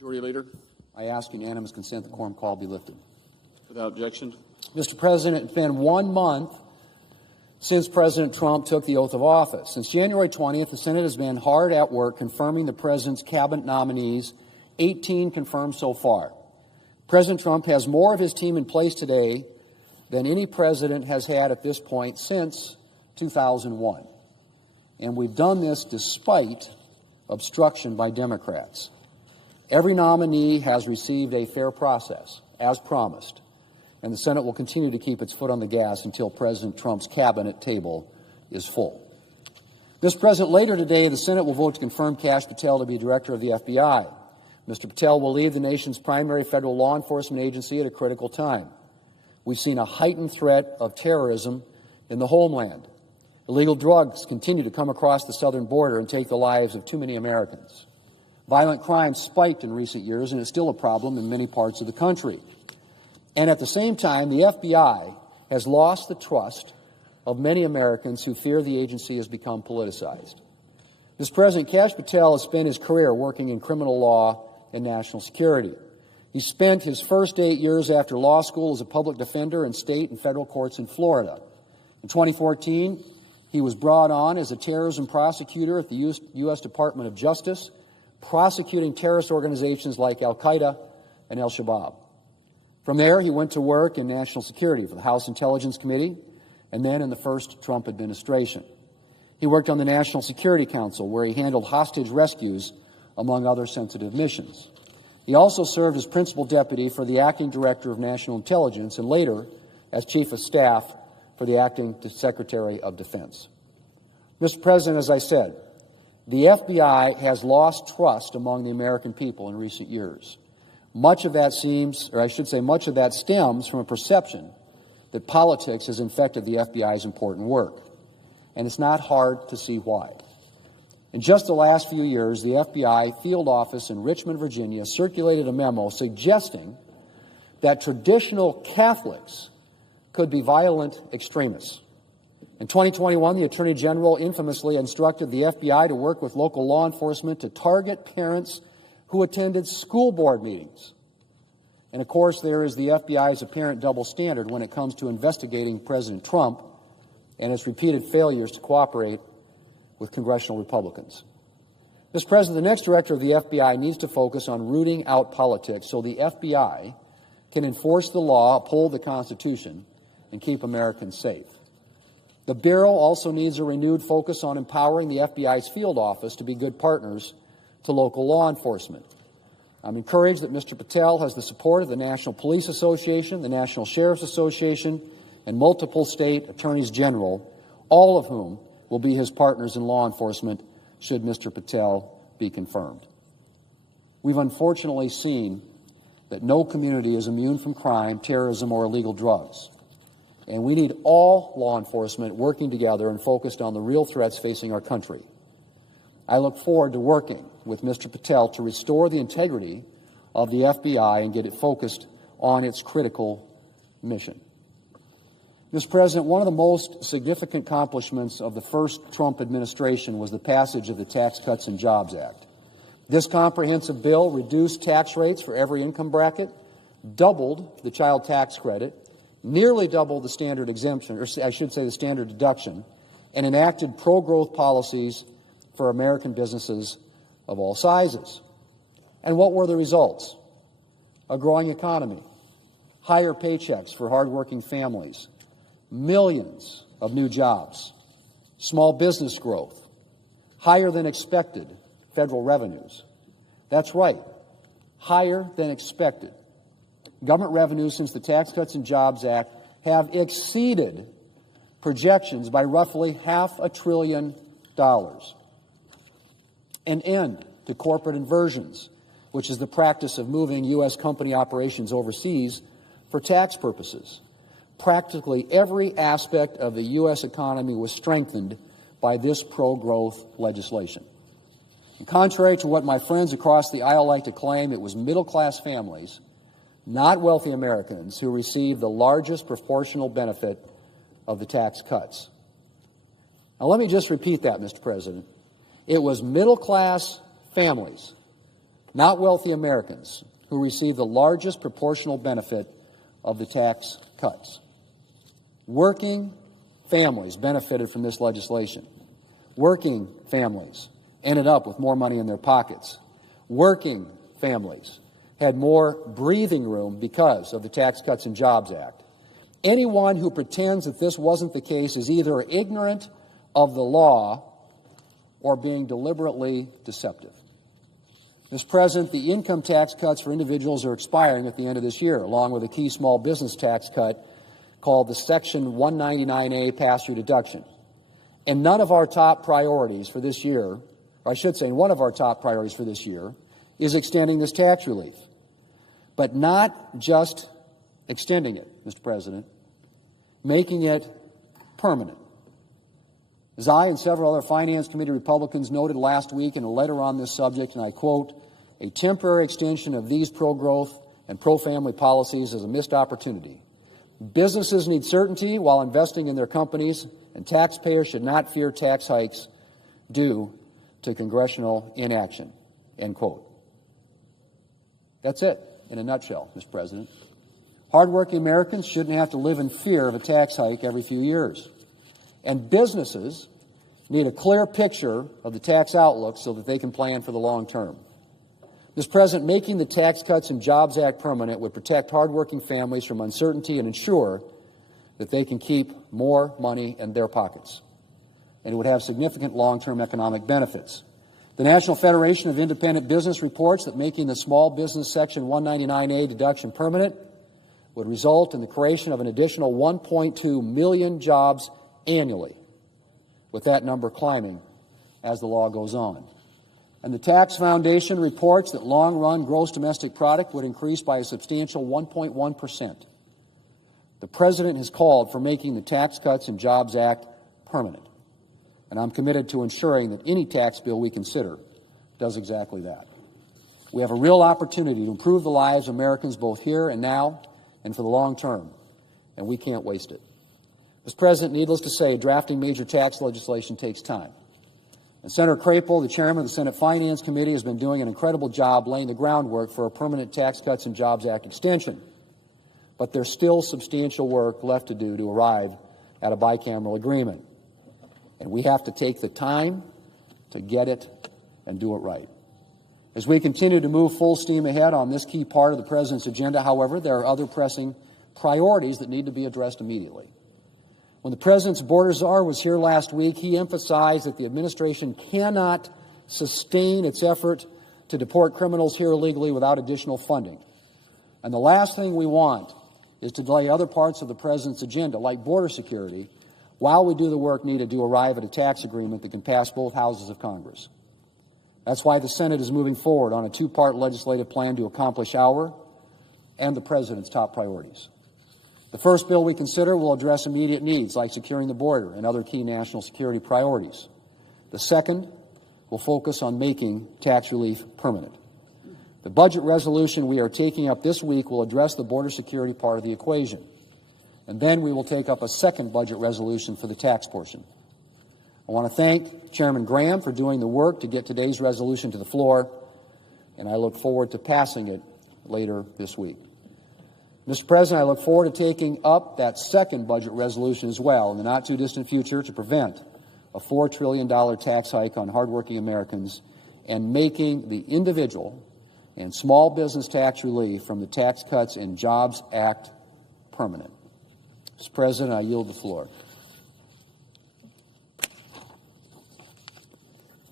Majority Leader. I ask unanimous consent the quorum call be lifted. Without objection. Mr. President, it's been 1 month since President Trump took the oath of office. Since January 20th, the Senate has been hard at work confirming the President's cabinet nominees, 18 confirmed so far. President Trump has more of his team in place today than any president has had at this point since 2001. And we've done this despite obstruction by Democrats. Every nominee has received a fair process, as promised, and the Senate will continue to keep its foot on the gas until President Trump's cabinet table is full. Mr. President, later today, the Senate will vote to confirm Kash Patel to be director of the FBI. Mr. Patel will lead the nation's primary federal law enforcement agency at a critical time. We've seen a heightened threat of terrorism in the homeland. Illegal drugs continue to come across the southern border and take the lives of too many Americans. Violent crime spiked in recent years, and it's still a problem in many parts of the country. And at the same time, the FBI has lost the trust of many Americans who fear the agency has become politicized. Mr. President, Kash Patel has spent his career working in criminal law and national security. He spent his first 8 years after law school as a public defender in state and federal courts in Florida. In 2014, he was brought on as a terrorism prosecutor at the U.S. Department of Justice, prosecuting terrorist organizations like Al-Qaeda and Al-Shabaab. From there, he went to work in national security for the House Intelligence Committee and then in the first Trump administration. He worked on the National Security Council, where he handled hostage rescues, among other sensitive missions. He also served as principal deputy for the acting director of national intelligence and later as chief of staff for the acting secretary of defense. Mr. President, as I said, the FBI has lost trust among the American people in recent years. Much of that stems from a perception that politics has infected the FBI's important work. And it's not hard to see why. In just the last few years, the FBI field office in Richmond, Virginia, circulated a memo suggesting that traditional Catholics could be violent extremists. In 2021, the Attorney General infamously instructed the FBI to work with local law enforcement to target parents who attended school board meetings. And of course, there is the FBI's apparent double standard when it comes to investigating President Trump and its repeated failures to cooperate with congressional Republicans. Mr. President, the next director of the FBI needs to focus on rooting out politics so the FBI can enforce the law, uphold the Constitution, and keep Americans safe. The Bureau also needs a renewed focus on empowering the FBI's field office to be good partners to local law enforcement. I'm encouraged that Mr. Patel has the support of the National Police Association, the National Sheriff's Association, and multiple state attorneys general, all of whom will be his partners in law enforcement should Mr. Patel be confirmed. We've unfortunately seen that no community is immune from crime, terrorism, or illegal drugs. And we need all law enforcement working together and focused on the real threats facing our country. I look forward to working with Mr. Patel to restore the integrity of the FBI and get it focused on its critical mission. Mr. President, one of the most significant accomplishments of the first Trump administration was the passage of the Tax Cuts and Jobs Act. This comprehensive bill reduced tax rates for every income bracket, doubled the child tax credit, nearly doubled the standard exemption, or I should say the standard deduction, and enacted pro-growth policies for American businesses of all sizes. And what were the results? A growing economy, higher paychecks for hardworking families, millions of new jobs, small business growth, higher than expected federal revenues. That's right, higher than expected. Government revenues since the Tax Cuts and Jobs Act have exceeded projections by roughly $500 billion. An end to corporate inversions, which is the practice of moving U.S. company operations overseas for tax purposes. Practically every aspect of the U.S. economy was strengthened by this pro-growth legislation. And contrary to what my friends across the aisle like to claim, it was middle-class families, not wealthy Americans, who received the largest proportional benefit of the tax cuts. Now, let me just repeat that, Mr. President. It was middle-class families, not wealthy Americans, who receive the largest proportional benefit of the tax cuts. Working families benefited from this legislation. Working families ended up with more money in their pockets. Working families had more breathing room because of the Tax Cuts and Jobs Act. Anyone who pretends that this wasn't the case is either ignorant of the law or being deliberately deceptive. Mr. President, the income tax cuts for individuals are expiring at the end of this year, along with a key small business tax cut called the Section 199A pass-through deduction. And none of our top priorities for this year, or I should say one of our top priorities for this year, is extending this tax relief. But not just extending it, Mr. President, making it permanent. As I and several other Finance Committee Republicans noted last week in a letter on this subject, and I quote, "A temporary extension of these pro-growth and pro-family policies is a missed opportunity. Businesses need certainty while investing in their companies, and taxpayers should not fear tax hikes due to congressional inaction," end quote. That's it in a nutshell, Mr. President. Hardworking Americans shouldn't have to live in fear of a tax hike every few years. And businesses need a clear picture of the tax outlook so that they can plan for the long term. Mr. President, making the Tax Cuts and Jobs Act permanent would protect hardworking families from uncertainty and ensure that they can keep more money in their pockets. And it would have significant long-term economic benefits. The National Federation of Independent Business reports that making the small business Section 199A deduction permanent would result in the creation of an additional 1.2 million jobs annually, with that number climbing as the law goes on. And the Tax Foundation reports that long-run gross domestic product would increase by a substantial 1.1%. The President has called for making the Tax Cuts and Jobs Act permanent, and I'm committed to ensuring that any tax bill we consider does exactly that. We have a real opportunity to improve the lives of Americans both here and now and for the long term, and we can't waste it. Mr. President, needless to say, drafting major tax legislation takes time. And Senator Crapo, the chairman of the Senate Finance Committee, has been doing an incredible job laying the groundwork for a permanent Tax Cuts and Jobs Act extension. But there's still substantial work left to do to arrive at a bicameral agreement. And we have to take the time to get it and do it right. As we continue to move full steam ahead on this key part of the President's agenda, however, there are other pressing priorities that need to be addressed immediately. When the President's border czar was here last week, he emphasized that the administration cannot sustain its effort to deport criminals here illegally without additional funding. And the last thing we want is to delay other parts of the President's agenda, like border security, while we do the work needed to arrive at a tax agreement that can pass both houses of Congress. That's why the Senate is moving forward on a two-part legislative plan to accomplish our and the President's top priorities. The first bill we consider will address immediate needs like securing the border and other key national security priorities. The second will focus on making tax relief permanent. The budget resolution we are taking up this week will address the border security part of the equation. And then we will take up a second budget resolution for the tax portion. I want to thank Chairman Graham for doing the work to get today's resolution to the floor, and I look forward to passing it later this week. Mr. President, I look forward to taking up that second budget resolution as well in the not-too-distant future to prevent a $4 trillion tax hike on hardworking Americans and making the individual and small business tax relief from the Tax Cuts and Jobs Act permanent. Mr. President, I yield the floor.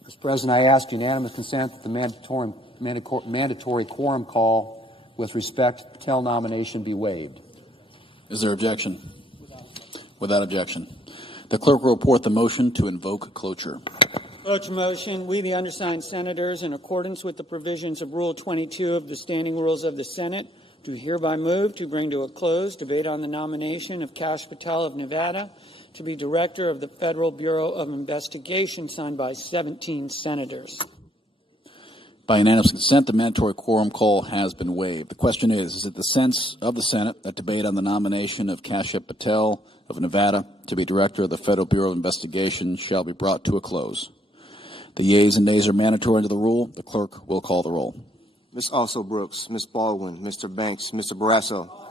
Mr. President, I ask unanimous consent that the mandatory quorum call with respect to Patel nomination be waived. Is there objection? Without objection. The clerk will report the motion to invoke cloture. Cloture motion. We, the undersigned senators, in accordance with the provisions of Rule 22 of the Standing Rules of the Senate, do hereby move to bring to a close debate on the nomination of Kash Patel of Nevada to be director of the Federal Bureau of Investigation, signed by 17 senators. By unanimous consent, the mandatory quorum call has been waived. The question is it the sense of the Senate that debate on the nomination of Kash Patel of Nevada to be director of the Federal Bureau of Investigation shall be brought to a close? The yeas and nays are mandatory under the rule. The clerk will call the roll. Ms. Also Brooks, Ms. Baldwin, Mr. Banks, Mr. Barrasso.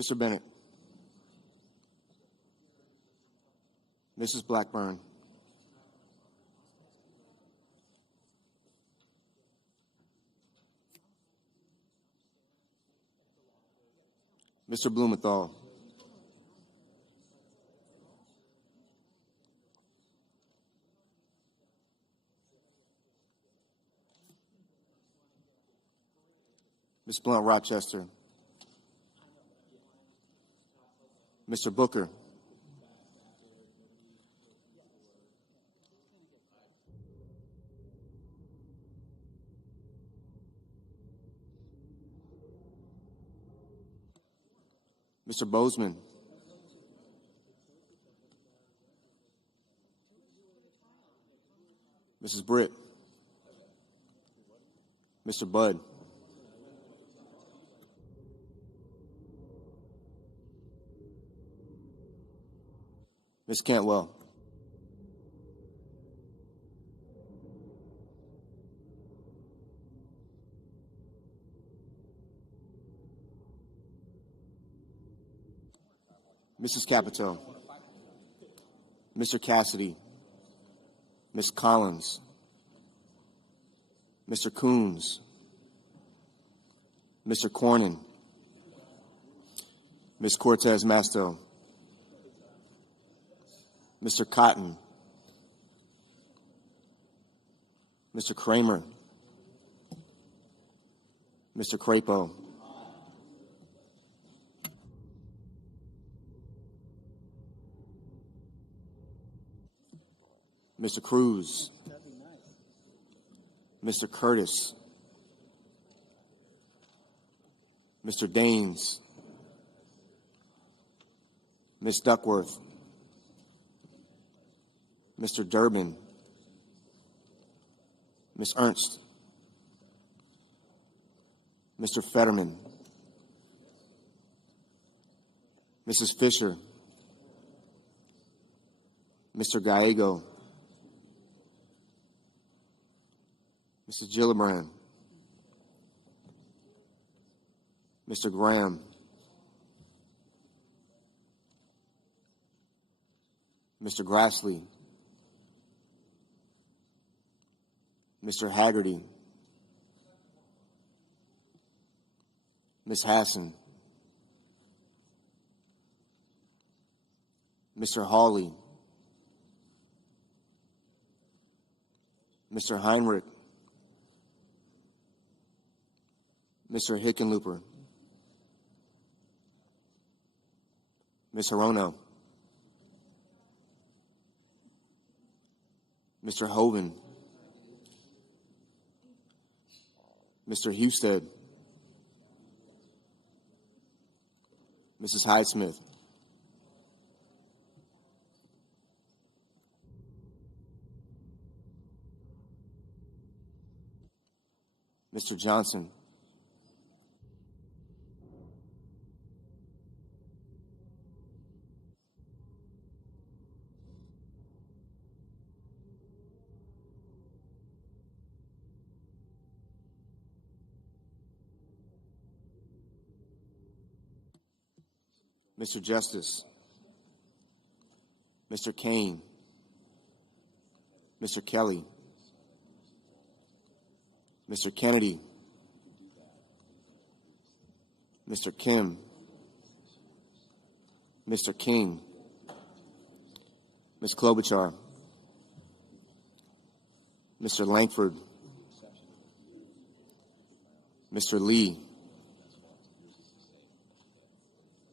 Mr. Bennett. Mrs. Blackburn. Mr. Blumenthal. Ms. Blunt Rochester. Mr. Booker. Mr. Bozeman. Mrs. Britt. Mr. Budd. Ms. Cantwell. Mrs. Capito. Mr. Cassidy. Ms. Collins. Mr. Coons. Mr. Cornyn. Ms. Cortez Masto. Mr. Cotton. Mr. Kramer. Mr. Crapo. Mr. Cruz. Mr. Curtis. Mr. Daines. Ms. Duckworth. Mr. Durbin. Ms. Ernst. Mr. Fetterman. Mrs. Fisher. Mr. Gallego. Mrs. Gillibrand. Mr. Graham. Mr. Grassley. Mr. Haggerty. Ms. Hassan. Mr. Hawley. Mr. Heinrich. Mr. Hickenlooper. Ms. Hirono. Mr. Hoven. Mr. Husted. Mrs. Highsmith. Mr. Johnson. Mr. Justice. Mr. Kane. Mr. Kelly. Mr. Kennedy. Mr. Kim. Mr. King. Ms. Klobuchar. Mr. Langford. Mr. Lee.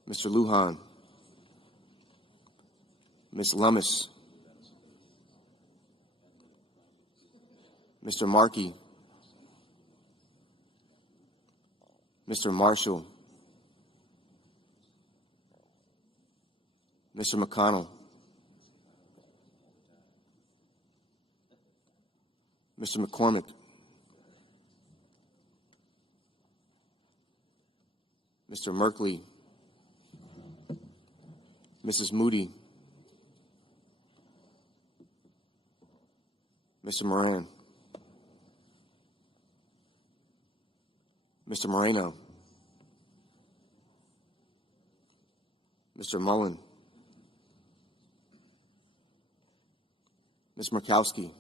Mr. Lujan, Ms. Lummis, Mr. Markey, Mr. Marshall, Mr. McConnell, Mr. McCormick, Mr. Merkley, Mrs. Moody, Mr. Moran, Mr. Moreno, Mr. Mullen, Ms. Murkowski,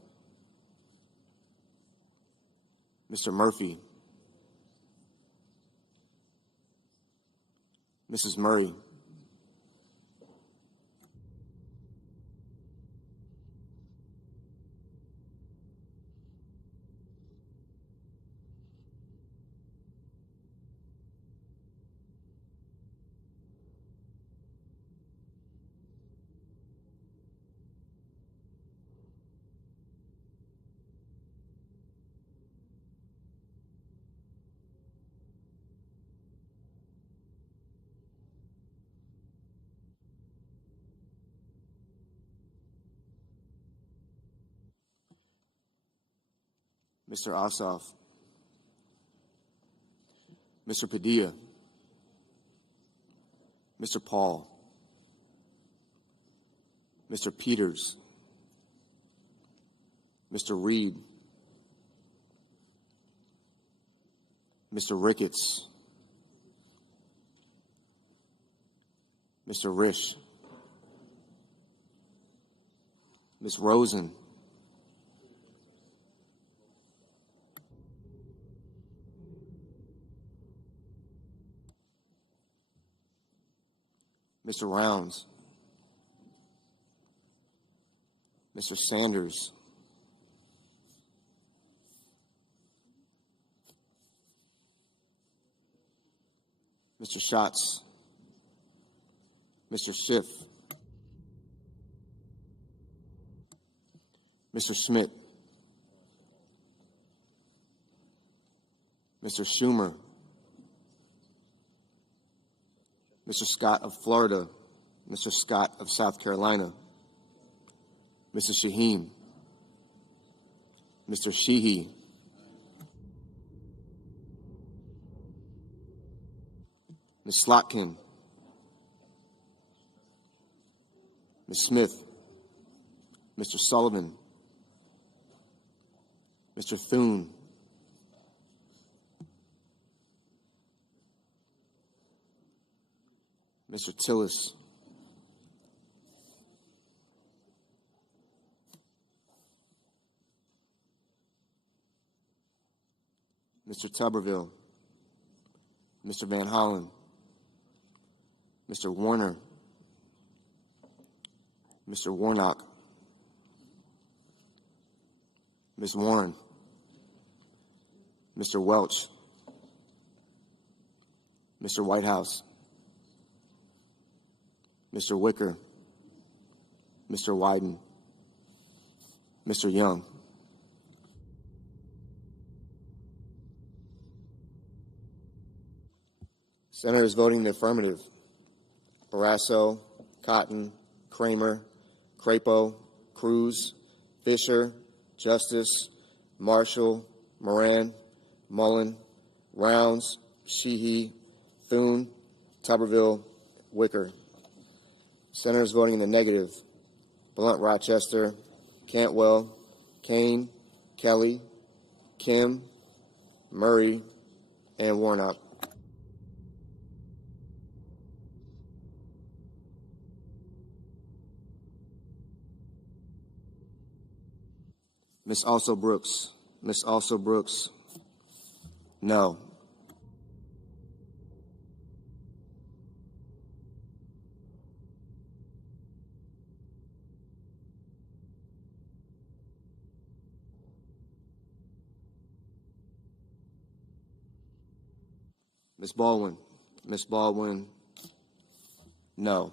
Mr. Murphy, Mrs. Murray, Mr. Ossoff, Mr. Padilla, Mr. Paul, Mr. Peters, Mr. Reed, Mr. Ricketts, Mr. Risch, Ms. Rosen, Mr. Rounds, Mr. Sanders, Mr. Schatz, Mr. Schiff, Mr. Schmidt, Mr. Schumer, Mr. Scott of Florida, Mr. Scott of South Carolina, Mr. Shaheen, Mr. Sheehy, Ms. Slotkin, Ms. Smith, Mr. Sullivan, Mr. Thune, Mr. Tillis, Mr. Tuberville, Mr. Van Hollen, Mr. Warner, Mr. Warnock, Ms. Warren, Mr. Welch, Mr. Whitehouse, Mr. Wicker, Mr. Wyden, Mr. Young. Senators voting in the affirmative: Barrasso, Cotton, Kramer, Crapo, Cruz, Fisher, Justice, Marshall, Moran, Mullen, Rounds, Sheehy, Thune, Tuberville, Wicker. Senators voting in the negative: Blunt, Rochester, Cantwell, Kane, Kelly, Kim, Murray, and Warnock. Ms. Also Brooks. Ms. Also Brooks. No. Ms. Baldwin. Ms. Baldwin. No.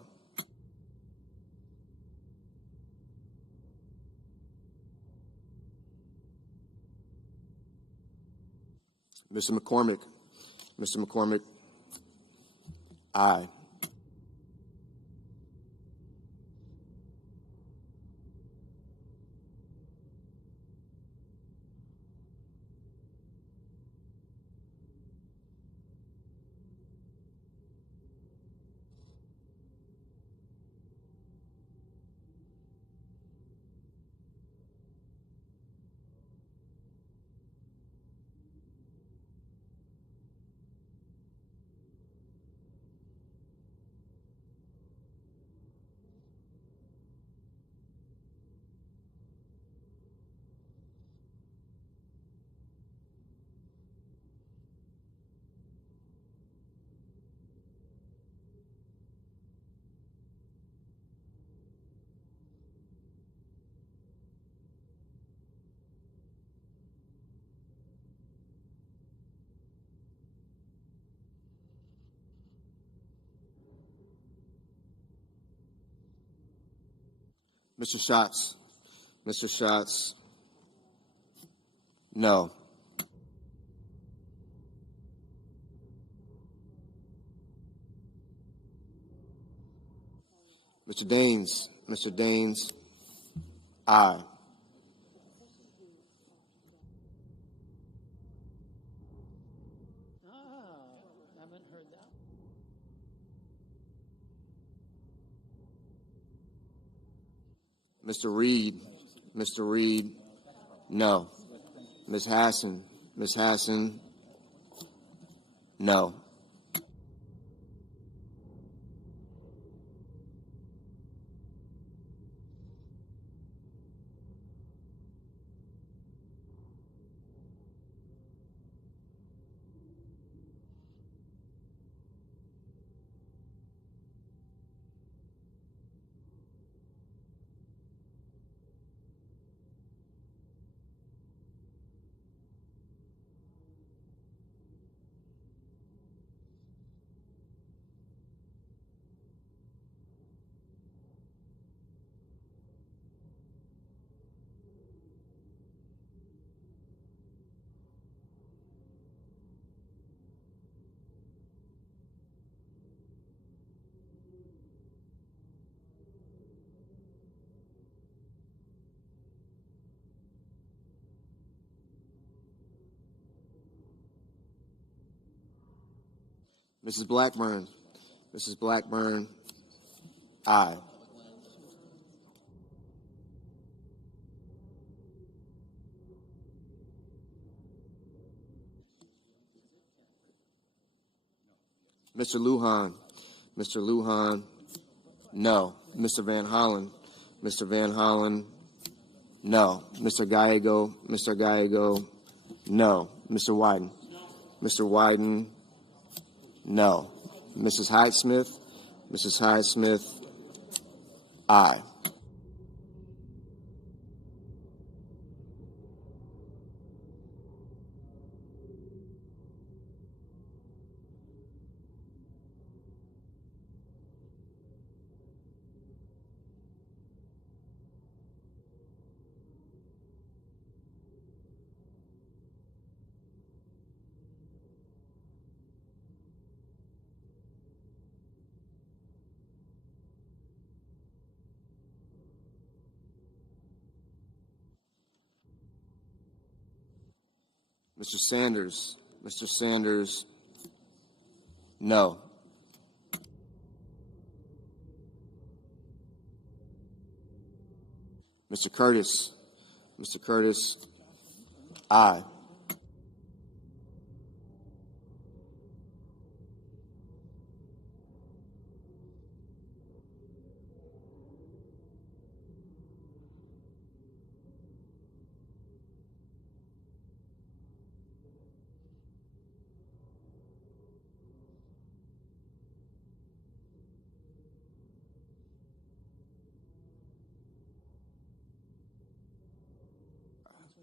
Mr. McCormick. Mr. McCormick, aye. Mr. Schatz. Mr. Schatz, no. Mr. Daines. Mr. Daines, aye. Haven't heard that. Mr. Reed. Mr. Reed, no. Ms. Hassan. Ms. Hassan, no. Mrs. Blackburn. Mrs. Blackburn, aye. Mr. Lujan. Mr. Lujan, no. Mr. Van Hollen. Mr. Van Hollen, no. Mr. Gallego. Mr. Gallego, no. Mr. Wyden. Mr. Wyden, no. Mrs. Hyde-Smith. Mrs. Hyde-Smith, aye. Mr. Sanders. Mr. Sanders, no. Mr. Curtis. Mr. Curtis, aye.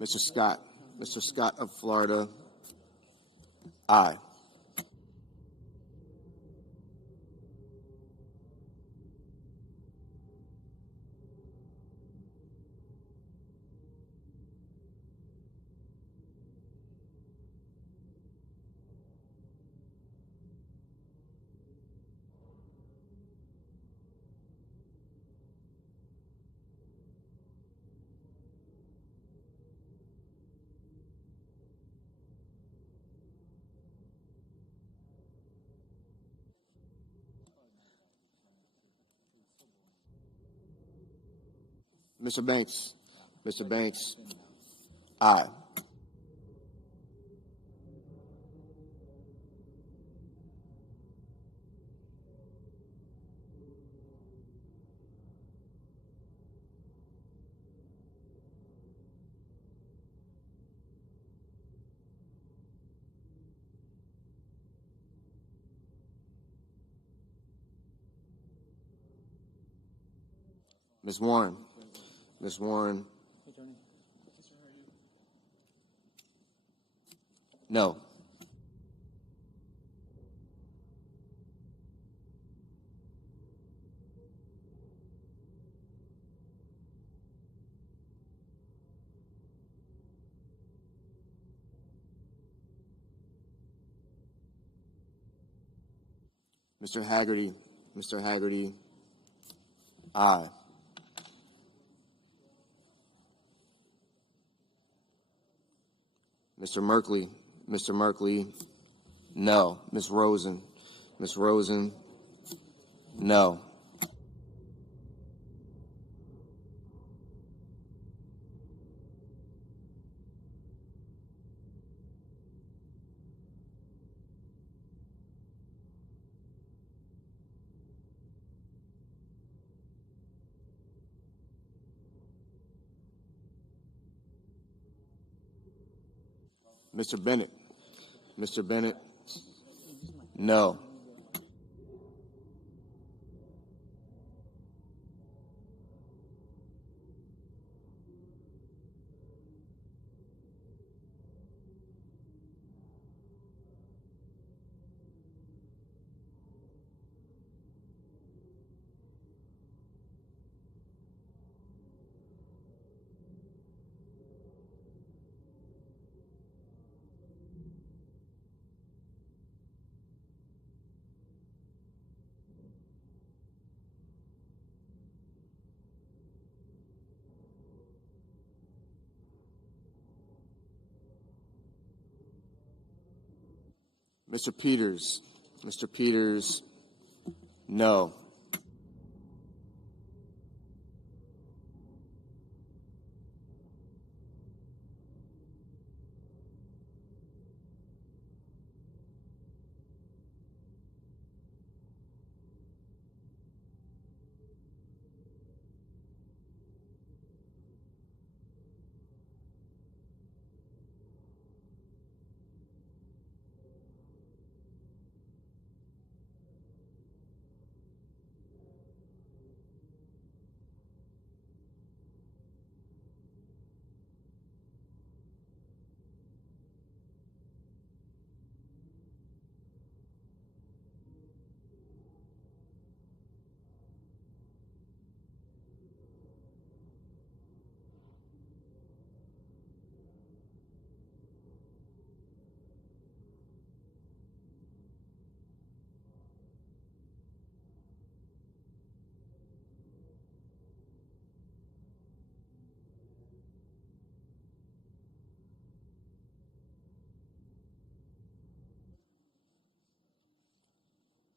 Mr. Scott. Mr. Scott of Florida, aye. Mr. Banks. Mr. Banks. Aye. Ms. Warren. Ms. Warren. No. Mr. Haggerty. Mr. Haggerty. Aye. Mr. Merkley. Mr. Merkley. No. Ms. Rosen. Ms. Rosen. No. Mr. Bennett. Mr. Bennett. No. Mr. Peters. Mr. Peters. No.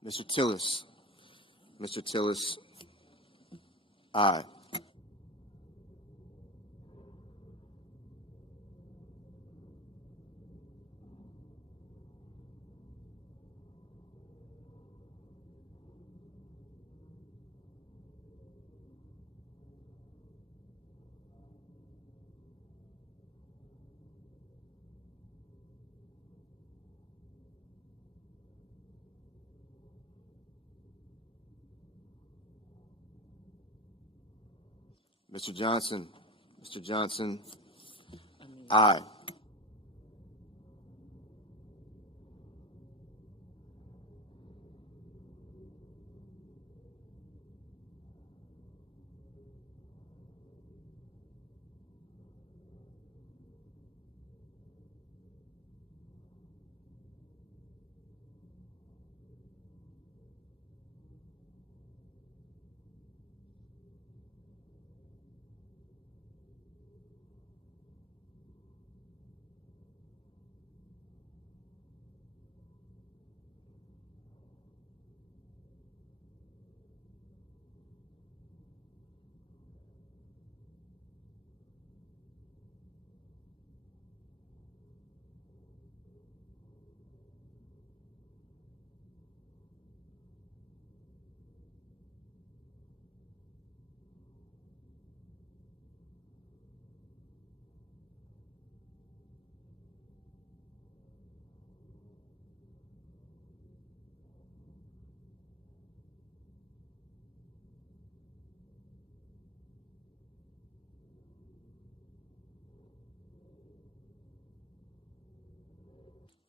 Mr. Tillis. Mr. Tillis. Aye. Mr. Johnson. Mr. Johnson. Aye.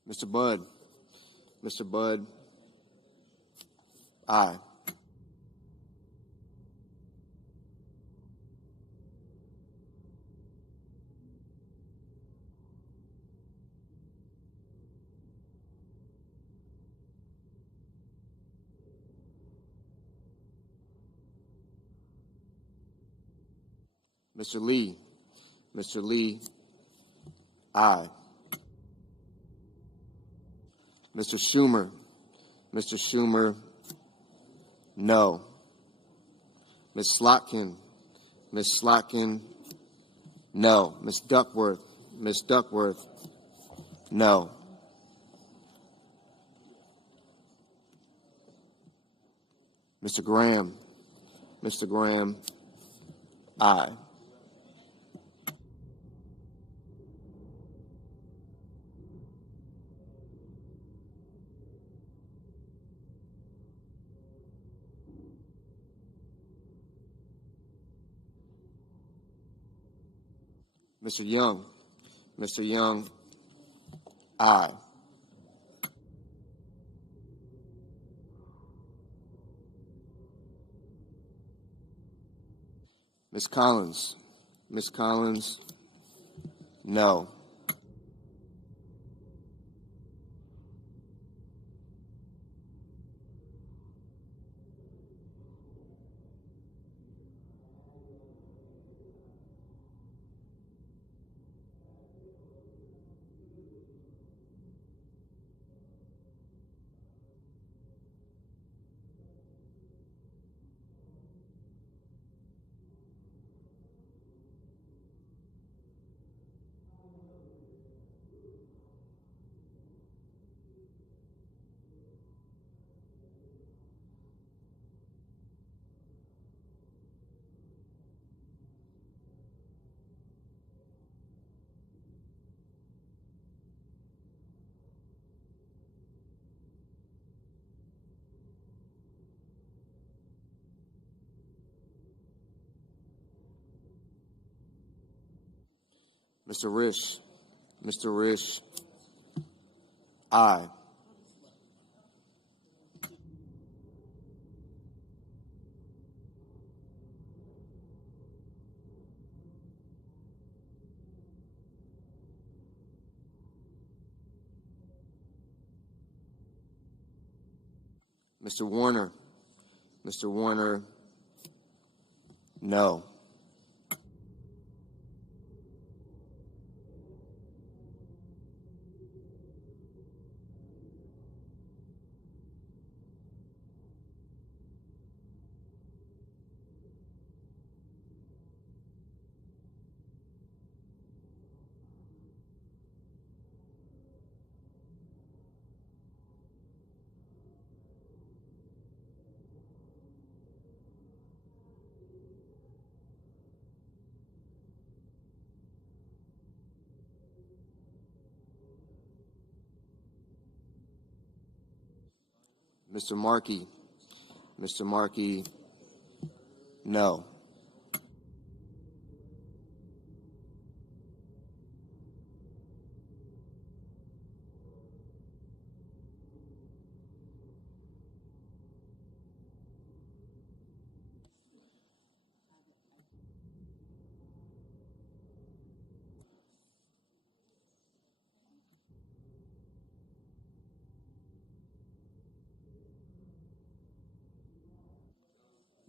Mr. Budd. Mr. Budd. Aye. Mr. Lee. Mr. Lee. Aye. Mr. Schumer. Mr. Schumer. No. Ms. Slotkin. Ms. Slotkin. No. Ms. Duckworth. Ms. Duckworth. No. Mr. Graham. Mr. Graham. Aye. Mr. Young. Mr. Young. Aye. Ms. Collins. Ms. Collins. No. Mr. Risch. Mr. Risch. Aye. Mr. Warner. Mr. Warner. No. Mr. Markey. Mr. Markey. No.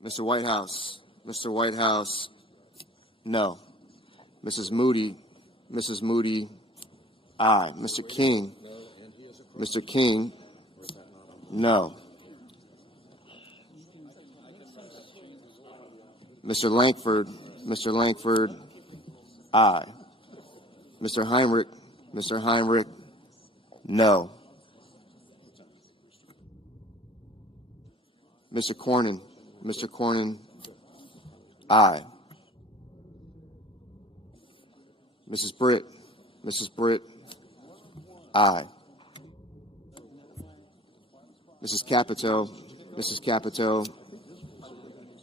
Mr. Whitehouse. Mr. Whitehouse. No. Mrs. Moody. Mrs. Moody. Aye. Mr. King. Mr. King. No. Mr. Langford. Mr. Langford. Aye. Mr. Heinrich. Mr. Heinrich. No. Mr. Cornyn. Mr. Cornyn. Aye. Mrs. Britt. Mrs. Britt. Aye. Mrs. Capito. Mrs. Capito.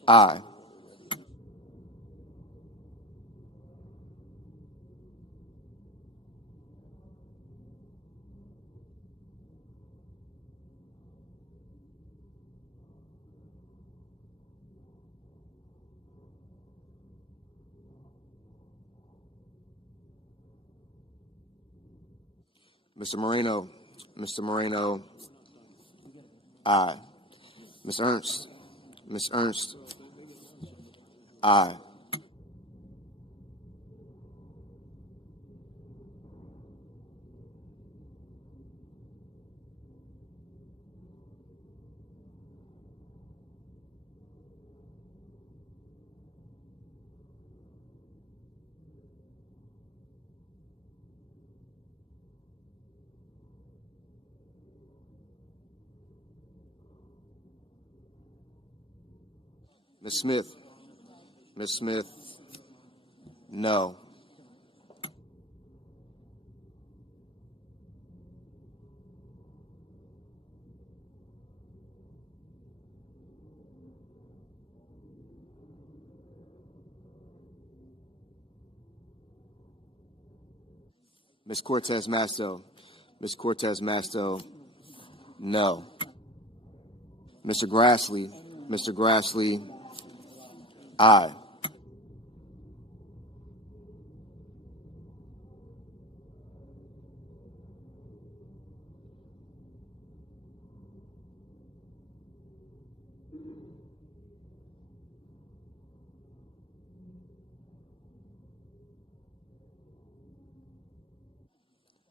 Aye. Mr. Moreno. Mr. Moreno. Aye. Ms. Ernst. Ms. Ernst. Aye. Ms. Smith. Ms. Smith. No. Ms. Cortez Masto. Ms. Cortez Masto. No. Mr. Grassley. Mr. Grassley. Aye.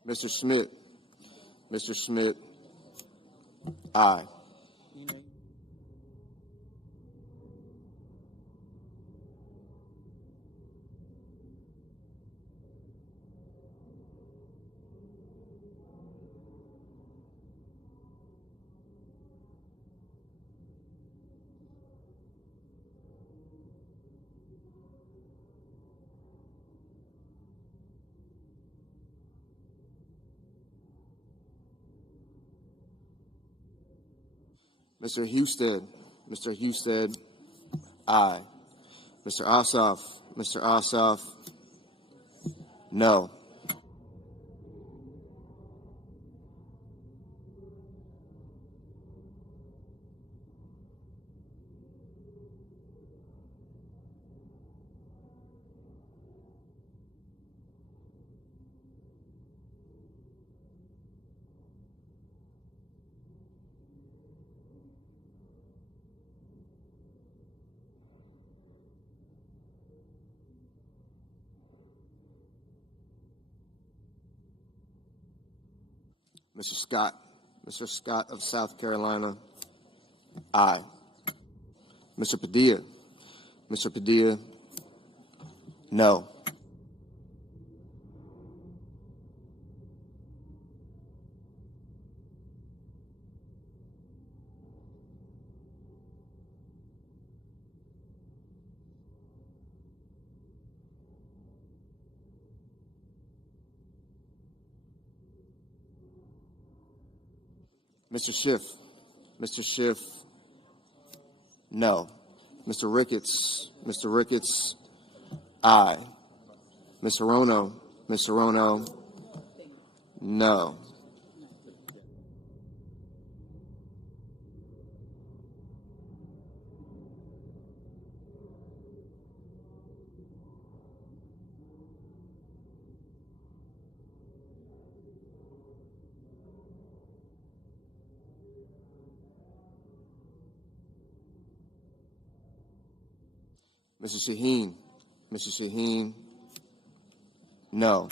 Mr. Schmidt. Mr. Schmidt. Aye. Mr. Husted. Mr. Husted. Aye. Mr. Ossoff. Mr. Ossoff. No. Mr. Scott. Mr. Scott of South Carolina. Aye. Mr. Padilla. Mr. Padilla. No. Mr. Schiff. Mr. Schiff. No. Mr. Ricketts. Mr. Ricketts. Aye. Mr. Rono. Mr. Rono. No. Mr. Shaheen. Mr. Shaheen. No.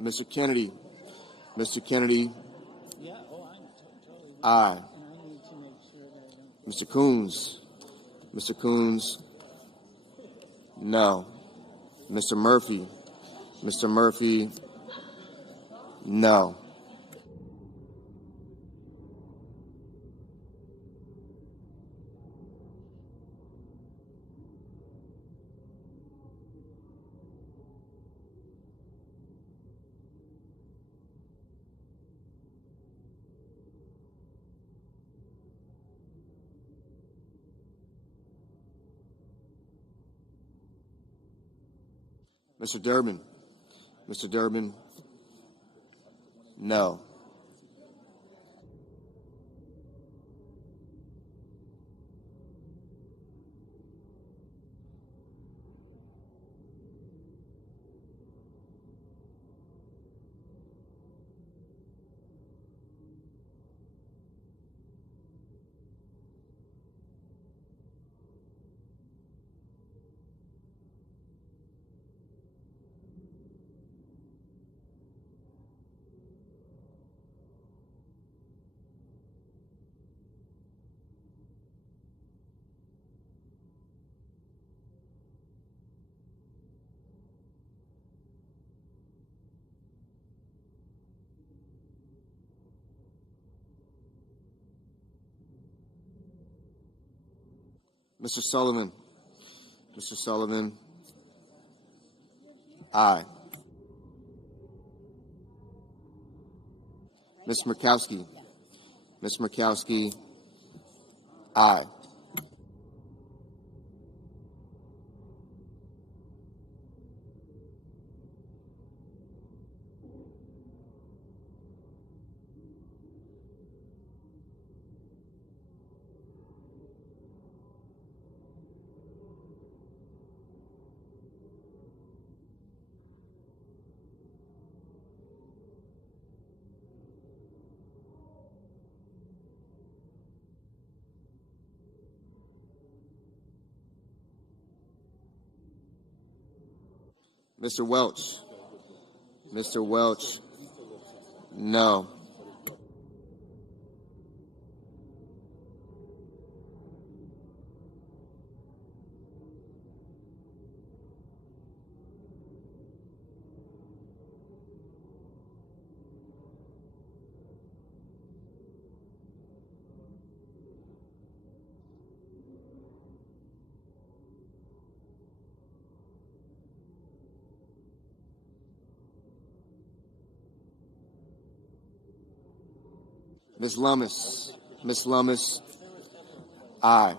Mr. Kennedy. Mr. Kennedy. Yeah, oh, I'm totally. Aye. And I need to make sure that I don't. Mr. Coons. Mr. Coons. No. Mr. Murphy. Mr. Murphy. No. Mr. Durbin. Mr. Durbin. No. Mr. Sullivan. Mr. Sullivan. Aye. Ms. Murkowski. Ms. Murkowski. Aye. Mr. Welch. Mr. Welch. No. Ms. Lummis. Ms. Lummis. Aye.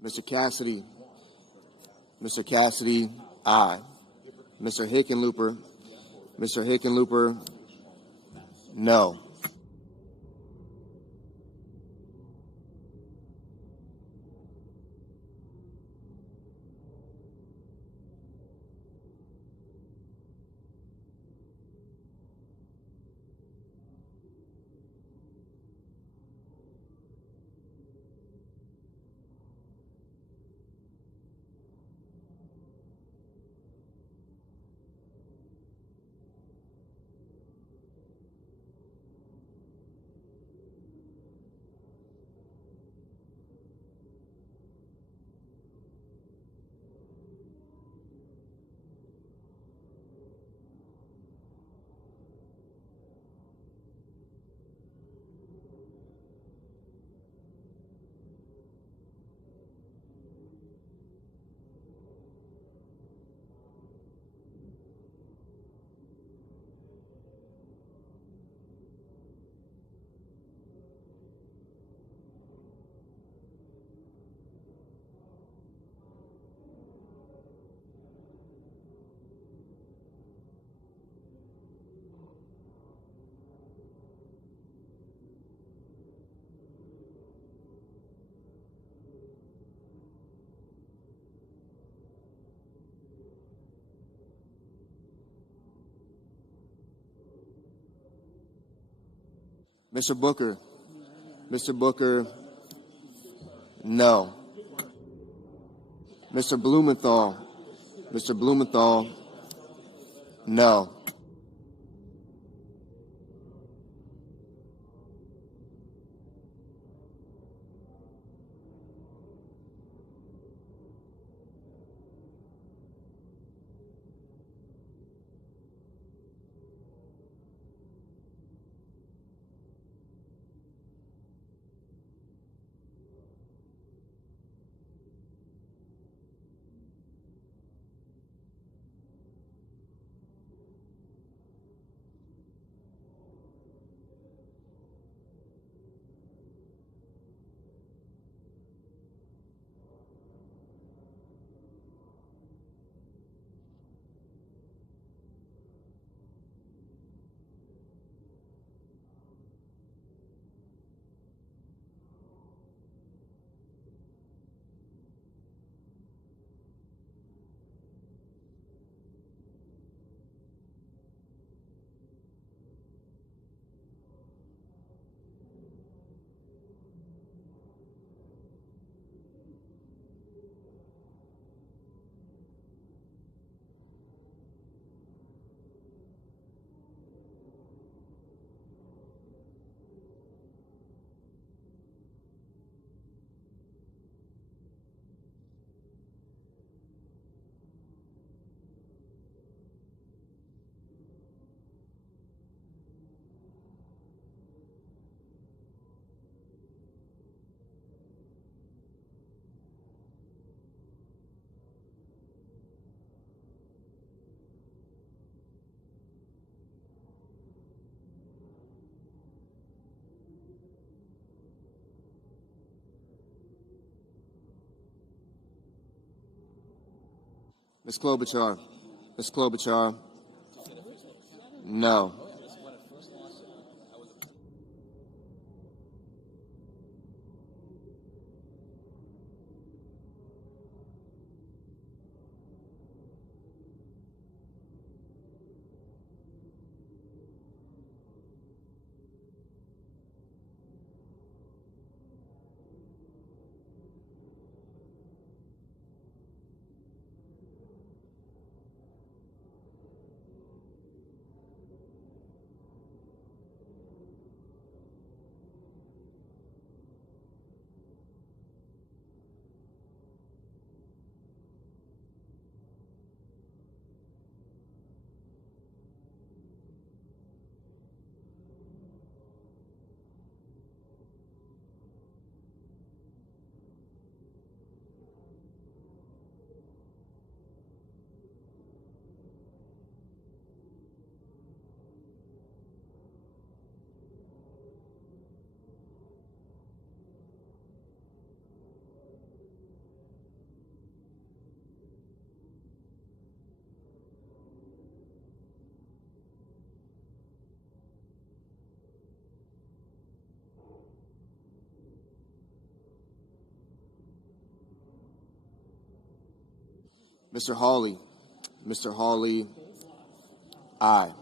Mr. Cassidy. Mr. Cassidy. Aye. Mr. Hickenlooper. Mr. Hickenlooper. No. Mr. Booker. Mr. Booker, no. Mr. Blumenthal. Mr. Blumenthal, no. Ms. Klobuchar. Ms. Klobuchar, no. Mr. Hawley. Mr. Hawley, aye.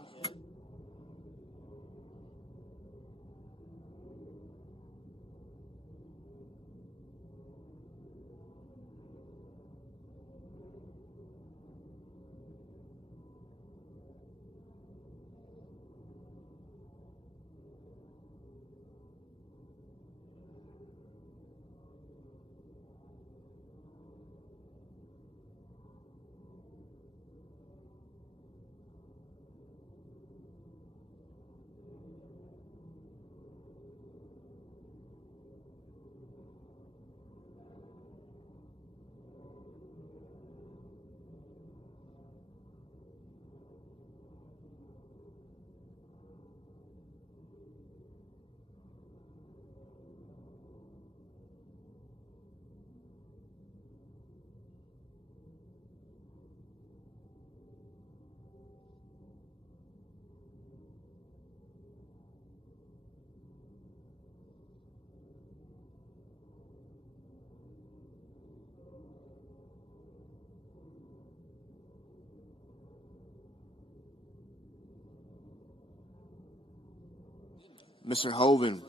Mr. Hoven.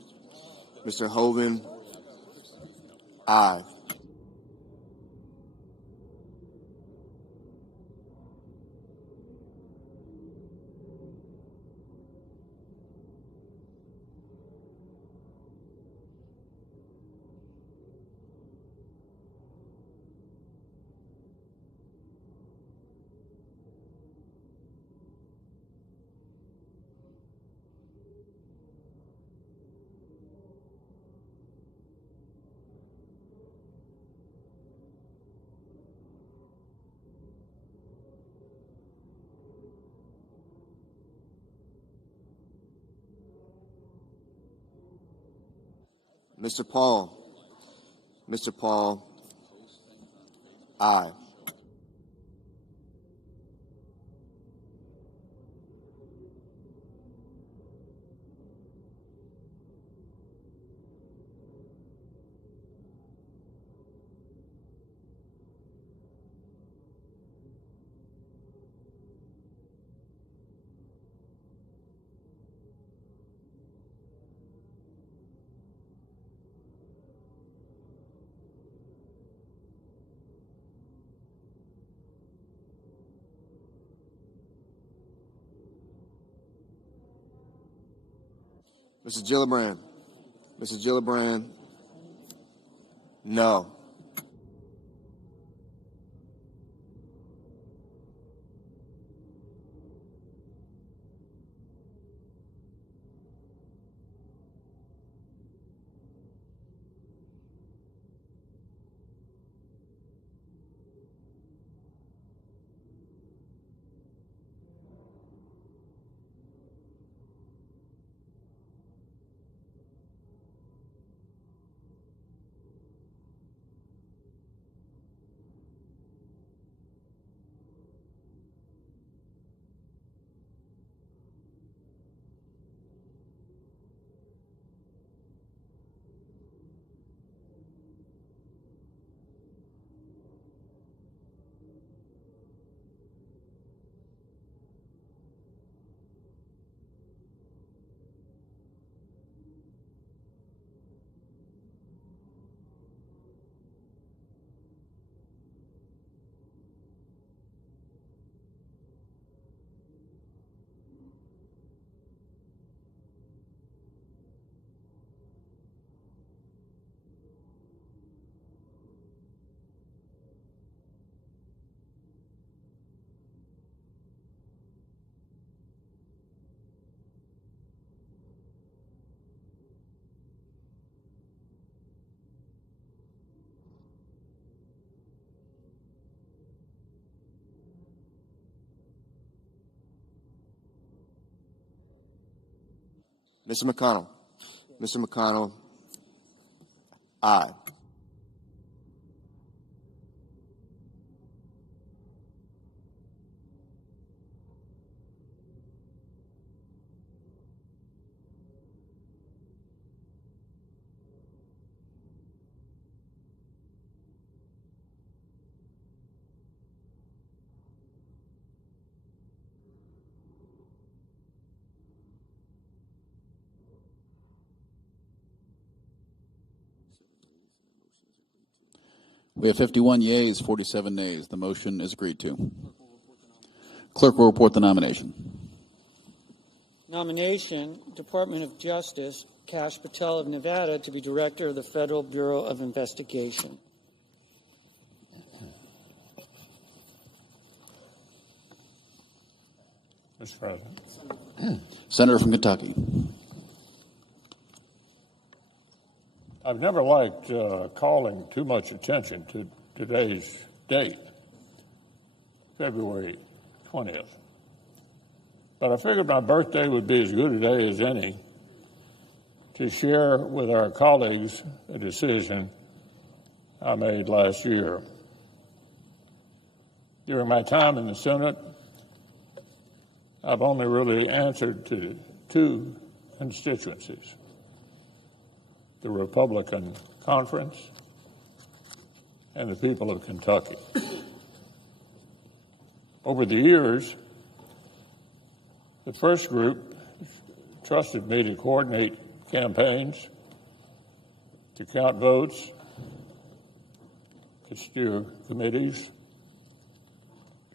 Mr. Hoven, aye. Mr. Paul. Mr. Paul, aye. Mr. Gillibrand. Mr. Gillibrand, no. Mr. McConnell. Mr. McConnell, aye. We have 51 yeas, 47 nays. The motion is agreed to. Clerk will report the nomination. Nomination, Department of Justice, Kash Patel of Nevada to be Director of the Federal Bureau of Investigation. Mr. President. Senator from Kentucky. I've never liked calling too much attention to today's date, February 20th. But I figured my birthday would be as good a day as any to share with our colleagues a decision I made last year. During my time in the Senate, I've only really answered to two constituencies: the Republican Conference and the people of Kentucky. Over the years, the first group trusted me to coordinate campaigns, to count votes, to steer committees,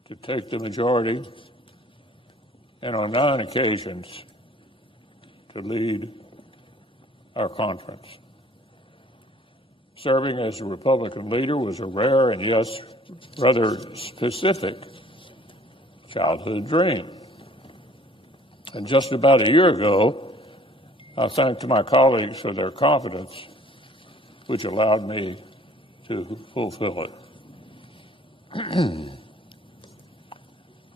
to take the majority, and on 9 occasions to lead our conference. Serving as a Republican leader was a rare and, yes, rather specific childhood dream. And just about a year ago, I thanked my colleagues for their confidence, which allowed me to fulfill it.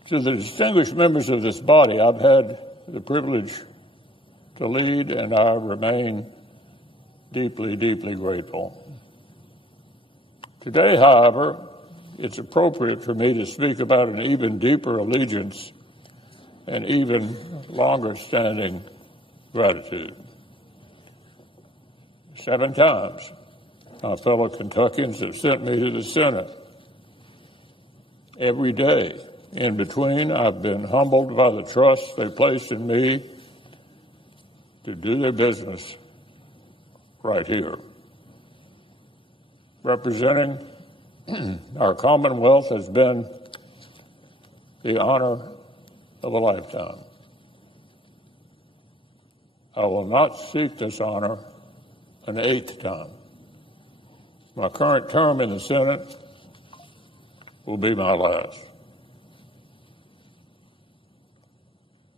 To the distinguished members of this body, I've had the privilege to lead, and I remain deeply, deeply grateful. Today, however, it's appropriate for me to speak about an even deeper allegiance and even longer-standing gratitude. 7 times, my fellow Kentuckians have sent me to the Senate. Every day in between, I've been humbled by the trust they placed in me to do their business right here. Representing our Commonwealth has been the honor of a lifetime. I will not seek this honor an 8th time. My current term in the Senate will be my last.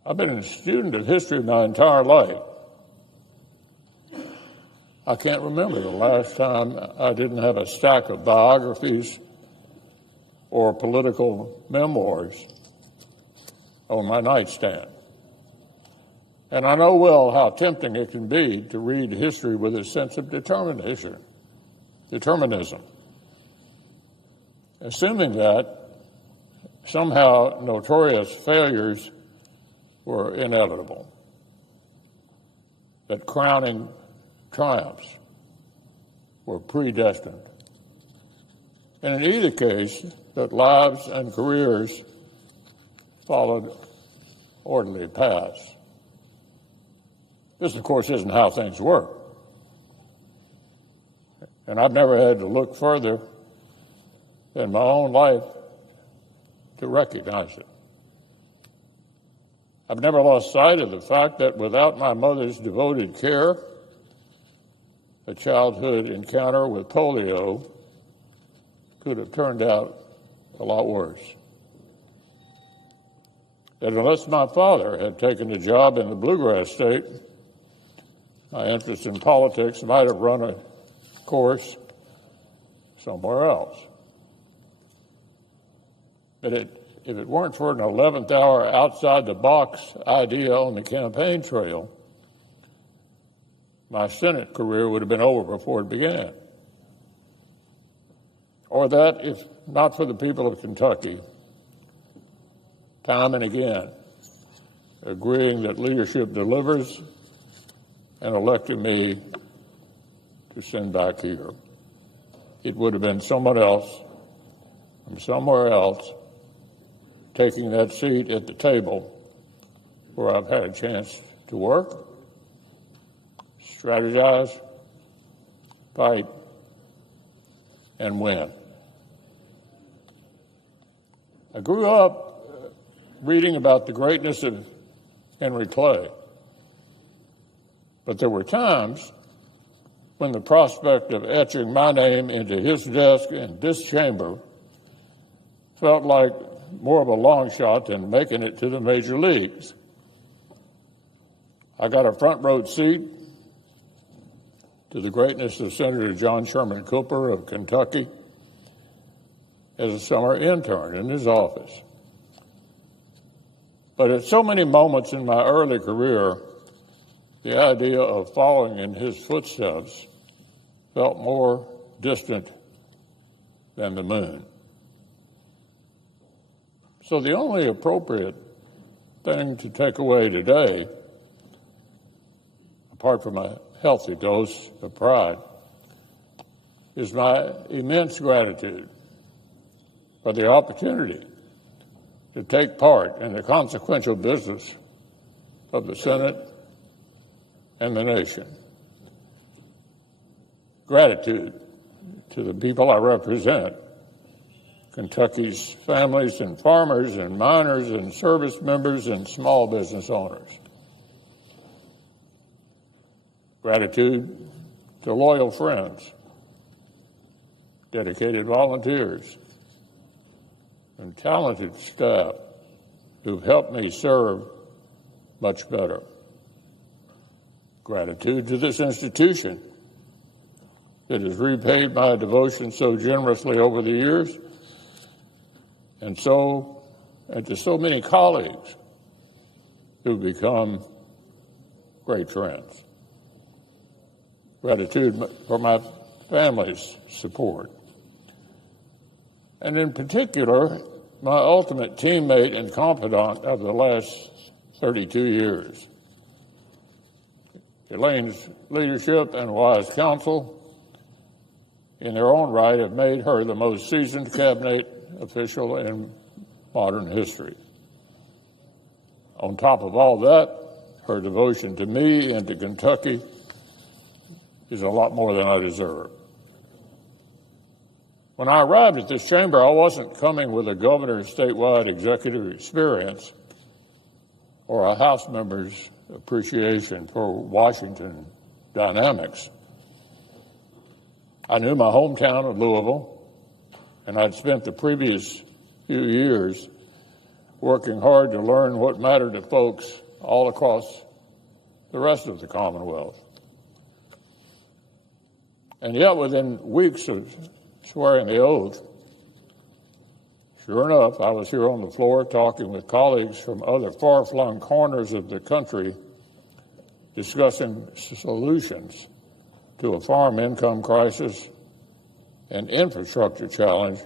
I've been a student of history my entire life. I can't remember the last time I didn't have a stack of biographies or political memoirs on my nightstand. And I know well how tempting it can be to read history with a sense of determinism, assuming that somehow notorious failures were inevitable, that crowning triumphs were predestined, and in either case, that lives and careers followed orderly paths. This, of course, isn't how things work. And I've never had to look further than my own life to recognize it. I've never lost sight of the fact that without my mother's devoted care, a childhood encounter with polio could have turned out a lot worse. That unless my father had taken a job in the bluegrass state, my interest in politics might have run a course somewhere else. But if it weren't for an 11th hour outside-the-box idea on the campaign trail, my Senate career would have been over before it began. Or that, if not for the people of Kentucky, time and again, agreeing that leadership delivers and electing me to send back here, it would have been someone else from somewhere else taking that seat at the table where I've had a chance to work, strategize, fight, and win. I grew up reading about the greatness of Henry Clay, but there were times when the prospect of etching my name into his desk in this chamber felt like more of a long shot than making it to the major leagues. I got a front row seat to the greatness of Senator John Sherman Cooper of Kentucky as a summer intern in his office. But at so many moments in my early career, the idea of following in his footsteps felt more distant than the moon. So the only appropriate thing to take away today, apart from a healthy dose of pride, is my immense gratitude for the opportunity to take part in the consequential business of the Senate and the nation. Gratitude to the people I represent, Kentucky's families and farmers and miners and service members and small business owners. Gratitude to loyal friends, dedicated volunteers, and talented staff who've helped me serve much better. Gratitude to this institution that has repaid my devotion so generously over the years, and to so many colleagues who've become great friends. Gratitude for my family's support. And in particular, my ultimate teammate and confidant of the last 32 years. Elaine's leadership and wise counsel, in their own right, have made her the most seasoned cabinet official in modern history. On top of all that, her devotion to me and to Kentucky is a lot more than I deserve. When I arrived at this chamber, I wasn't coming with a governor's statewide executive experience or a House member's appreciation for Washington dynamics. I knew my hometown of Louisville, and I'd spent the previous few years working hard to learn what mattered to folks all across the rest of the Commonwealth. And yet, within weeks of swearing the oath, sure enough, I was here on the floor talking with colleagues from other far-flung corners of the country, discussing solutions to a farm income crisis and infrastructure challenge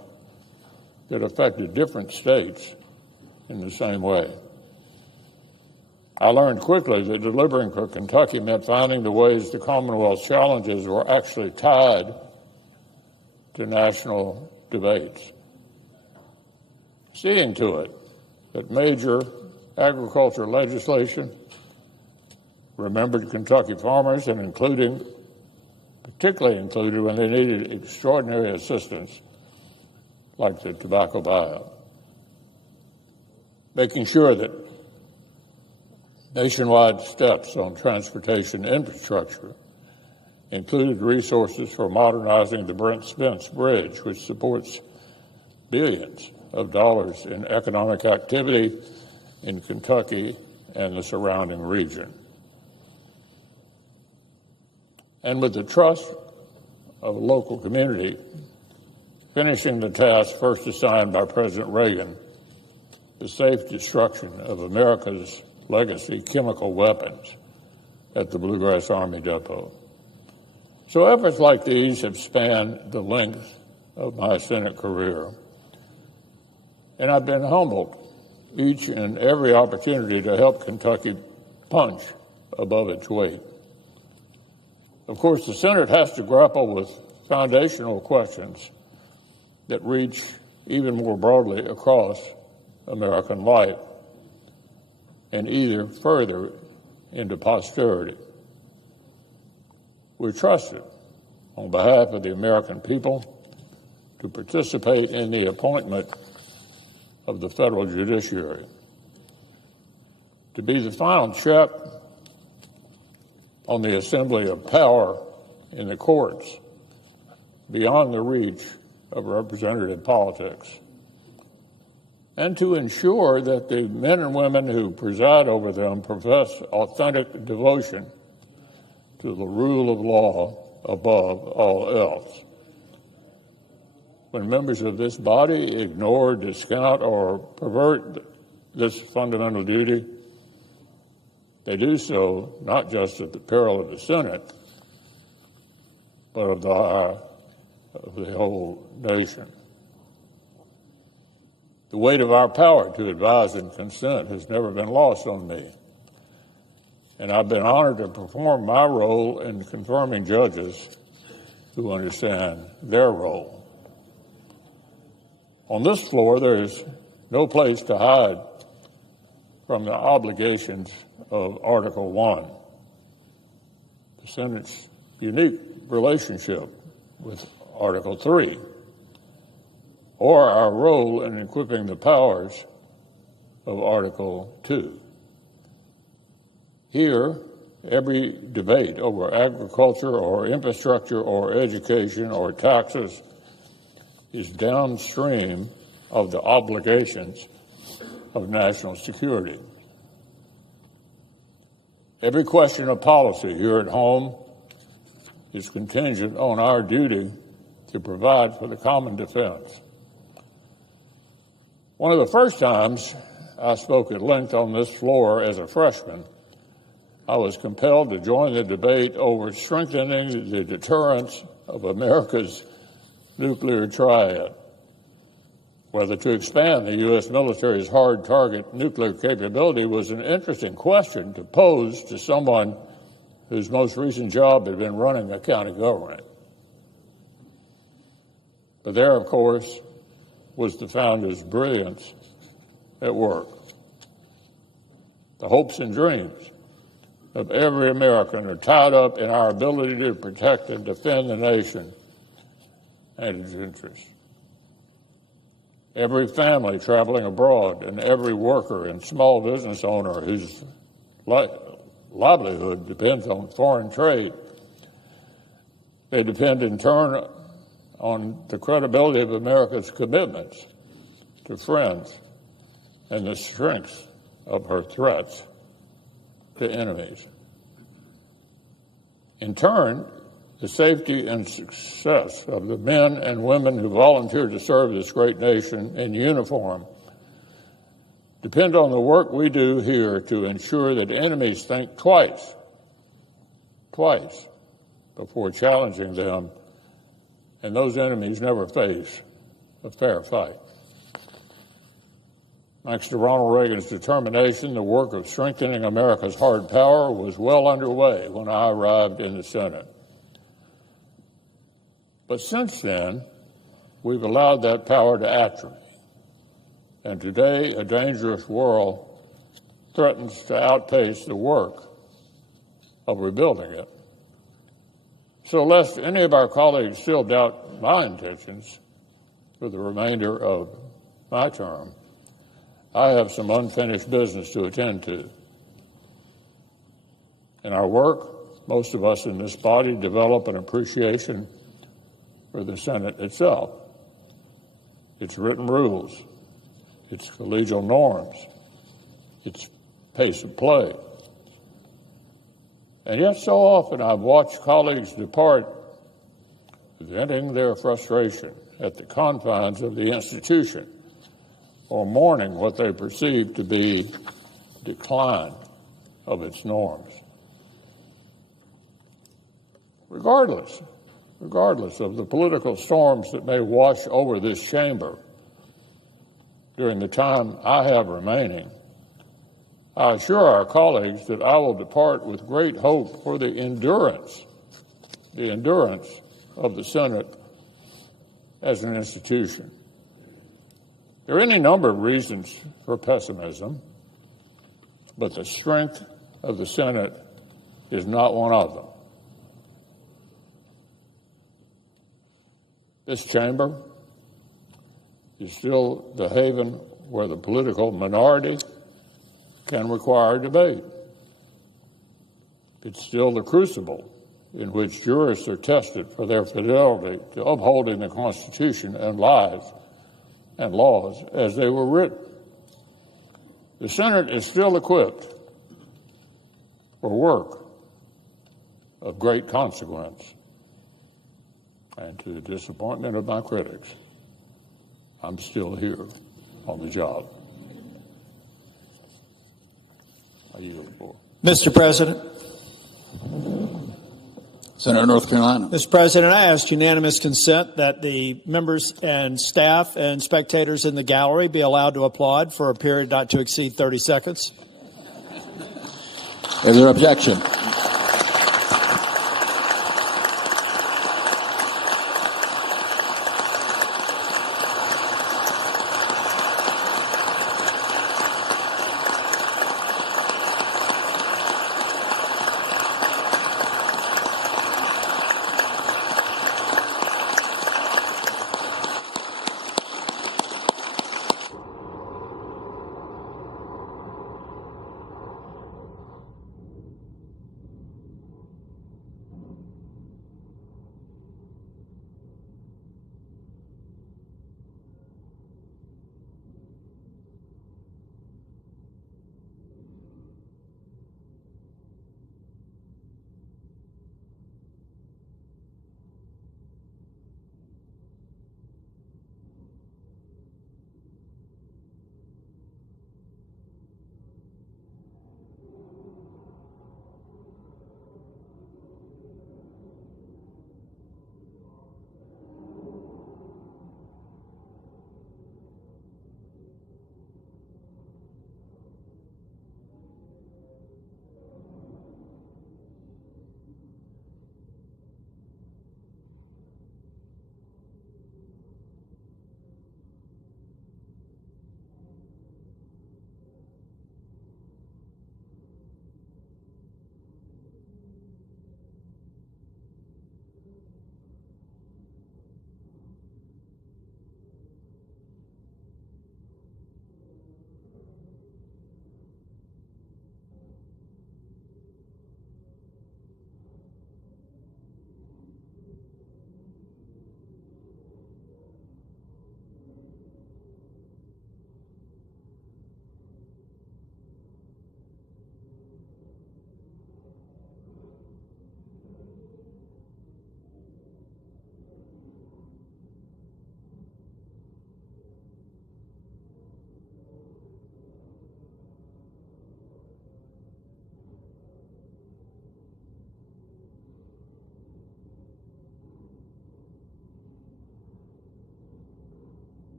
that affected different states in the same way. I learned quickly that delivering for Kentucky meant finding the ways the Commonwealth's challenges were actually tied to national debates. Seeing to it that major agriculture legislation remembered Kentucky farmers and particularly included when they needed extraordinary assistance, like the tobacco buyout. Making sure that nationwide steps on transportation infrastructure included resources for modernizing the Brent Spence Bridge, which supports billions of dollars in economic activity in Kentucky and the surrounding region. And with the trust of a local community, finishing the task first assigned by President Reagan, the safe destruction of America's legacy chemical weapons at the Bluegrass Army Depot. So efforts like these have spanned the length of my Senate career. And I've been humbled each and every opportunity to help Kentucky punch above its weight. Of course, the Senate has to grapple with foundational questions that reach even more broadly across American life and either further into posterity. We're trusted on behalf of the American people to participate in the appointment of the federal judiciary, to be the final check on the assembly of power in the courts beyond the reach of representative politics, and to ensure that the men and women who preside over them profess authentic devotion to the rule of law above all else. When members of this body ignore, discount, or pervert this fundamental duty, they do so not just at the peril of the Senate, but of the whole nation. The weight of our power to advise and consent has never been lost on me, and I've been honored to perform my role in confirming judges who understand their role. On this floor, there is no place to hide from the obligations of Article 1. the Senate's unique relationship with Article 3, or our role in equipping the powers of Article 2. Here, every debate over agriculture or infrastructure or education or taxes is downstream of the obligations of national security. Every question of policy here at home is contingent on our duty to provide for the common defense. One of the first times I spoke at length on this floor as a freshman, I was compelled to join the debate over strengthening the deterrence of America's nuclear triad. Whether to expand the U.S. military's hard target nuclear capability was an interesting question to pose to someone whose most recent job had been running a county government. But there, of course, was the founder's brilliance at work. The hopes and dreams of every American are tied up in our ability to protect and defend the nation and its interests. Every family traveling abroad and every worker and small business owner whose livelihood depends on foreign trade, they depend in turn on the credibility of America's commitments to friends and the strength of her threats to enemies. In turn, the safety and success of the men and women who volunteered to serve this great nation in uniform depend on the work we do here to ensure that enemies think twice before challenging them, and those enemies never face a fair fight. Thanks to Ronald Reagan's determination, the work of strengthening America's hard power was well underway when I arrived in the Senate. But since then, we've allowed that power to atrophy. And today, a dangerous world threatens to outpace the work of rebuilding it. So lest any of our colleagues still doubt my intentions for the remainder of my term, I have some unfinished business to attend to. In our work, most of us in this body develop an appreciation for the Senate itself, its written rules, its collegial norms, its pace of play. And yet so often I've watched colleagues depart, venting their frustration at the confines of the institution or mourning what they perceive to be decline of its norms. Regardless of the political storms that may wash over this chamber during the time I have remaining, I assure our colleagues that I will depart with great hope for the endurance of the Senate as an institution. There are any number of reasons for pessimism, but the strength of the Senate is not one of them. This chamber is still the haven where the political minority can require debate. It's still the crucible in which jurists are tested for their fidelity to upholding the Constitution and laws as they were written. The Senate is still equipped for work of great consequence. And to the disappointment of my critics, I'm still here on the job. I yield the floor. Mr. President. Senator North Carolina. Mr. President, I ask unanimous consent that the members and staff and spectators in the gallery be allowed to applaud for a period not to exceed 30 seconds. Is there objection?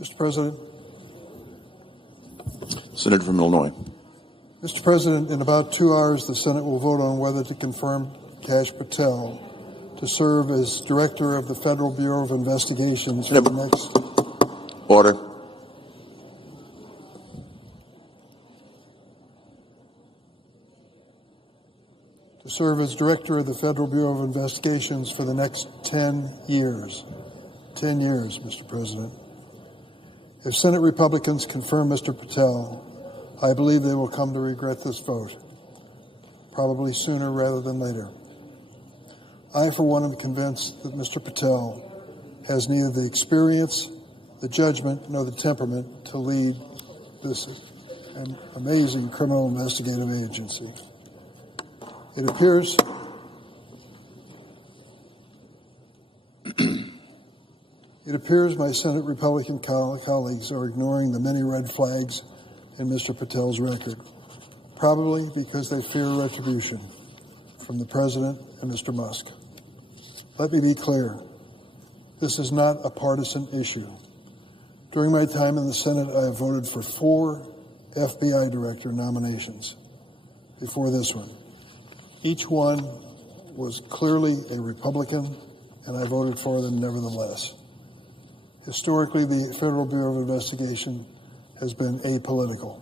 Mr. President. Senator from Illinois. Mr. President, in about 2 hours, the Senate will vote on whether to confirm Kash Patel to serve as Director of the Federal Bureau of Investigations for the next... Order. To serve as Director of the Federal Bureau of Investigations for the next 10 years. 10 years, Mr. President. If Senate Republicans confirm Mr. Patel, I believe they will come to regret this vote, probably sooner rather than later. I, for one, am convinced that Mr. Patel has neither the experience, the judgment, nor the temperament to lead this amazing criminal investigative agency. It appears my Senate Republican colleagues are ignoring the many red flags in Mr. Patel's record, probably because they fear retribution from the President and Mr. Musk. Let me be clear. This is not a partisan issue. During my time in the Senate, I have voted for 4 FBI director nominations before this one. Each one was clearly a Republican, and I voted for them nevertheless. Historically, the Federal Bureau of Investigation has been apolitical.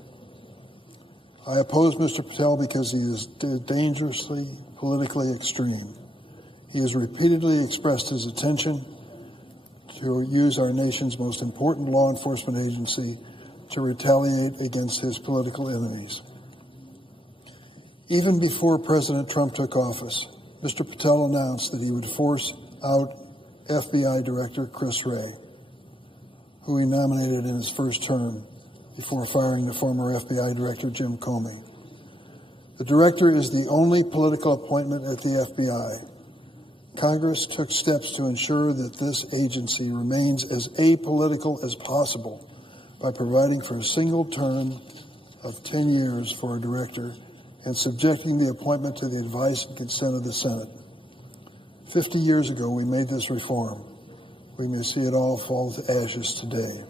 I oppose Mr. Patel because he is dangerously politically extreme. He has repeatedly expressed his intention to use our nation's most important law enforcement agency to retaliate against his political enemies. Even before President Trump took office, Mr. Patel announced that he would force out FBI Director Chris Wray, who he nominated in his first term before firing the former FBI Director Jim Comey. The director is the only political appointment at the FBI. Congress took steps to ensure that this agency remains as apolitical as possible by providing for a single term of 10 years for a director and subjecting the appointment to the advice and consent of the Senate. 50 years ago, we made this reform. We may see it all fall to ashes today.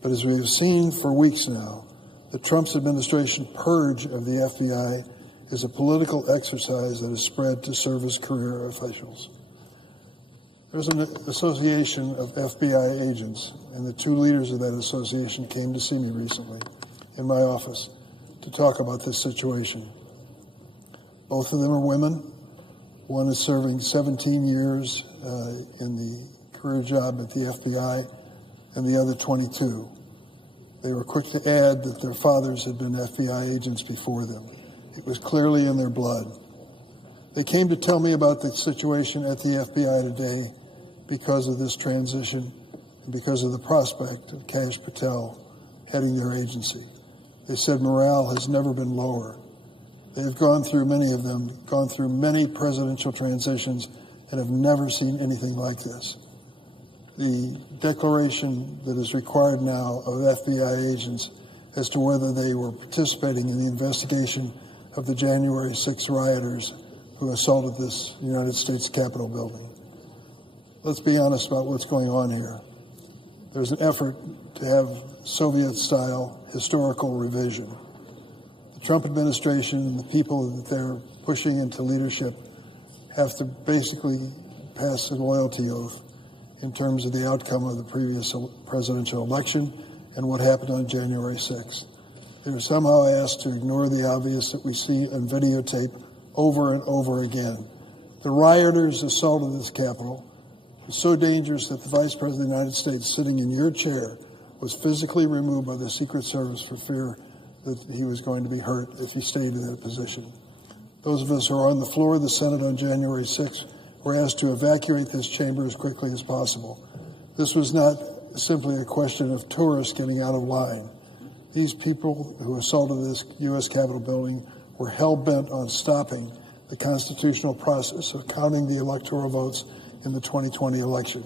But as we have seen for weeks now, the Trump administration purge of the FBI is a political exercise that has spread to service career officials. There's an association of FBI agents, and the 2 leaders of that association came to see me recently in my office to talk about this situation. Both of them are women. One is serving 17 years in the career job at the FBI, and the other 22. They were quick to add that their fathers had been FBI agents before them. It was clearly in their blood. They came to tell me about the situation at the FBI today because of this transition and because of the prospect of Kash Patel heading their agency. They said morale has never been lower. They've gone through many presidential transitions and have never seen anything like this. The declaration that is required now of FBI agents as to whether they were participating in the investigation of the January 6th rioters who assaulted this United States Capitol building. Let's be honest about what's going on here. There's an effort to have Soviet-style historical revision. The Trump administration and the people that they're pushing into leadership have to basically pass a loyalty oath in terms of the outcome of the previous presidential election and what happened on January 6th. They were somehow asked to ignore the obvious that we see on videotape over and over again. The rioters assaulted this Capitol. It was so dangerous that the Vice President of the United States, sitting in your chair, was physically removed by the Secret Service for fear that he was going to be hurt if he stayed in that position. Those of us who are on the floor of the Senate on January 6th were asked to evacuate this chamber as quickly as possible. This was not simply a question of tourists getting out of line. These people who assaulted this U.S. Capitol building were hell-bent on stopping the constitutional process of counting the electoral votes in the 2020 election.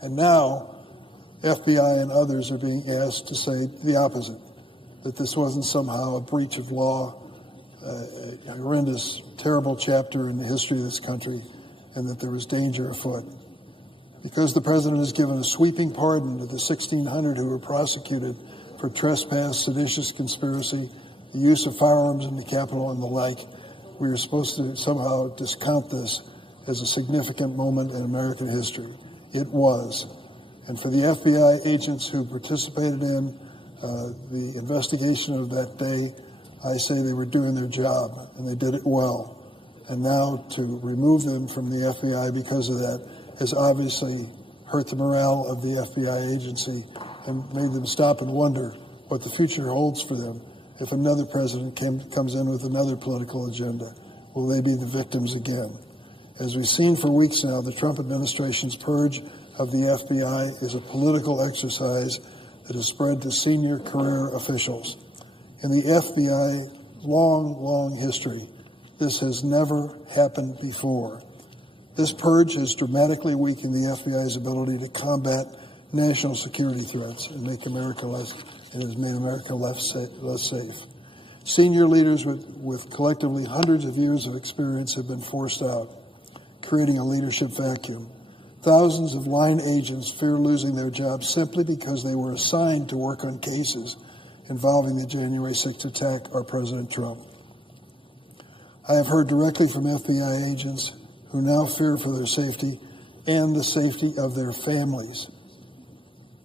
And now, FBI and others are being asked to say the opposite, that this wasn't somehow a breach of law, a horrendous, terrible chapter in the history of this country, and that there was danger afoot. Because the president has given a sweeping pardon to the 1,600 who were prosecuted for trespass, seditious conspiracy, the use of firearms in the Capitol, and the like, we are supposed to somehow discount this as a significant moment in American history. It was. And for the FBI agents who participated in the investigation of that day, I say they were doing their job, and they did it well. And now to remove them from the FBI because of that has obviously hurt the morale of the FBI agency and made them stop and wonder what the future holds for them. If another president comes in with another political agenda, will they be the victims again? As we've seen for weeks now, the Trump administration's purge of the FBI is a political exercise that has spread to senior career officials. In the FBI long history, this has never happened before. This purge has dramatically weakened the FBI's ability to combat national security threats and has made America less safe. Senior leaders with collectively hundreds of years of experience have been forced out, creating a leadership vacuum. Thousands of line agents fear losing their jobs simply because they were assigned to work on cases involving the January 6th attack on President Trump. I have heard directly from FBI agents who now fear for their safety and the safety of their families.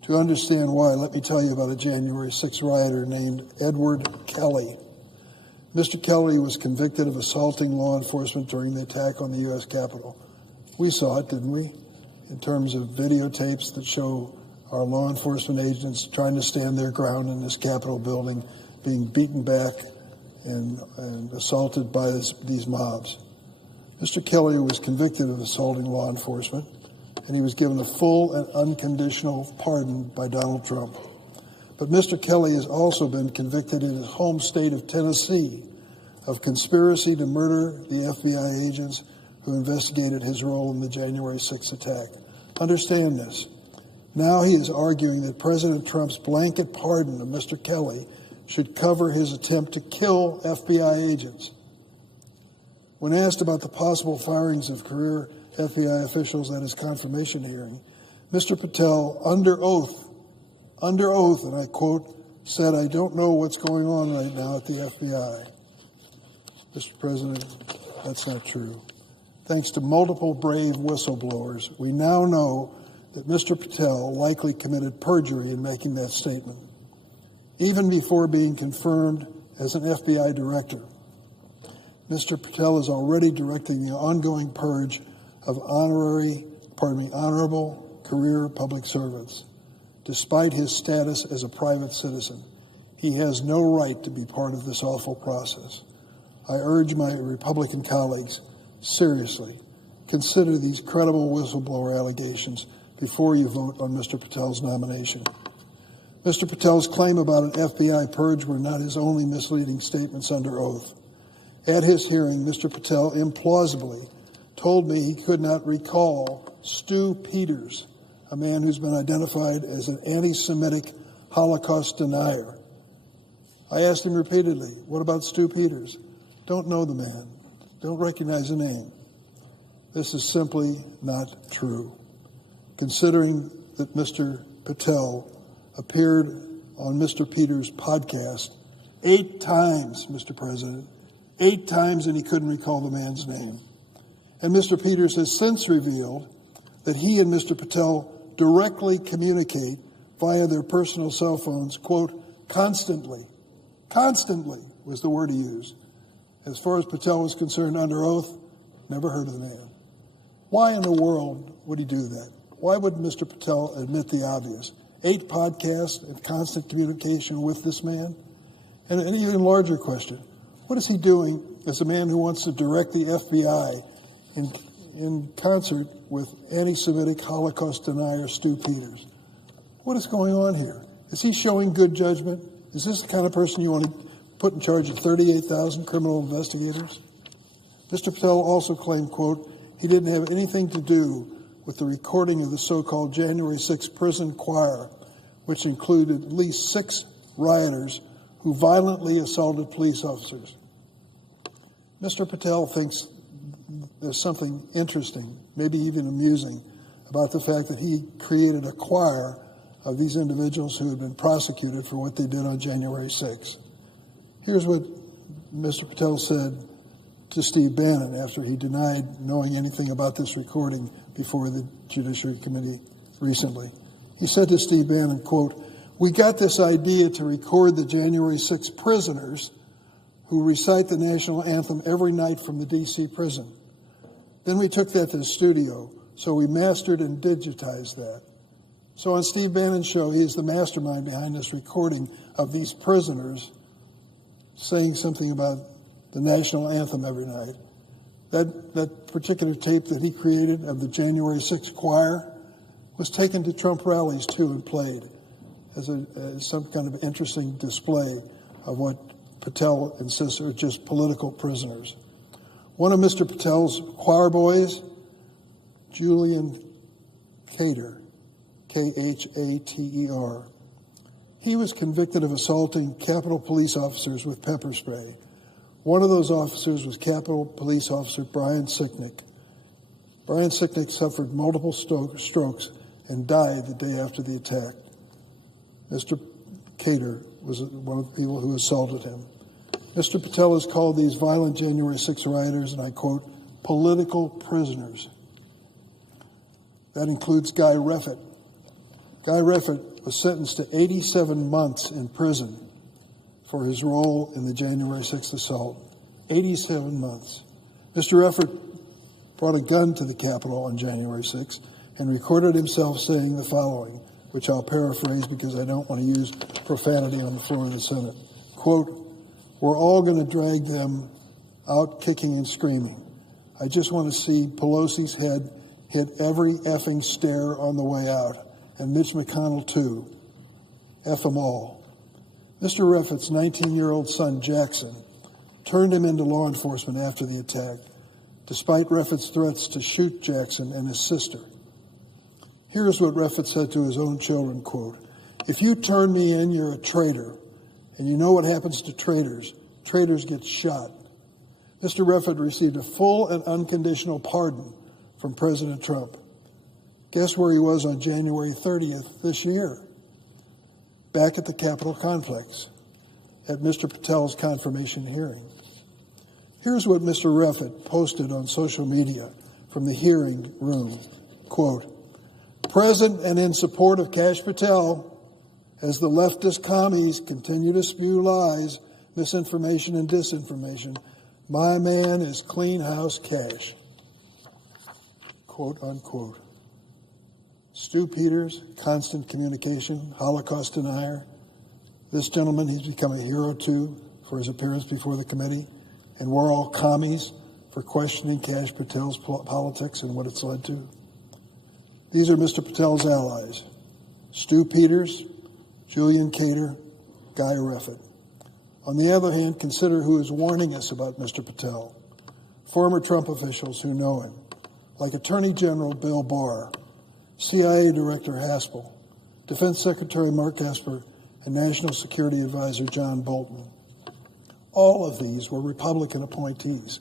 To understand why, let me tell you about a January 6th rioter named Edward Kelly. Mr. Kelly was convicted of assaulting law enforcement during the attack on the U.S. Capitol. We saw it, didn't we? In terms of videotapes that show our law enforcement agents trying to stand their ground in this Capitol building, being beaten back and assaulted by these mobs. Mr. Kelly was convicted of assaulting law enforcement, and he was given a full and unconditional pardon by Donald Trump. But Mr. Kelly has also been convicted in his home state of Tennessee of conspiracy to murder the FBI agents who investigated his role in the January 6th attack. Understand this. Now he is arguing that President Trump's blanket pardon of Mr. Kelly should cover his attempt to kill FBI agents. When asked about the possible firings of career FBI officials at his confirmation hearing, Mr. Patel, under oath, and I quote, said, "I don't know what's going on right now at the FBI." Mr. President, that's not true. Thanks to multiple brave whistleblowers, we now know that Mr. Patel likely committed perjury in making that statement, even before being confirmed as an FBI director. Mr. Patel is already directing the ongoing purge of honorable career public servants. Despite his status as a private citizen, he has no right to be part of this awful process. I urge my Republican colleagues, seriously, consider these credible whistleblower allegations before you vote on Mr. Patel's nomination. Mr. Patel's claim about an FBI purge were not his only misleading statements under oath. At his hearing, Mr. Patel implausibly told me he could not recall Stu Peters, a man who's been identified as an anti-Semitic Holocaust denier. I asked him repeatedly, what about Stu Peters? Don't know the man. Don't recognize the name. This is simply not true. Considering that Mr. Patel appeared on Mr. Peters' podcast 8 times, Mr. President, 8 times, and he couldn't recall the man's name. And Mr. Peters has since revealed that he and Mr. Patel directly communicate via their personal cell phones, quote, constantly. Constantly was the word he used. As far as Patel was concerned, under oath, never heard of the man. Why in the world would he do that? Why would Mr. Patel admit the obvious? 8 podcasts and constant communication with this man? And an even larger question, what is he doing as a man who wants to direct the FBI in concert with anti-Semitic Holocaust denier Stu Peters? What is going on here? Is he showing good judgment? Is this the kind of person you want to put in charge of 38,000 criminal investigators? Mr. Patel also claimed, quote, he didn't have anything to do with the recording of the so-called January 6th prison choir, which included at least 6 rioters who violently assaulted police officers. Mr. Patel thinks there's something interesting, maybe even amusing, about the fact that he created a choir of these individuals who had been prosecuted for what they did on January 6th. Here's what Mr. Patel said to Steve Bannon after he denied knowing anything about this recording before the Judiciary Committee recently. He said to Steve Bannon, quote, "We got this idea to record the January 6th prisoners who recite the national anthem every night from the D.C. prison. Then we took that to the studio, so we mastered and digitized that. So on Steve Bannon's show, he's the mastermind behind this recording of these prisoners saying something about the national anthem every night. That particular tape that he created of the January 6th choir was taken to Trump rallies, too, and played as some kind of interesting display of what Patel insists are just political prisoners. One of Mr. Patel's choir boys, Julian Khater, Khater, he was convicted of assaulting Capitol Police officers with pepper spray. One of those officers was Capitol Police Officer Brian Sicknick. Brian Sicknick suffered multiple strokes and died the day after the attack. Mr. Khater was one of the people who assaulted him. Mr. Patel has called these violent January 6 rioters, and I quote, political prisoners. That includes Guy Reffitt. Guy Reffitt was sentenced to 87 months in prison for his role in the January 6th assault. 87 months. Mr. Reffitt brought a gun to the Capitol on January 6th and recorded himself saying the following, which I'll paraphrase because I don't want to use profanity on the floor of the Senate. Quote, "We're all going to drag them out kicking and screaming. I just want to see Pelosi's head hit every effing stair on the way out, and Mitch McConnell too. F them all." Mr. Reffitt's 19-year-old son, Jackson, turned him into law enforcement after the attack, despite Reffitt's threats to shoot Jackson and his sister. Here's what Reffitt said to his own children, quote, "If you turn me in, you're a traitor. And you know what happens to traitors. Traitors get shot." Mr. Reffitt received a full and unconditional pardon from President Trump. Guess where he was on January 30th this year? Back at the Capitol complex at Mr. Patel's confirmation hearing. Here's what Mr. Reffitt posted on social media from the hearing room. Quote, "Present and in support of Kash Patel, as the leftist commies continue to spew lies, misinformation, and disinformation, my man is clean house Kash." Quote, unquote. Stu Peters, constant communication, Holocaust denier. This gentleman, he's become a hero, too, for his appearance before the committee. And we're all commies for questioning Kash Patel's politics and what it's led to. These are Mr. Patel's allies. Stu Peters, Julian Khater, Guy Reffitt. On the other hand, consider who is warning us about Mr. Patel. Former Trump officials who know him, like Attorney General Bill Barr, CIA Director Haspel, Defense Secretary Mark Esper, and National Security Advisor John Bolton. All of these were Republican appointees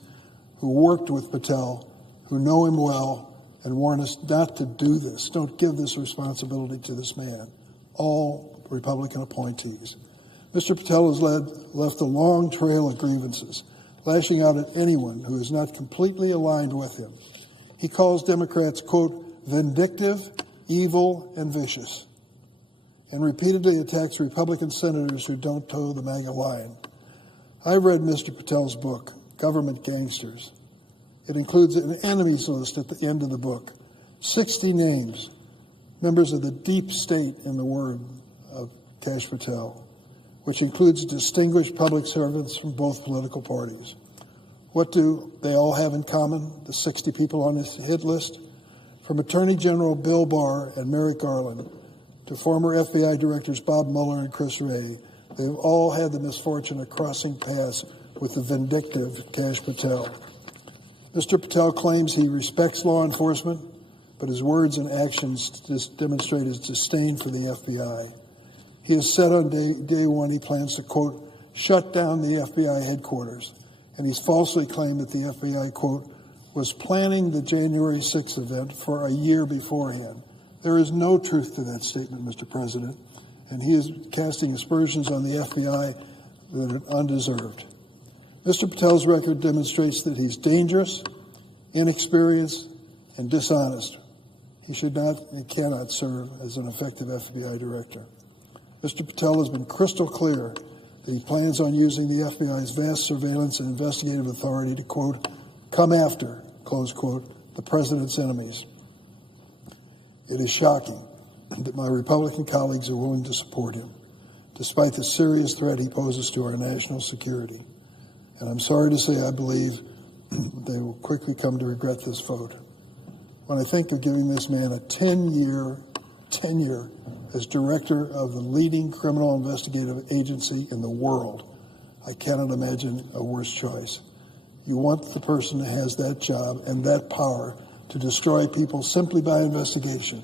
who worked with Patel, who know him well, and warn us not to do this. Don't give this responsibility to this man. All Republican appointees. Mr. Patel has left a long trail of grievances, lashing out at anyone who is not completely aligned with him. He calls Democrats, quote, vindictive, evil, and vicious, and repeatedly attacks Republican senators who don't toe the MAGA line. I've read Mr. Patel's book, Government Gangsters. It includes an enemies list at the end of the book, 60 names, members of the deep state, in the word of Kash Patel, which includes distinguished public servants from both political parties. What do they all have in common, the 60 people on this hit list? From Attorney General Bill Barr and Merrick Garland to former FBI Directors Bob Mueller and Chris Wray, they've all had the misfortune of crossing paths with the vindictive Kash Patel. Mr. Patel claims he respects law enforcement, but his words and actions demonstrate his disdain for the FBI. He has said on day one he plans to, quote, shut down the FBI headquarters, and he's falsely claimed that the FBI, quote, was planning the January 6th event for a year beforehand. There is no truth to that statement, Mr. President, and he is casting aspersions on the FBI that are undeserved. Mr. Patel's record demonstrates that he's dangerous, inexperienced, and dishonest. He should not and cannot serve as an effective FBI director. Mr. Patel has been crystal clear that he plans on using the FBI's vast surveillance and investigative authority to, quote, come after, close quote, the president's enemies. It is shocking that my Republican colleagues are willing to support him, despite the serious threat he poses to our national security. And I'm sorry to say I believe they will quickly come to regret this vote. When I think of giving this man a 10-year tenure as director of the leading criminal investigative agency in the world, I cannot imagine a worse choice. You want the person who has that job and that power to destroy people simply by investigation,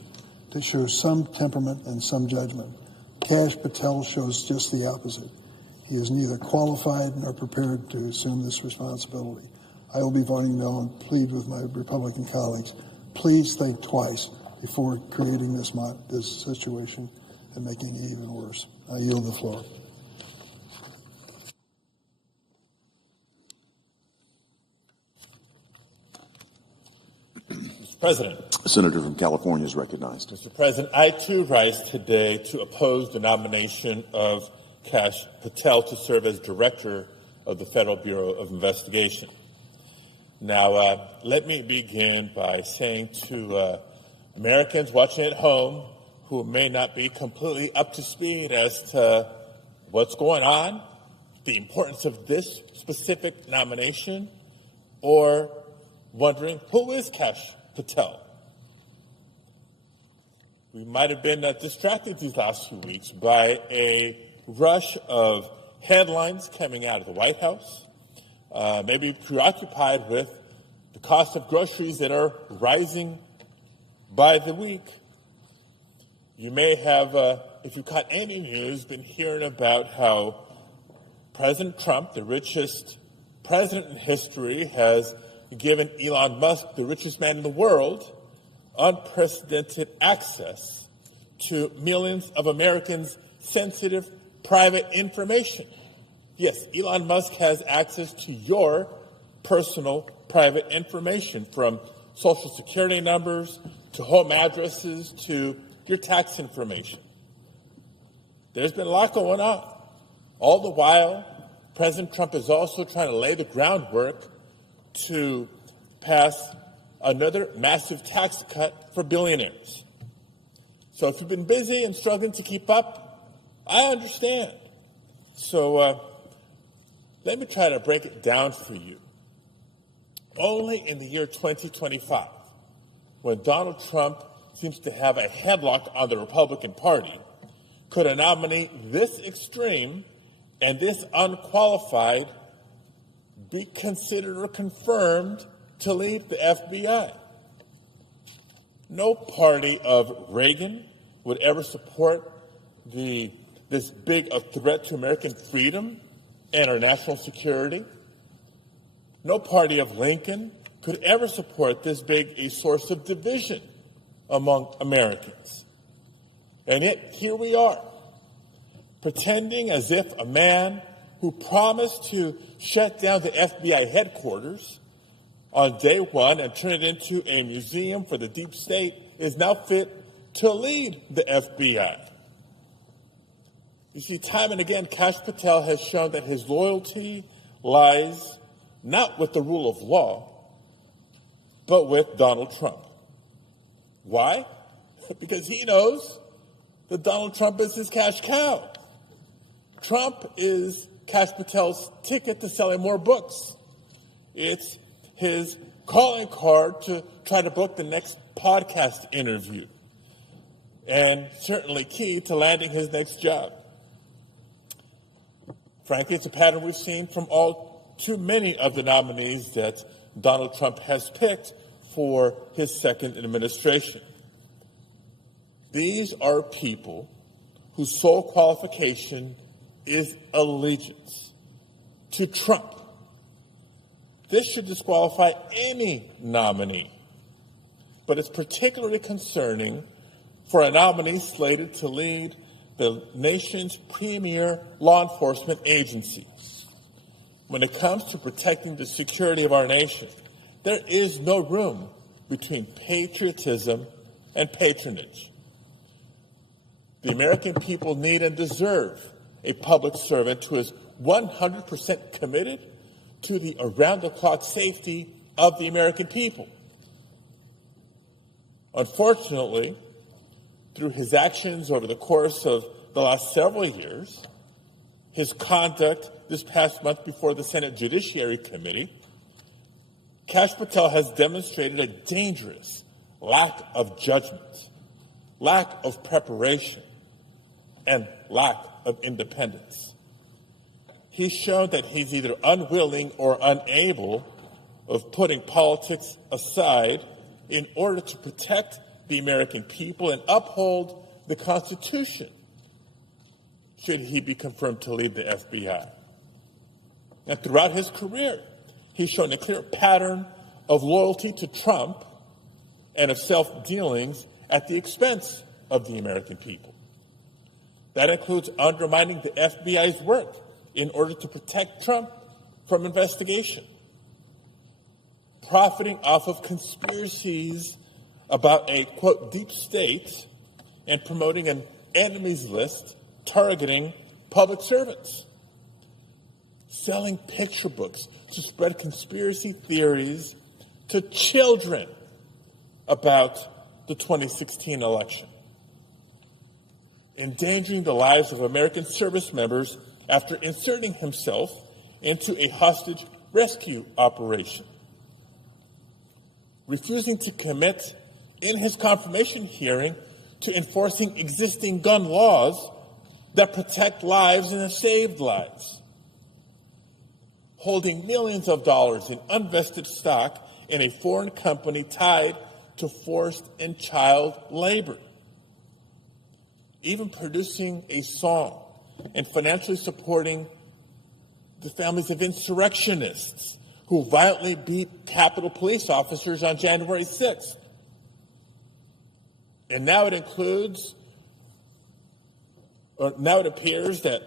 to show some temperament and some judgment. Kash Patel shows just the opposite. He is neither qualified nor prepared to assume this responsibility. I will be voting no and plead with my Republican colleagues. Please think twice before creating this situation and making it even worse. I yield the floor. Mr. President. Senator from California is recognized. Mr. President, I too rise today to oppose the nomination of Kash Patel to serve as director of the Federal Bureau of Investigation. Now, let me begin by saying to Americans watching at home who may not be completely up to speed as to what's going on, the importance of this specific nomination, or wondering, who is Kash Patel? We might have been distracted these last few weeks by a rush of headlines coming out of the White House, maybe preoccupied with the cost of groceries that are rising by the week. You may have, if you caught any news, been hearing about how President Trump, the richest president in history, has given Elon Musk, the richest man in the world, unprecedented access to millions of Americans' sensitive private information. Yes, Elon Musk has access to your personal private information, from Social Security numbers to home addresses to your tax information. There's been a lot going on. All the while, President Trump is also trying to lay the groundwork to pass another massive tax cut for billionaires. So if you've been busy and struggling to keep up, I understand. So let me try to break it down for you. Only in the year 2025, when Donald Trump seems to have a headlock on the Republican Party, could a nominee this extreme and this unqualified be considered or confirmed to lead the FBI. No party of Reagan would ever support this big a threat to American freedom and our national security. No party of Lincoln could ever support this big a source of division among Americans. And yet, here we are, pretending as if a man who promised to shut down the FBI headquarters on day one and turn it into a museum for the deep state is now fit to lead the FBI. You see, time and again, Kash Patel has shown that his loyalty lies not with the rule of law, but with Donald Trump. Why? Because he knows that Donald Trump is his cash cow. Trump is Kash Patel's ticket to selling more books. It's his calling card to try to book the next podcast interview, and certainly key to landing his next job. Frankly, it's a pattern we've seen from all too many of the nominees that Donald Trump has picked for his second administration. These are people whose sole qualification is allegiance to Trump. This should disqualify any nominee, but it's particularly concerning for a nominee slated to lead the nation's premier law enforcement agency. When it comes to protecting the security of our nation, there is no room between patriotism and patronage. The American people need and deserve a public servant who is 100% committed to the around-the-clock safety of the American people. Unfortunately, through his actions over the course of the last several years, his conduct this past month before the Senate Judiciary Committee, Kash Patel has demonstrated a dangerous lack of judgment, lack of preparation, and lack of independence. He's shown that he's either unwilling or unable of putting politics aside in order to protect the American people and uphold the Constitution, should he be confirmed to lead the FBI. And throughout his career, he's shown a clear pattern of loyalty to Trump and of self-dealings at the expense of the American people. That includes undermining the FBI's work in order to protect Trump from investigation, profiting off of conspiracies about a, quote, deep state, and promoting an enemies list targeting public servants, selling picture books to spread conspiracy theories to children about the 2016 election, endangering the lives of American service members after inserting himself into a hostage rescue operation, refusing to commit in his confirmation hearing to enforcing existing gun laws that protect lives and have saved lives, holding millions of dollars in unvested stock in a foreign company tied to forced and child labor, even producing a song and financially supporting the families of insurrectionists who violently beat Capitol police officers on January 6th. And now it appears that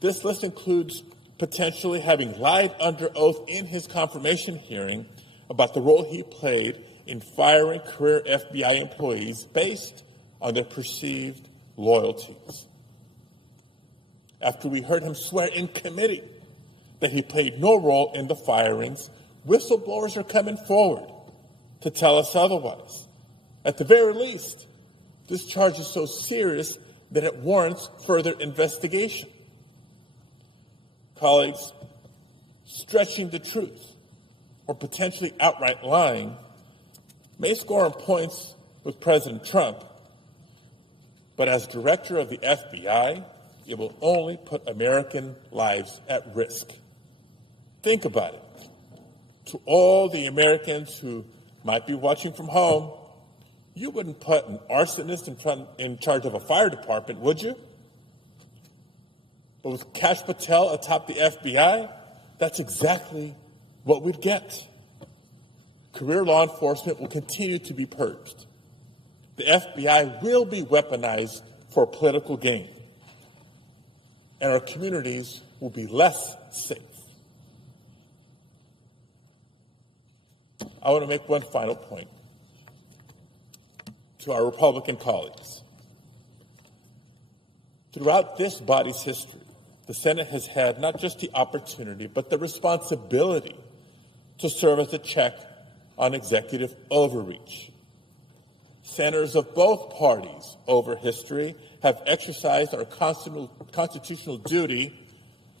this list includes potentially having lied under oath in his confirmation hearing about the role he played in firing career FBI employees based on their perceived loyalties. After we heard him swear in committee that he played no role in the firings, whistleblowers are coming forward to tell us otherwise. At the very least, this charge is so serious that it warrants further investigation. Colleagues, stretching the truth or potentially outright lying may score on points with President Trump, but as director of the FBI, it will only put American lives at risk. Think about it. To all the Americans who might be watching from home, you wouldn't put an arsonist in charge of a fire department, would you? But with Kash Patel atop the FBI, that's exactly what we'd get. Career law enforcement will continue to be purged. The FBI will be weaponized for political gain, and our communities will be less safe. I want to make one final point to our Republican colleagues. Throughout this body's history, the Senate has had not just the opportunity, but the responsibility to serve as a check on executive overreach. Senators of both parties over history have exercised our constitutional duty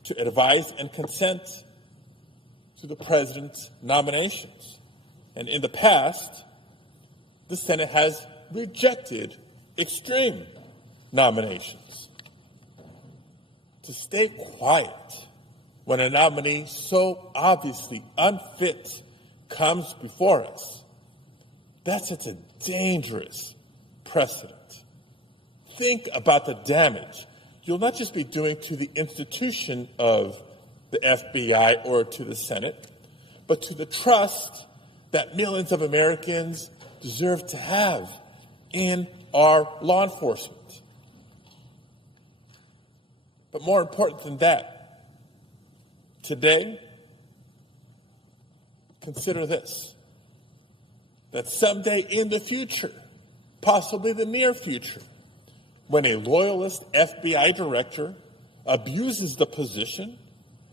to advise and consent to the president's nominations. And in the past, the Senate has rejected extreme nominations. To stay quiet when a nominee so obviously unfit comes before us, that sets a dangerous precedent. Think about the damage you'll not just be doing to the institution of the FBI or to the Senate, but to the trust that millions of Americans deserve to have in our law enforcement. But more important than that, today, consider this, that someday in the future, possibly the near future, when a loyalist FBI director abuses the position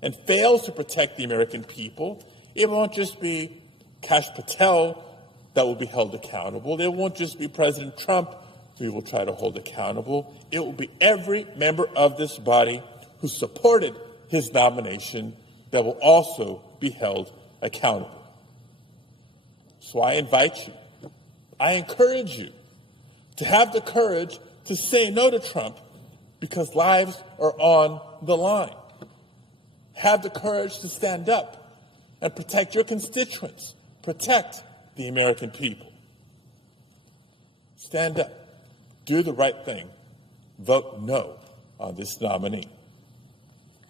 and fails to protect the American people, it won't just be Kash Patel that will be held accountable. It won't just be President Trump we will try to hold accountable. It will be every member of this body who supported his nomination that will also be held accountable. So I invite you, I encourage you to have the courage to say no to Trump because lives are on the line. Have the courage to stand up and protect your constituents, protect the American people. Stand up, do the right thing, vote no on this nominee.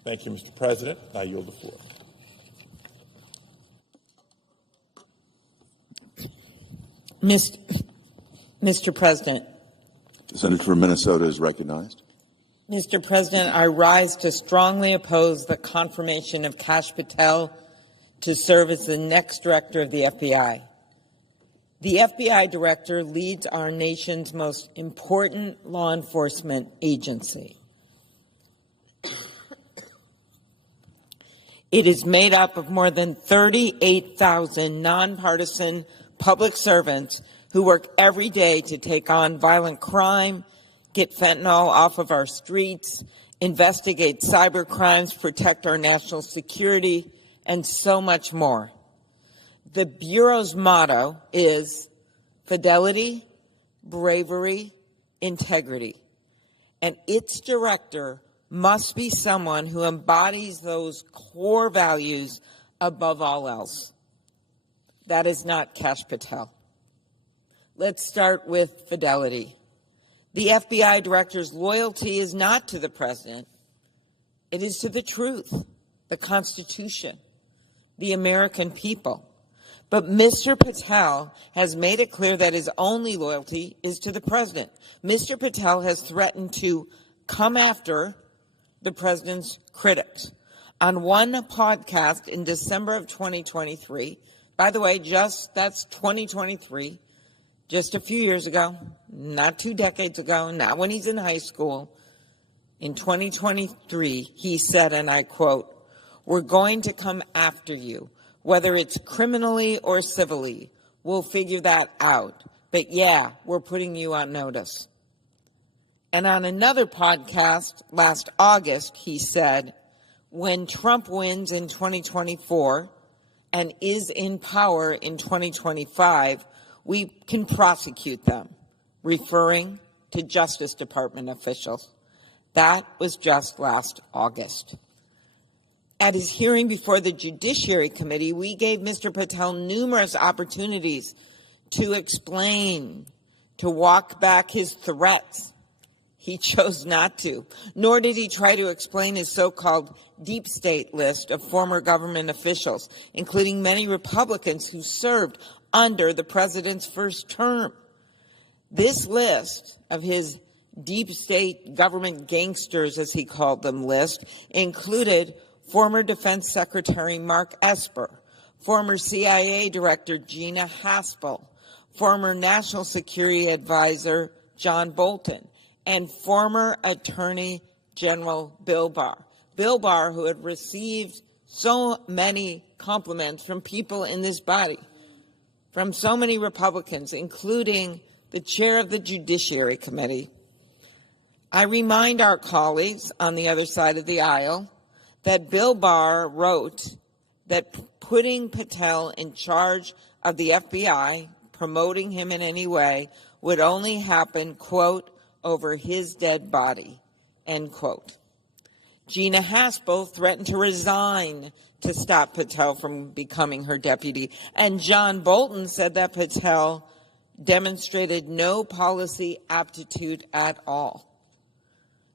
Thank you, Mr. President. I yield the floor. Mr. President. The senator from Minnesota is recognized. Mr. President, I rise to strongly oppose the confirmation of Kash Patel to serve as the next director of the FBI. The FBI director leads our nation's most important law enforcement agency. It is made up of more than 38,000 nonpartisan public servants who work every day to take on violent crime, get fentanyl off of our streets, investigate cyber crimes, protect our national security, and so much more. The Bureau's motto is fidelity, bravery, integrity. And its director must be someone who embodies those core values above all else. That is not Kash Patel. Let's start with fidelity. The FBI director's loyalty is not to the president. It is to the truth, the Constitution, the American people. But Mr. Patel has made it clear that his only loyalty is to the president. Mr. Patel has threatened to come after the president's critics. On one podcast in December of 2023, by the way, that's 2023, just a few years ago, not 2 decades ago, not when he's in high school. In 2023, he said, and I quote, "We're going to come after you, whether it's criminally or civilly. We'll figure that out. But yeah, we're putting you on notice." And on another podcast last August, he said, "When Trump wins in 2024 and is in power in 2025, we can prosecute them," referring to Justice Department officials. That was just last August. At his hearing before the Judiciary Committee, we gave Mr. Patel numerous opportunities to explain, to walk back his threats. He chose not to, nor did he try to explain his so-called deep state list of former government officials, including many Republicans who served under the president's first term. This list of his deep state government gangsters, as he called them, list included former Defense Secretary Mark Esper, former CIA Director Gina Haspel, former National Security Advisor John Bolton, and former Attorney General Bill Barr. Bill Barr, who had received so many compliments from people in this body, from so many Republicans, including the chair of the Judiciary Committee. I remind our colleagues on the other side of the aisle that Bill Barr wrote that putting Patel in charge of the FBI, promoting him in any way, would only happen, quote, over his dead body, end quote. Gina Haspel threatened to resign to stop Patel from becoming her deputy. And John Bolton said that Patel demonstrated no policy aptitude at all.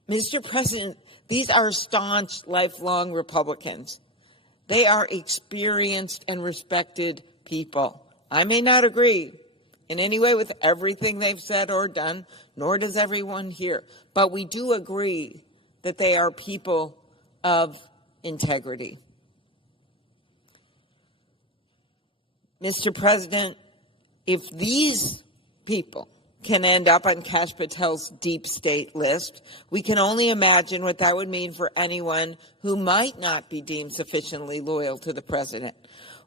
Mr. President, these are staunch, lifelong Republicans. They are experienced and respected people. I may not agree in any way with everything they've said or done, nor does everyone here, but we do agree that they are people of integrity. Mr. President, if these people can end up on Kash Patel's deep state list, we can only imagine what that would mean for anyone who might not be deemed sufficiently loyal to the president.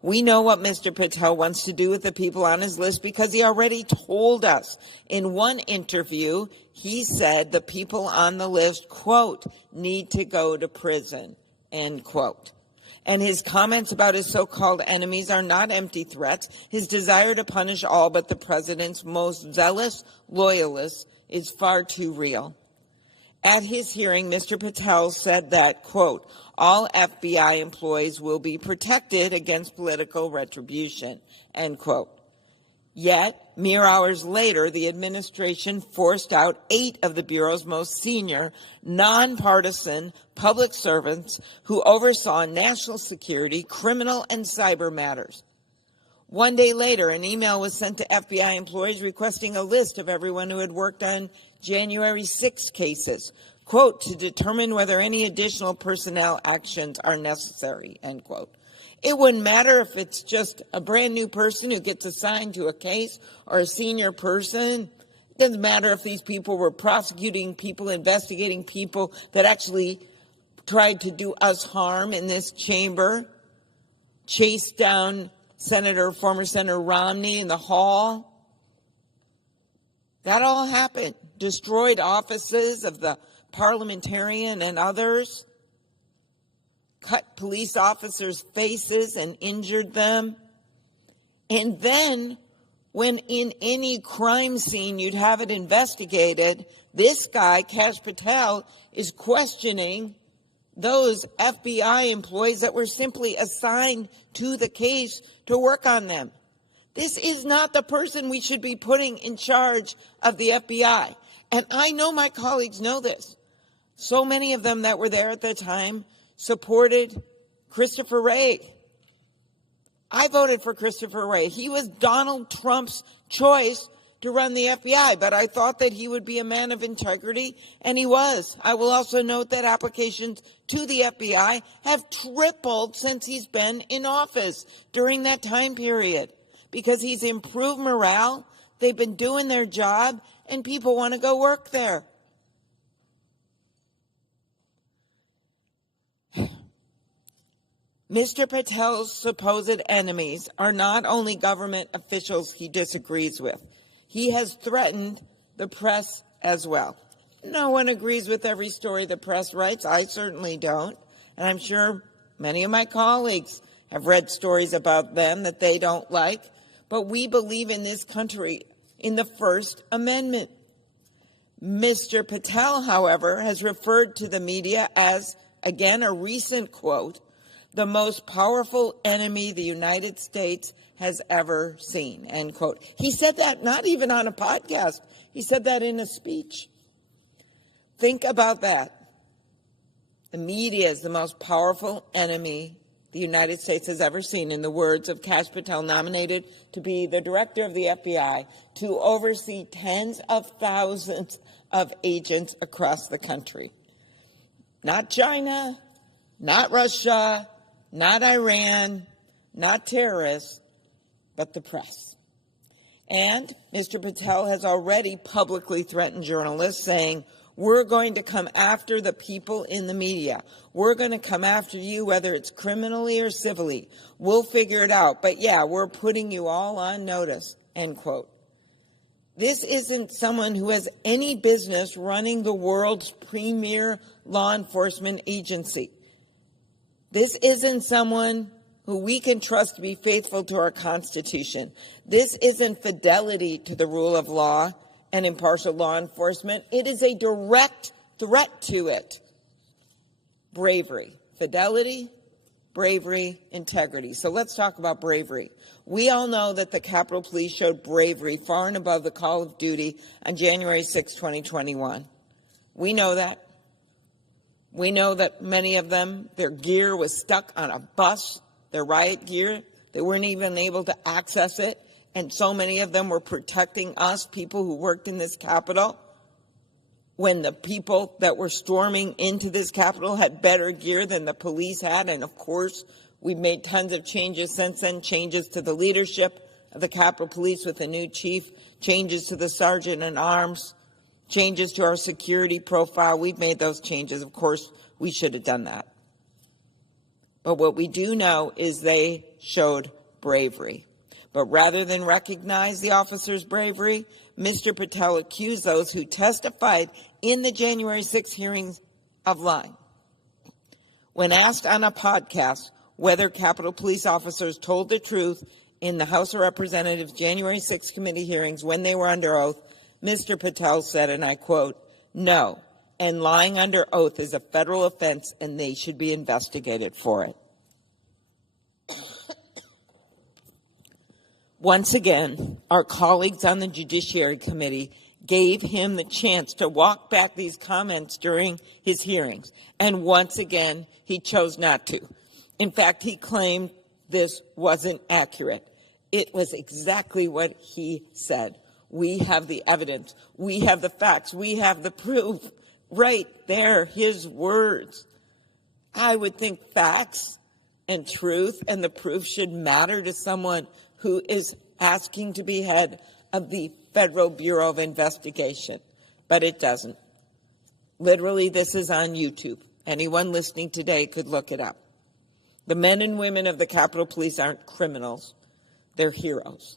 We know what Mr. Patel wants to do with the people on his list because he already told us. In one interview, he said the people on the list, quote, need to go to prison, end quote. And his comments about his so-called enemies are not empty threats. His desire to punish all but the president's most zealous loyalists is far too real. At his hearing, Mr. Patel said that, quote, all FBI employees will be protected against political retribution, end quote. Yet, mere hours later, the administration forced out 8 of the Bureau's most senior, nonpartisan public servants who oversaw national security, criminal, and cyber matters. One day later, an email was sent to FBI employees requesting a list of everyone who had worked on January 6 cases, quote, to determine whether any additional personnel actions are necessary, end quote. It wouldn't matter if it's just a brand new person who gets assigned to a case or a senior person. It doesn't matter if these people were prosecuting people, investigating people that actually tried to do us harm in this chamber, chased down former Senator Romney in the hall. That all happened. Destroyed offices of the parliamentarian and others. Cut police officers' faces and injured them. And then, when in any crime scene you'd have it investigated, this guy, Kash Patel, is questioning those FBI employees that were simply assigned to the case to work on them. This is not the person we should be putting in charge of the FBI. And I know my colleagues know this. So many of them that were there at the time supported Christopher Wray. I voted for Christopher Wray. He was Donald Trump's choice to run the FBI, but I thought that he would be a man of integrity, and he was. I will also note that applications to the FBI have tripled since he's been in office during that time period because he's improved morale, they've been doing their job, and people want to go work there. Mr. Patel's supposed enemies are not only government officials he disagrees with. He has threatened the press as well. No one agrees with every story the press writes. I certainly don't. And I'm sure many of my colleagues have read stories about them that they don't like. But we believe in this country in the First Amendment. Mr. Patel, however, has referred to the media as, again, a recent quote, the most powerful enemy the United States has ever seen, end quote. He said that not even on a podcast. He said that in a speech. Think about that. The media is the most powerful enemy the United States has ever seen, in the words of Kash Patel, nominated to be the director of the FBI, to oversee tens of thousands of agents across the country. Not China, not Russia, not Iran, not terrorists, but the press. And Mr. Patel has already publicly threatened journalists, saying, we're going to come after the people in the media. We're going to come after you, whether it's criminally or civilly. We'll figure it out. But yeah, we're putting you all on notice, end quote. This isn't someone who has any business running the world's premier law enforcement agency. This isn't someone who we can trust to be faithful to our Constitution. This isn't fidelity to the rule of law and impartial law enforcement. It is a direct threat to it. Bravery, fidelity, bravery, integrity. So let's talk about bravery. We all know that the Capitol Police showed bravery far and above the call of duty on January 6, 2021. We know that. We know that many of them, their gear was stuck on a bus, their riot gear. They weren't even able to access it. And so many of them were protecting us, people who worked in this Capitol, when the people that were storming into this Capitol had better gear than the police had. And of course, we've made tons of changes since then, changes to the leadership of the Capitol Police with a new chief, changes to the sergeant at arms, changes to our security profile. We've made those changes. Of course, we should have done that. But what we do know is they showed bravery. But rather than recognize the officers' bravery, Mr. Patel accused those who testified in the January 6 hearings of lying. When asked on a podcast whether Capitol Police officers told the truth in the House of Representatives January 6 committee hearings when they were under oath, Mr. Patel said, and I quote, "No, and lying under oath is a federal offense and they should be investigated for it." Once again, our colleagues on the Judiciary Committee gave him the chance to walk back these comments during his hearings. And once again, he chose not to. In fact, he claimed this wasn't accurate. It was exactly what he said. We have the evidence. We have the facts. We have the proof. Right there, his words. I would think facts and truth and the proof should matter to someone who is asking to be head of the Federal Bureau of Investigation, but it doesn't. Literally, this is on YouTube. Anyone listening today could look it up. The men and women of the Capitol Police aren't criminals. They're heroes.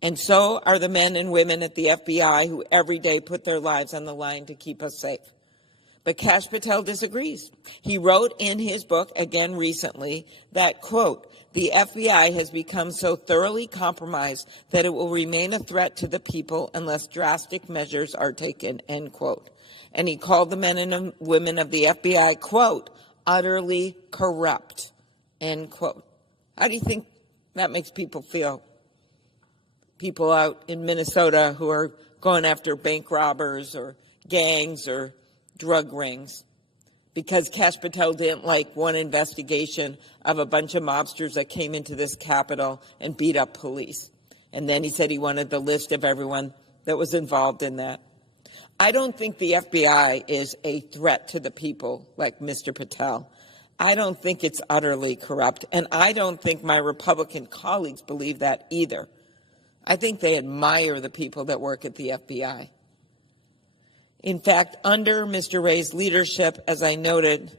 And so are the men and women at the FBI who every day put their lives on the line to keep us safe. But Kash Patel disagrees. He wrote in his book, again recently, that, quote, "The FBI has become so thoroughly compromised that it will remain a threat to the people unless drastic measures are taken," end quote. And he called the men and women of the FBI, quote, "utterly corrupt," end quote. How do you think that makes people feel? People out in Minnesota who are going after bank robbers or gangs or drug rings because Kash Patel didn't like one investigation of a bunch of mobsters that came into this Capitol and beat up police. And then he said he wanted the list of everyone that was involved in that. I don't think the FBI is a threat to the people like Mr. Patel. I don't think it's utterly corrupt, and I don't think my Republican colleagues believe that either. I think they admire the people that work at the FBI. In fact, under Mr. Wray's leadership, as I noted,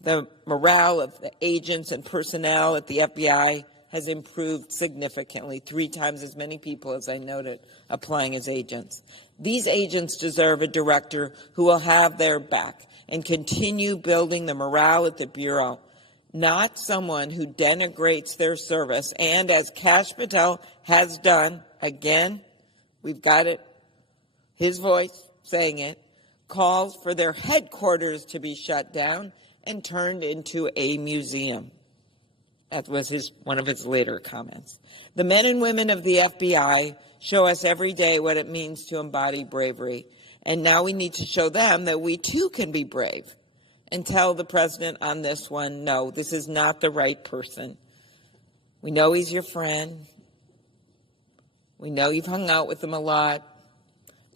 the morale of the agents and personnel at the FBI has improved significantly, 3 times as many people, as I noted, applying as agents. These agents deserve a director who will have their back and continue building the morale at the Bureau, not someone who denigrates their service and, as Kash Patel has done, again, we've got it, his voice saying it, calls for their headquarters to be shut down and turned into a museum. That was one of his later comments. The men and women of the FBI show us every day what it means to embody bravery. And now we need to show them that we too can be brave and tell the president on this one, no, this is not the right person. We know he's your friend. We know you've hung out with him a lot,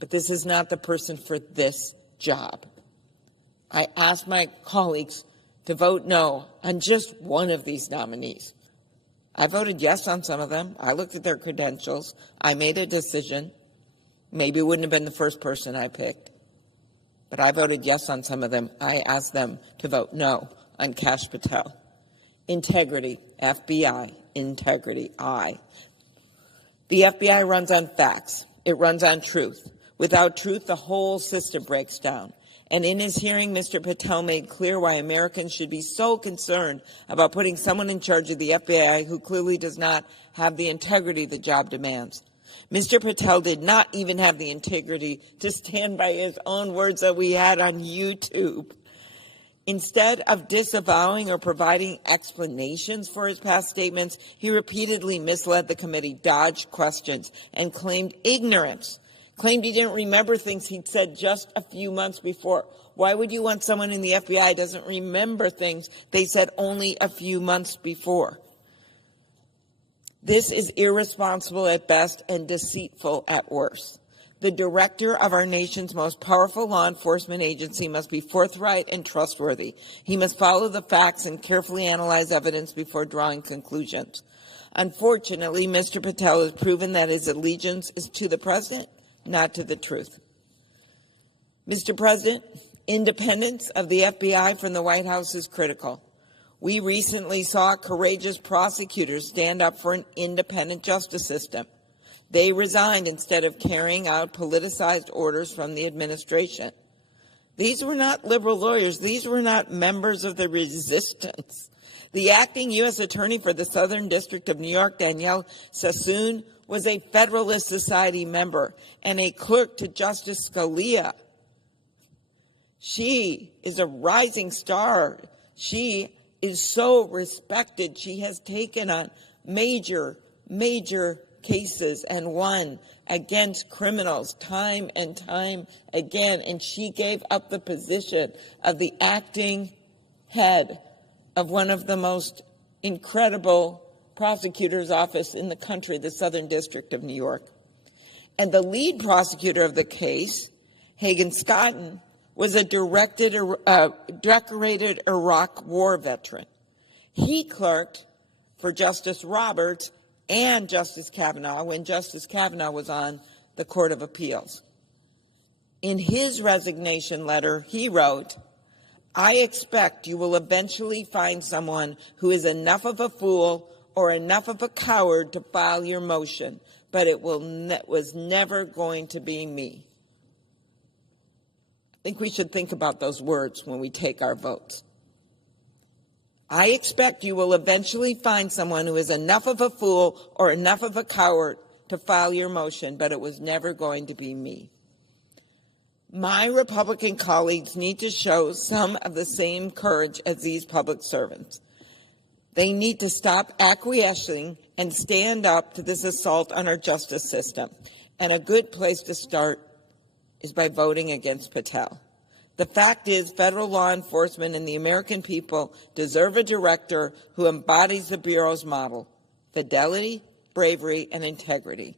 but this is not the person for this job. I asked my colleagues to vote no on just one of these nominees. I voted yes on some of them. I looked at their credentials. I made a decision. Maybe it wouldn't have been the first person I picked, but I voted yes on some of them. I asked them to vote no on Kash Patel. Integrity, FBI, integrity, I. The FBI runs on facts. It runs on truth. Without truth, the whole system breaks down. And in his hearing, Mr. Patel made clear why Americans should be so concerned about putting someone in charge of the FBI who clearly does not have the integrity the job demands. Mr. Patel did not even have the integrity to stand by his own words that we had on YouTube. Instead of disavowing or providing explanations for his past statements, he repeatedly misled the committee, dodged questions, and claimed ignorance. claimed he didn't remember things he'd said just a few months before. Why would you want someone in the FBI who doesn't remember things they said only a few months before? This is irresponsible at best and deceitful at worst. The director of our nation's most powerful law enforcement agency must be forthright and trustworthy. He must follow the facts and carefully analyze evidence before drawing conclusions. Unfortunately, Mr. Patel has proven that his allegiance is to the president, not to the truth. Mr. President, independence of the FBI from the White House is critical. We recently saw courageous prosecutors stand up for an independent justice system. They resigned instead of carrying out politicized orders from the administration. These were not liberal lawyers. These were not members of the resistance. The acting U.S. Attorney for the Southern District of New York, Danielle Sassoon, was a Federalist Society member and a clerk to Justice Scalia. She is a rising star. She is so respected. She has taken on major cases and won against criminals time and time again. And she gave up the position of the acting head of one of the most incredible prosecutor's office in the country, the Southern District of New York. And the lead prosecutor of the case, Hegseth, was a decorated Iraq war veteran. He clerked for Justice Roberts and Justice Kavanaugh when Justice Kavanaugh was on the Court of Appeals. In his resignation letter, he wrote, "I expect you will eventually find someone who is enough of a fool or enough of a coward to file your motion, but it was never going to be me." I think we should think about those words when we take our votes. I expect you will eventually find someone who is enough of a fool or enough of a coward to file your motion, but it was never going to be me. My Republican colleagues need to show some of the same courage as these public servants. They need to stop acquiescing and stand up to this assault on our justice system. And a good place to start is by voting against Patel. The fact is, federal law enforcement and the American people deserve a director who embodies the Bureau's model: fidelity, bravery, and integrity.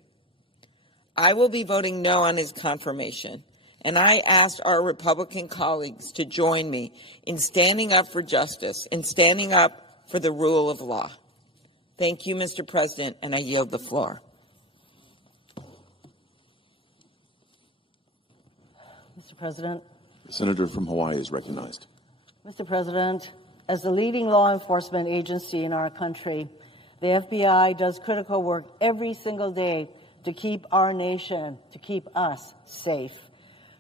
I will be voting no on his confirmation, and I asked our Republican colleagues to join me in standing up for justice and standing up for the rule of law. Thank you, Mr. President, and I yield the floor. Mr. President. The senator from Hawaii is recognized. Mr. President, as the leading law enforcement agency in our country, the FBI does critical work every single day to keep our nation, to keep us safe.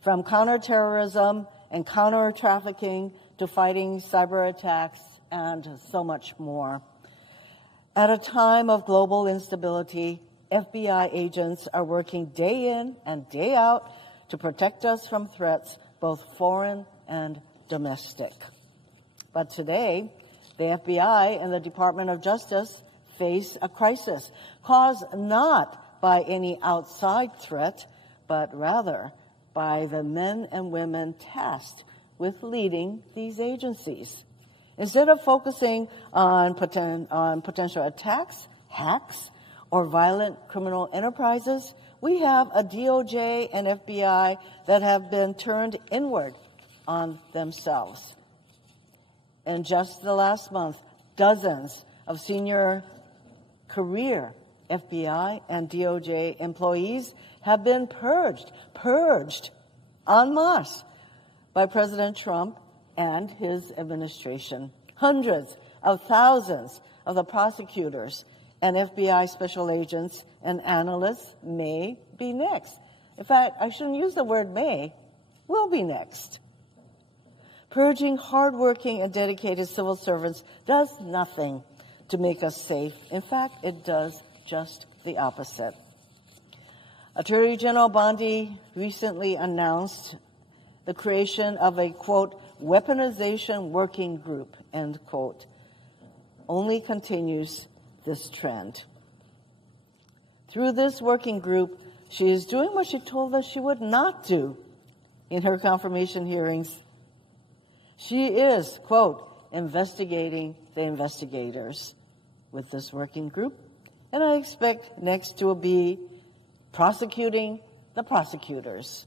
From counterterrorism and counter-trafficking to fighting cyber attacks and so much more. At a time of global instability, FBI agents are working day in and day out to protect us from threats, both foreign and domestic. But today, the FBI and the Department of Justice face a crisis caused not by any outside threat, but rather by the men and women tasked with leading these agencies. Instead of focusing on potential attacks, hacks, or violent criminal enterprises, we have a DOJ and FBI that have been turned inward on themselves. In just the last month, dozens of senior career FBI and DOJ employees have been purged en masse by President Trump and his administration. Hundreds of thousands of the prosecutors and FBI special agents and analysts may be next. In fact, I shouldn't use the word may, will be next. Purging hardworking and dedicated civil servants does nothing to make us safe. In fact, it does just the opposite. Attorney General Bondi recently announced the creation of a, quote, weaponization working group, end quote, only continues this trend. Through this working group, she is doing what she told us she would not do in her confirmation hearings. She is, quote, investigating the investigators with this working group, and I expect next to be prosecuting the prosecutors.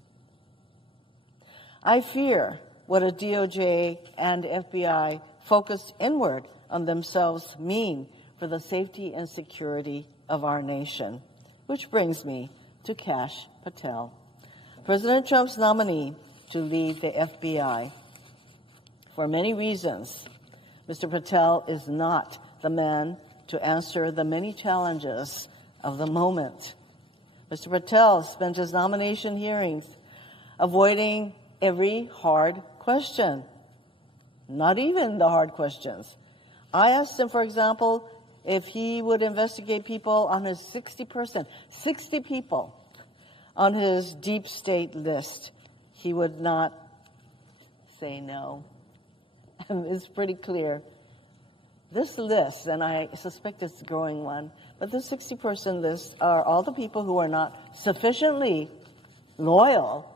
I fear what a DOJ and FBI focused inward on themselves mean for the safety and security of our nation. Which brings me to Kash Patel, President Trump's nominee to lead the FBI. For many reasons, Mr. Patel is not the man to answer the many challenges of the moment. Mr. Patel spent his nomination hearings avoiding every hard question, not even the hard questions. I asked him, for example, if he would investigate people on his 60 people on his deep state list. He would not say no. It's pretty clear. This list, and I suspect it's a growing one, but this 60-person list are all the people who are not sufficiently loyal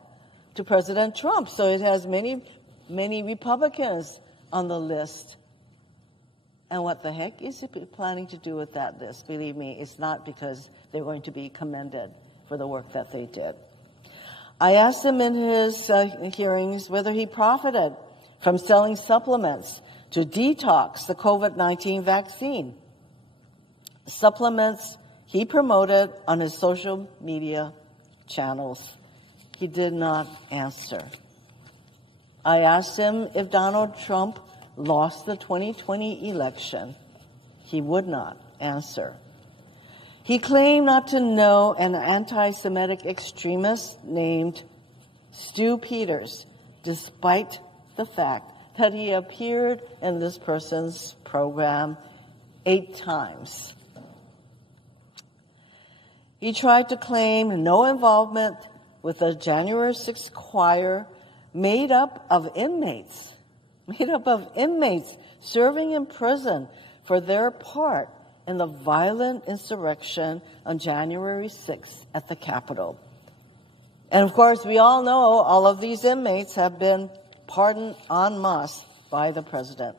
to President Trump. So it has many Republicans on the list. And what the heck is he planning to do with that list? Believe me, it's not because they're going to be commended for the work that they did. I asked him in his hearings whether he profited from selling supplements to detox the COVID-19 vaccine. Supplements he promoted on his social media channels. He did not answer. I asked him if Donald Trump lost the 2020 election. He would not answer. He claimed not to know an anti-Semitic extremist named Stu Peters, despite the fact that he appeared in this person's program 8 times. He tried to claim no involvement with the January 6th choir made up of inmates serving in prison for their part in the violent insurrection on January 6th at the Capitol. And of course, we all know all of these inmates have been pardoned en masse by the president.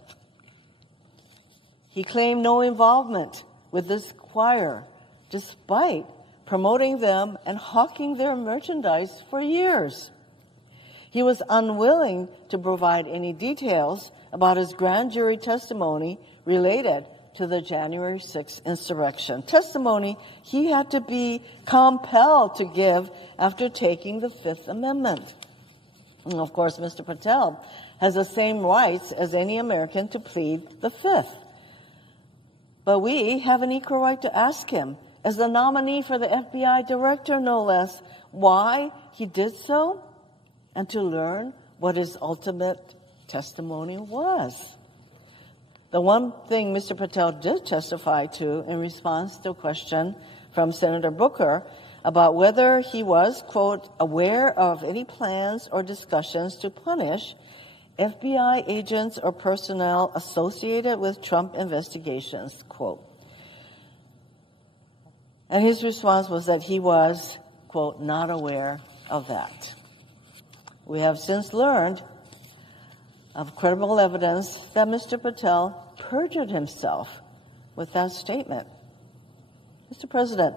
He claimed no involvement with this choir, despite promoting them and hawking their merchandise for years. He was unwilling to provide any details about his grand jury testimony related to the January 6th insurrection, testimony he had to be compelled to give after taking the Fifth Amendment. And of course, Mr. Patel has the same rights as any American to plead the Fifth. But we have an equal right to ask him, as the nominee for the FBI director, no less, why he did so, and to learn what his ultimate testimony was. The one thing Mr. Patel did testify to in response to a question from Senator Booker about whether he was, quote, aware of any plans or discussions to punish FBI agents or personnel associated with Trump investigations, quote. And his response was that he was, quote, not aware of that. We have since learned of credible evidence that Mr. Patel perjured himself with that statement. Mr. President,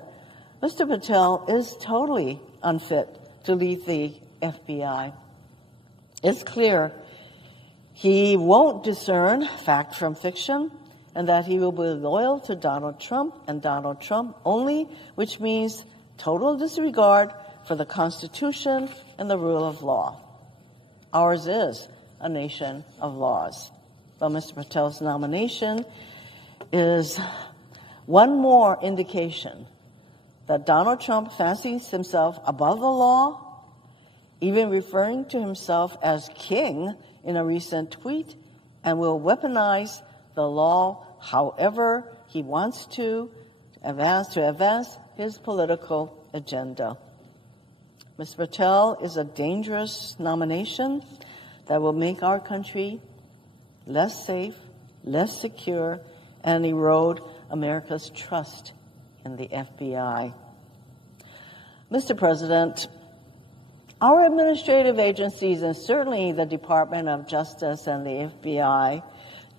Mr. Patel is totally unfit to lead the FBI. It's clear he won't discern fact from fiction, and that he will be loyal to Donald Trump and Donald Trump only, which means total disregard for the Constitution and the rule of law. Ours is a nation of laws. But Mr. Patel's nomination is one more indication that Donald Trump fancies himself above the law, even referring to himself as king in a recent tweet, and will weaponize the law however he wants to advance his political agenda. Mr. Patel is a dangerous nomination that will make our country less safe, less secure, and erode America's trust in the FBI. Mr. President, our administrative agencies, and certainly the Department of Justice and the FBI,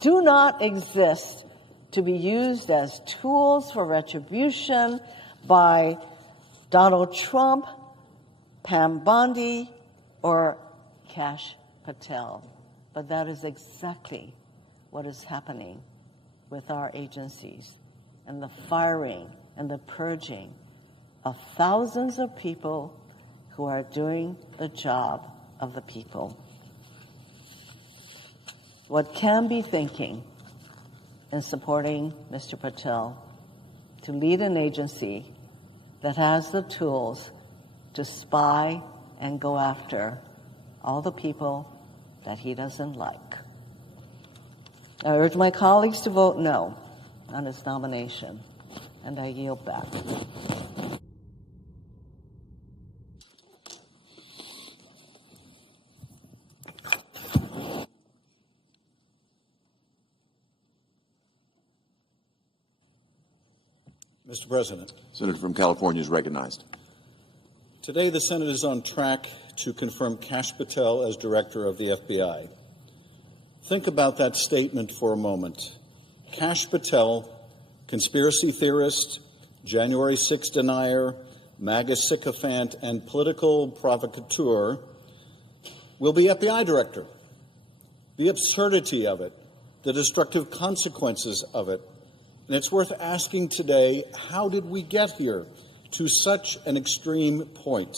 do not exist to be used as tools for retribution by Donald Trump, Pam Bondi, or Kash Patel. But that is exactly what is happening with our agencies and the firing and the purging of thousands of people who are doing the job of the people. What can be thinking in supporting Mr. Patel to lead an agency that has the tools to spy and go after all the people that he doesn't like? I urge my colleagues to vote no on his nomination, and I yield back. Mr. President. Senator from California is recognized. Today, the Senate is on track to confirm Kash Patel as director of the FBI. Think about that statement for a moment. Kash Patel, conspiracy theorist, January 6 denier, MAGA sycophant, and political provocateur, will be FBI director. The absurdity of it, the destructive consequences of it. And it's worth asking today, how did we get here to such an extreme point,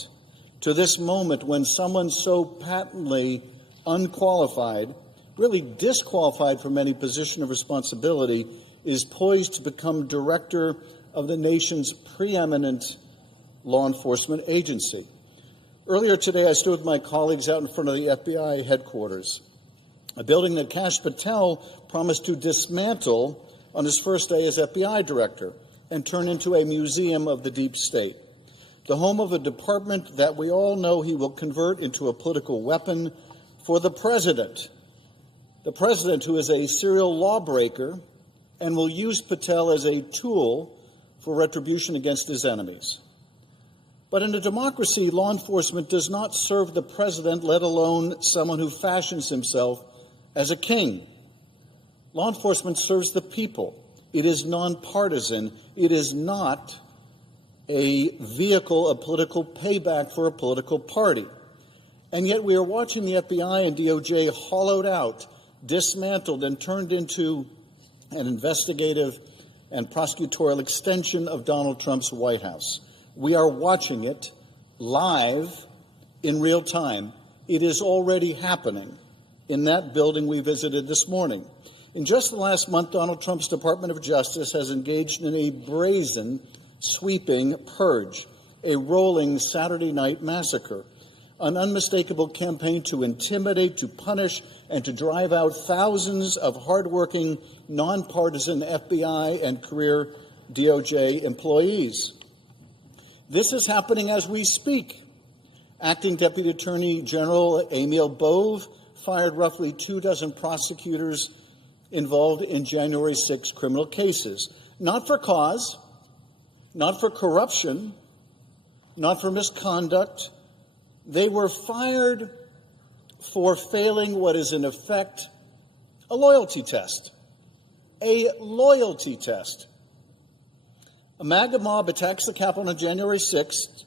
to this moment when someone so patently unqualified, really disqualified from any position of responsibility, is poised to become director of the nation's preeminent law enforcement agency? Earlier today, I stood with my colleagues out in front of the FBI headquarters, a building that Kash Patel promised to dismantle on his first day as FBI director and turn into a museum of the deep state, the home of a department that we all know he will convert into a political weapon for the president who is a serial lawbreaker and will use Patel as a tool for retribution against his enemies. But in a democracy, law enforcement does not serve the president, let alone someone who fashions himself as a king. Law enforcement serves the people. It is nonpartisan. It is not a vehicle of political payback for a political party. And yet we are watching the FBI and DOJ hollowed out, dismantled, and turned into an investigative and prosecutorial extension of Donald Trump's White House. We are watching it live in real time. It is already happening in that building we visited this morning. In just the last month, Donald Trump's Department of Justice has engaged in a brazen, sweeping purge, a rolling Saturday night massacre, an unmistakable campaign to intimidate, to punish, and to drive out thousands of hardworking, nonpartisan FBI and career DOJ employees. This is happening as we speak. Acting Deputy Attorney General Emil Bove fired roughly 24 prosecutors involved in January 6 criminal cases, not for cause, not for corruption, not for misconduct. They were fired for failing what is in effect a loyalty test. A loyalty test. A MAGA mob attacks the Capitol on January 6th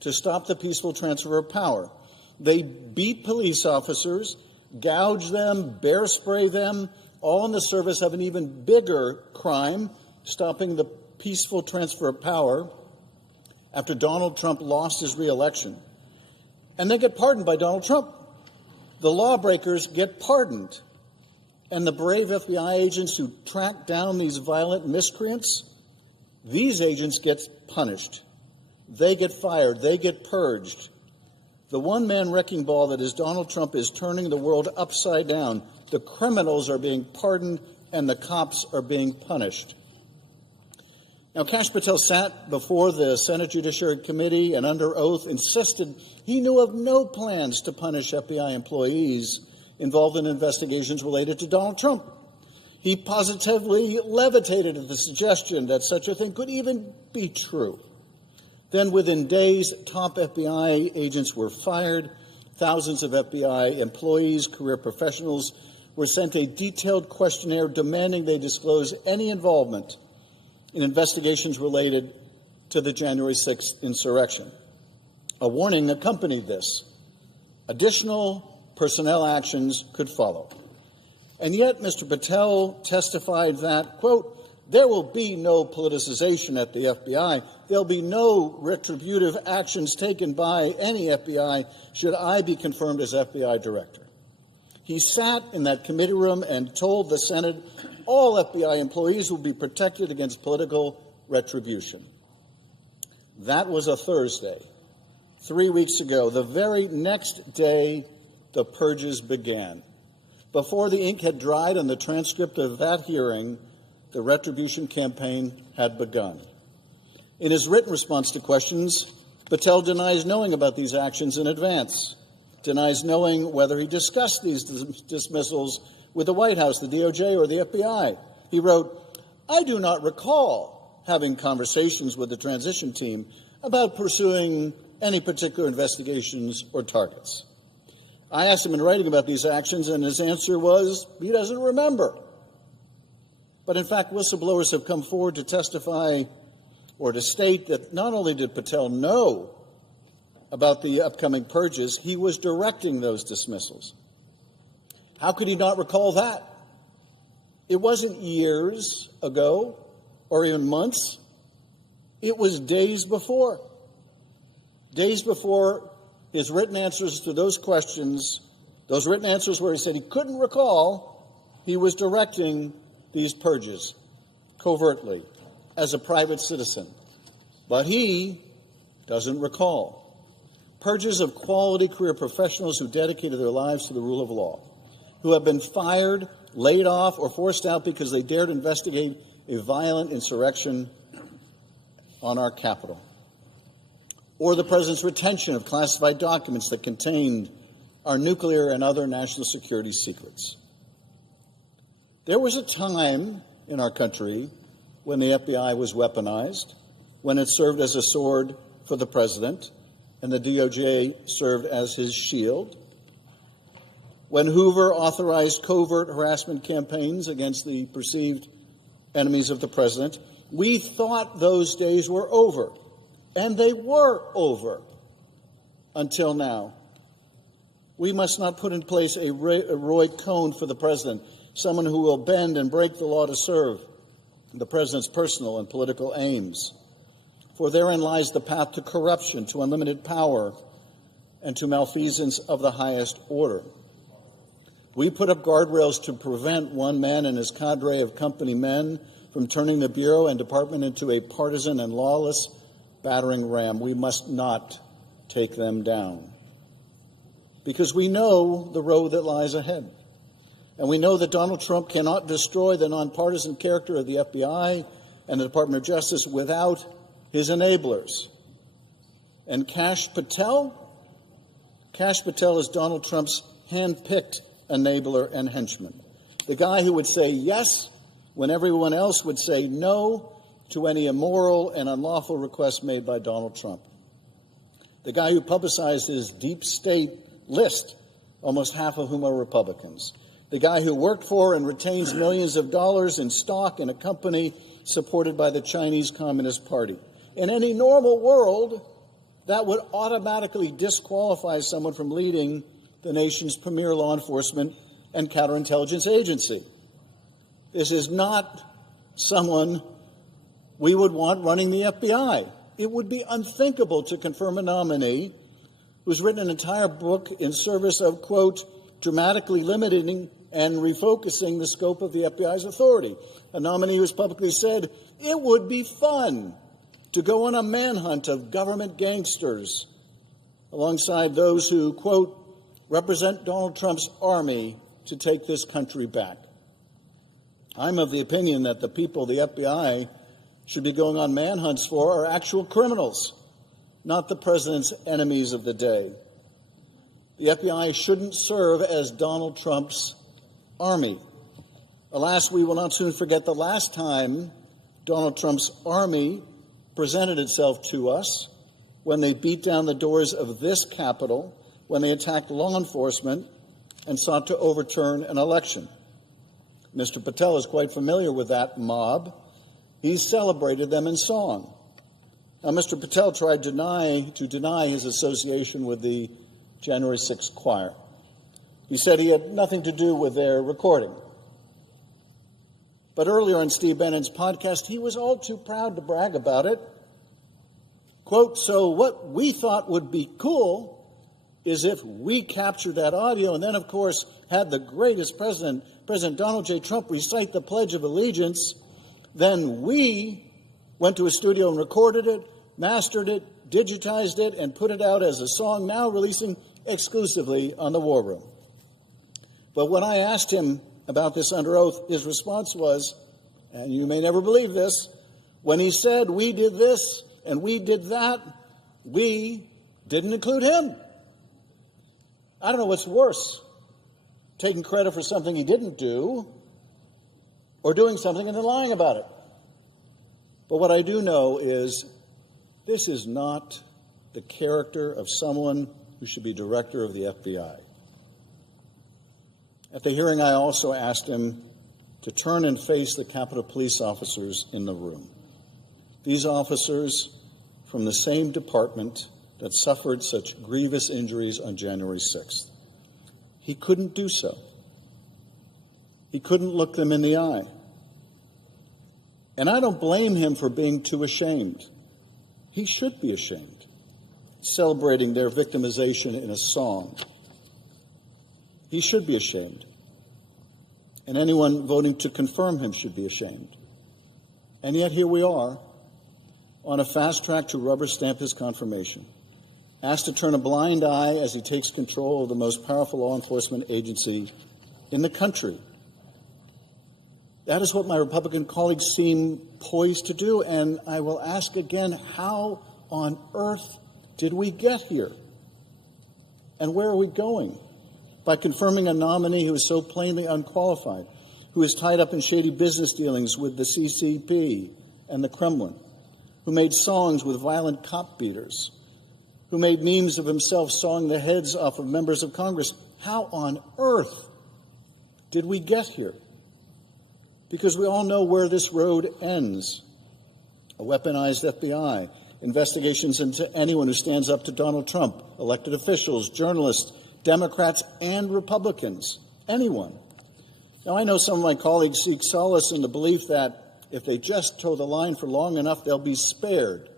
to stop the peaceful transfer of power. They beat police officers, gouge them, bear spray them, all in the service of an even bigger crime, stopping the peaceful transfer of power after Donald Trump lost his re-election. And they get pardoned by Donald Trump. The lawbreakers get pardoned. And the brave FBI agents who track down these violent miscreants, these agents get punished. They get fired. They get purged. The one-man wrecking ball that is Donald Trump is turning the world upside down. The criminals are being pardoned and the cops are being punished. Now, Kash Patel sat before the Senate Judiciary Committee and under oath insisted he knew of no plans to punish FBI employees involved in investigations related to Donald Trump. He positively levitated at the suggestion that such a thing could even be true. Then within days, top FBI agents were fired. Thousands of FBI employees, career professionals, were sent a detailed questionnaire demanding they disclose any involvement in investigations related to the January 6th insurrection. A warning accompanied this. Additional personnel actions could follow. And yet, Mr. Patel testified that, quote, there will be no politicization at the FBI. There'll be no retributive actions taken by any FBI should I be confirmed as FBI director. He sat in that committee room and told the Senate all FBI employees will be protected against political retribution. That was a Thursday. 3 weeks ago, the very next day, the purges began. Before the ink had dried on the transcript of that hearing, the retribution campaign had begun. In his written response to questions, Patel denies knowing about these actions in advance, denies knowing whether he discussed these dismissals with the White House, the DOJ, or the FBI. He wrote, I do not recall having conversations with the transition team about pursuing any particular investigations or targets. I asked him in writing about these actions, and his answer was he doesn't remember. But in fact, whistleblowers have come forward to testify or to state that not only did Patel know about the upcoming purges, he was directing those dismissals. How could he not recall that? It wasn't years ago or even months. It was days before. Days before his written answers to those questions, those written answers where he said he couldn't recall, he was directing these purges covertly as a private citizen. But he doesn't recall. Purges of quality career professionals who dedicated their lives to the rule of law, who have been fired, laid off, or forced out because they dared investigate a violent insurrection on our Capitol, or the President's retention of classified documents that contained our nuclear and other national security secrets. There was a time in our country when the FBI was weaponized, when it served as a sword for the President, and the DOJ served as his shield, when Hoover authorized covert harassment campaigns against the perceived enemies of the President. We thought those days were over, and they were over until now. We must not put in place a Roy Cohn for the President, someone who will bend and break the law to serve the President's personal and political aims. For therein lies the path to corruption, to unlimited power, and to malfeasance of the highest order. We put up guardrails to prevent one man and his cadre of company men from turning the Bureau and Department into a partisan and lawless battering ram. We must not take them down, because we know the road that lies ahead. And we know that Donald Trump cannot destroy the nonpartisan character of the FBI and the Department of Justice without his enablers. And Kash Patel is Donald Trump's hand-picked enabler and henchman, the guy who would say yes when everyone else would say no to any immoral and unlawful requests made by Donald Trump, the guy who publicized his deep state list, almost half of whom are Republicans, the guy who worked for and retains millions of dollars in stock in a company supported by the Chinese Communist Party. In any normal world, that would automatically disqualify someone from leading the nation's premier law enforcement and counterintelligence agency. This is not someone we would want running the FBI. It would be unthinkable to confirm a nominee who's written an entire book in service of, quote, dramatically limiting and refocusing the scope of the FBI's authority. A nominee who's publicly said it would be fun to go on a manhunt of government gangsters alongside those who, quote, represent Donald Trump's army to take this country back. I'm of the opinion that the people the FBI should be going on manhunts for are actual criminals, not the president's enemies of the day. The FBI shouldn't serve as Donald Trump's army. Alas, we will not soon forget the last time Donald Trump's army presented itself to us when they beat down the doors of this Capitol, when they attacked law enforcement and sought to overturn an election. Mr. Patel is quite familiar with that mob. He celebrated them in song. Now, Mr. Patel tried to deny his association with the January 6th choir. He said he had nothing to do with their recording. But earlier on Steve Bannon's podcast, he was all too proud to brag about it. Quote, so what we thought would be cool is if we captured that audio and then, of course, had the greatest President Donald J. Trump recite the Pledge of Allegiance, then we went to a studio and recorded it, mastered it, digitized it, and put it out as a song, now releasing exclusively on the War Room. But when I asked him about this under oath, his response was, and you may never believe this, when he said we did this and we did that, we didn't include him. I don't know what's worse, taking credit for something he didn't do or doing something and then lying about it. But what I do know is this is not the character of someone who should be director of the FBI. At the hearing, I also asked him to turn and face the Capitol Police officers in the room. These officers from the same department that suffered such grievous injuries on January 6th. He couldn't do so. He couldn't look them in the eye. And I don't blame him for being too ashamed. He should be ashamed, celebrating their victimization in a song. He should be ashamed. And anyone voting to confirm him should be ashamed. And yet here we are, on a fast track to rubber stamp his confirmation, asked to turn a blind eye as he takes control of the most powerful law enforcement agency in the country. That is what my Republican colleagues seem poised to do, and I will ask again, how on earth did we get here? And where are we going? By confirming a nominee who is so plainly unqualified, who is tied up in shady business dealings with the CCP and the Kremlin, who made songs with violent cop beaters, who made memes of himself sawing the heads off of members of Congress. How on earth did we get here? Because we all know where this road ends. A weaponized FBI, investigations into anyone who stands up to Donald Trump, elected officials, journalists, Democrats, and Republicans, anyone. Now, I know some of my colleagues seek solace in the belief that if they just toe the line for long enough, they'll be spared.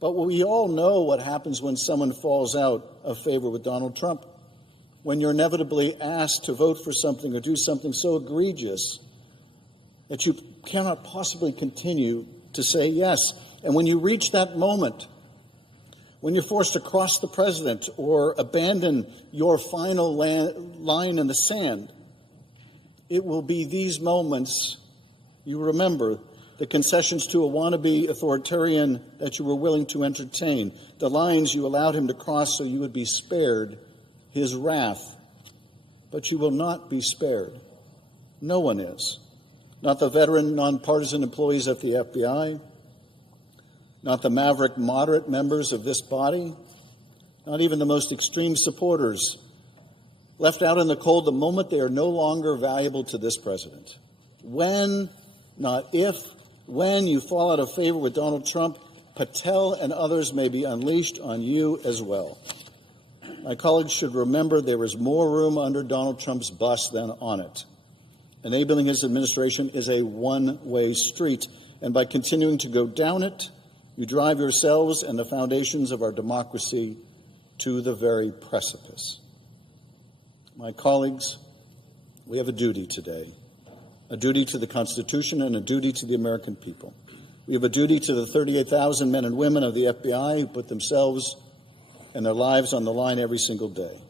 But we all know what happens when someone falls out of favor with Donald Trump, when you're inevitably asked to vote for something or do something so egregious that you cannot possibly continue to say yes. And when you reach that moment, when you're forced to cross the president or abandon your final line in the sand, it will be these moments you remember, the concessions to a wannabe authoritarian that you were willing to entertain, the lines you allowed him to cross so you would be spared his wrath. But you will not be spared. No one is. Not the veteran, nonpartisan employees at the FBI, not the maverick, moderate members of this body, not even the most extreme supporters, left out in the cold the moment they are no longer valuable to this president. When, not if, when you fall out of favor with Donald Trump, Patel and others may be unleashed on you as well. My colleagues should remember there is more room under Donald Trump's bus than on it. Enabling his administration is a one-way street, and by continuing to go down it, you drive yourselves and the foundations of our democracy to the very precipice. My colleagues, we have a duty today, a duty to the Constitution and a duty to the American people. We have a duty to the 38,000 men and women of the FBI who put themselves and their lives on the line every single day.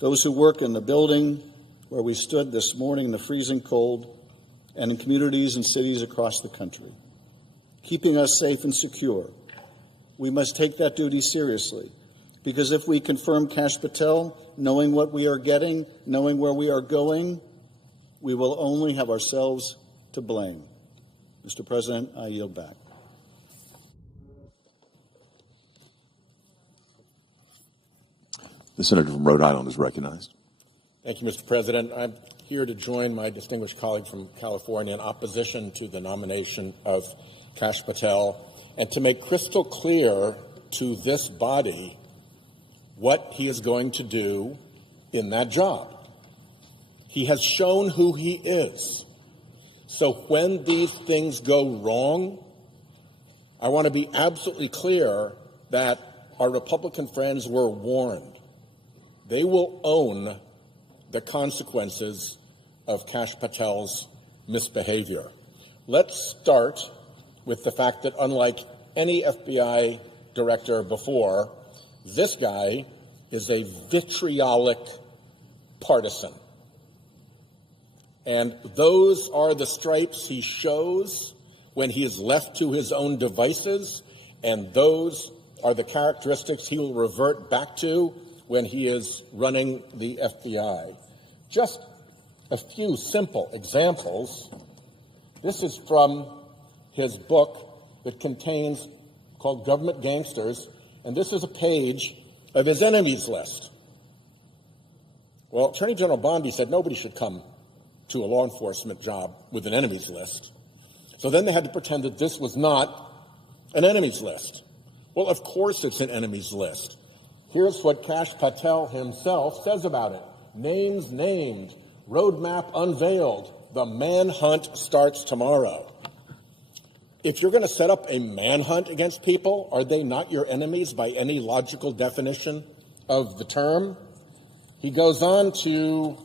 Those who work in the building where we stood this morning in the freezing cold and in communities and cities across the country, keeping us safe and secure. We must take that duty seriously, because if we confirm Kash Patel, knowing what we are getting, knowing where we are going, we will only have ourselves to blame. Mr. President, I yield back. The senator from Rhode Island is recognized. Thank you, Mr. President. I'm here to join my distinguished colleague from California in opposition to the nomination of Kash Patel and to make crystal clear to this body what he is going to do in that job. He has shown who he is. So when these things go wrong, I want to be absolutely clear that our Republican friends were warned. They will own the consequences of Kash Patel's misbehavior. Let's start with the fact that unlike any FBI director before, this guy is a vitriolic partisan. And those are the stripes he shows when he is left to his own devices, and those are the characteristics he will revert back to when he is running the FBI. Just a few simple examples. This is from his book that contains, called Government Gangsters, and this is a page of his enemies list. Well, Attorney General Bondi said nobody should come to a law enforcement job with an enemies list. So then they had to pretend that this was not an enemies list. Well, of course it's an enemies list. Here's what Kash Patel himself says about it. Names named, roadmap unveiled, the manhunt starts tomorrow. If you're going to set up a manhunt against people, are they not your enemies by any logical definition of the term? He goes on to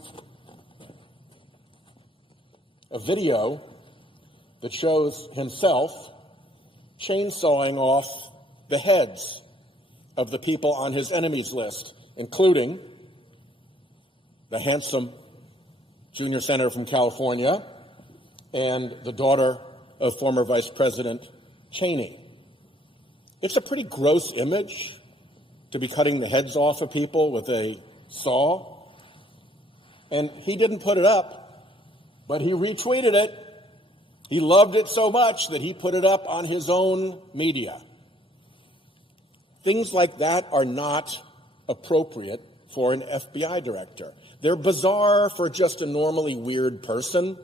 a video that shows himself chainsawing off the heads of the people on his enemies list, including the handsome junior senator from California and the daughter of former Vice President Cheney. It's a pretty gross image to be cutting the heads off of people with a saw. And he didn't put it up, but he retweeted it. He loved it so much that he put it up on his own media. Things like that are not appropriate for an FBI director. They're bizarre for just a normally weird person,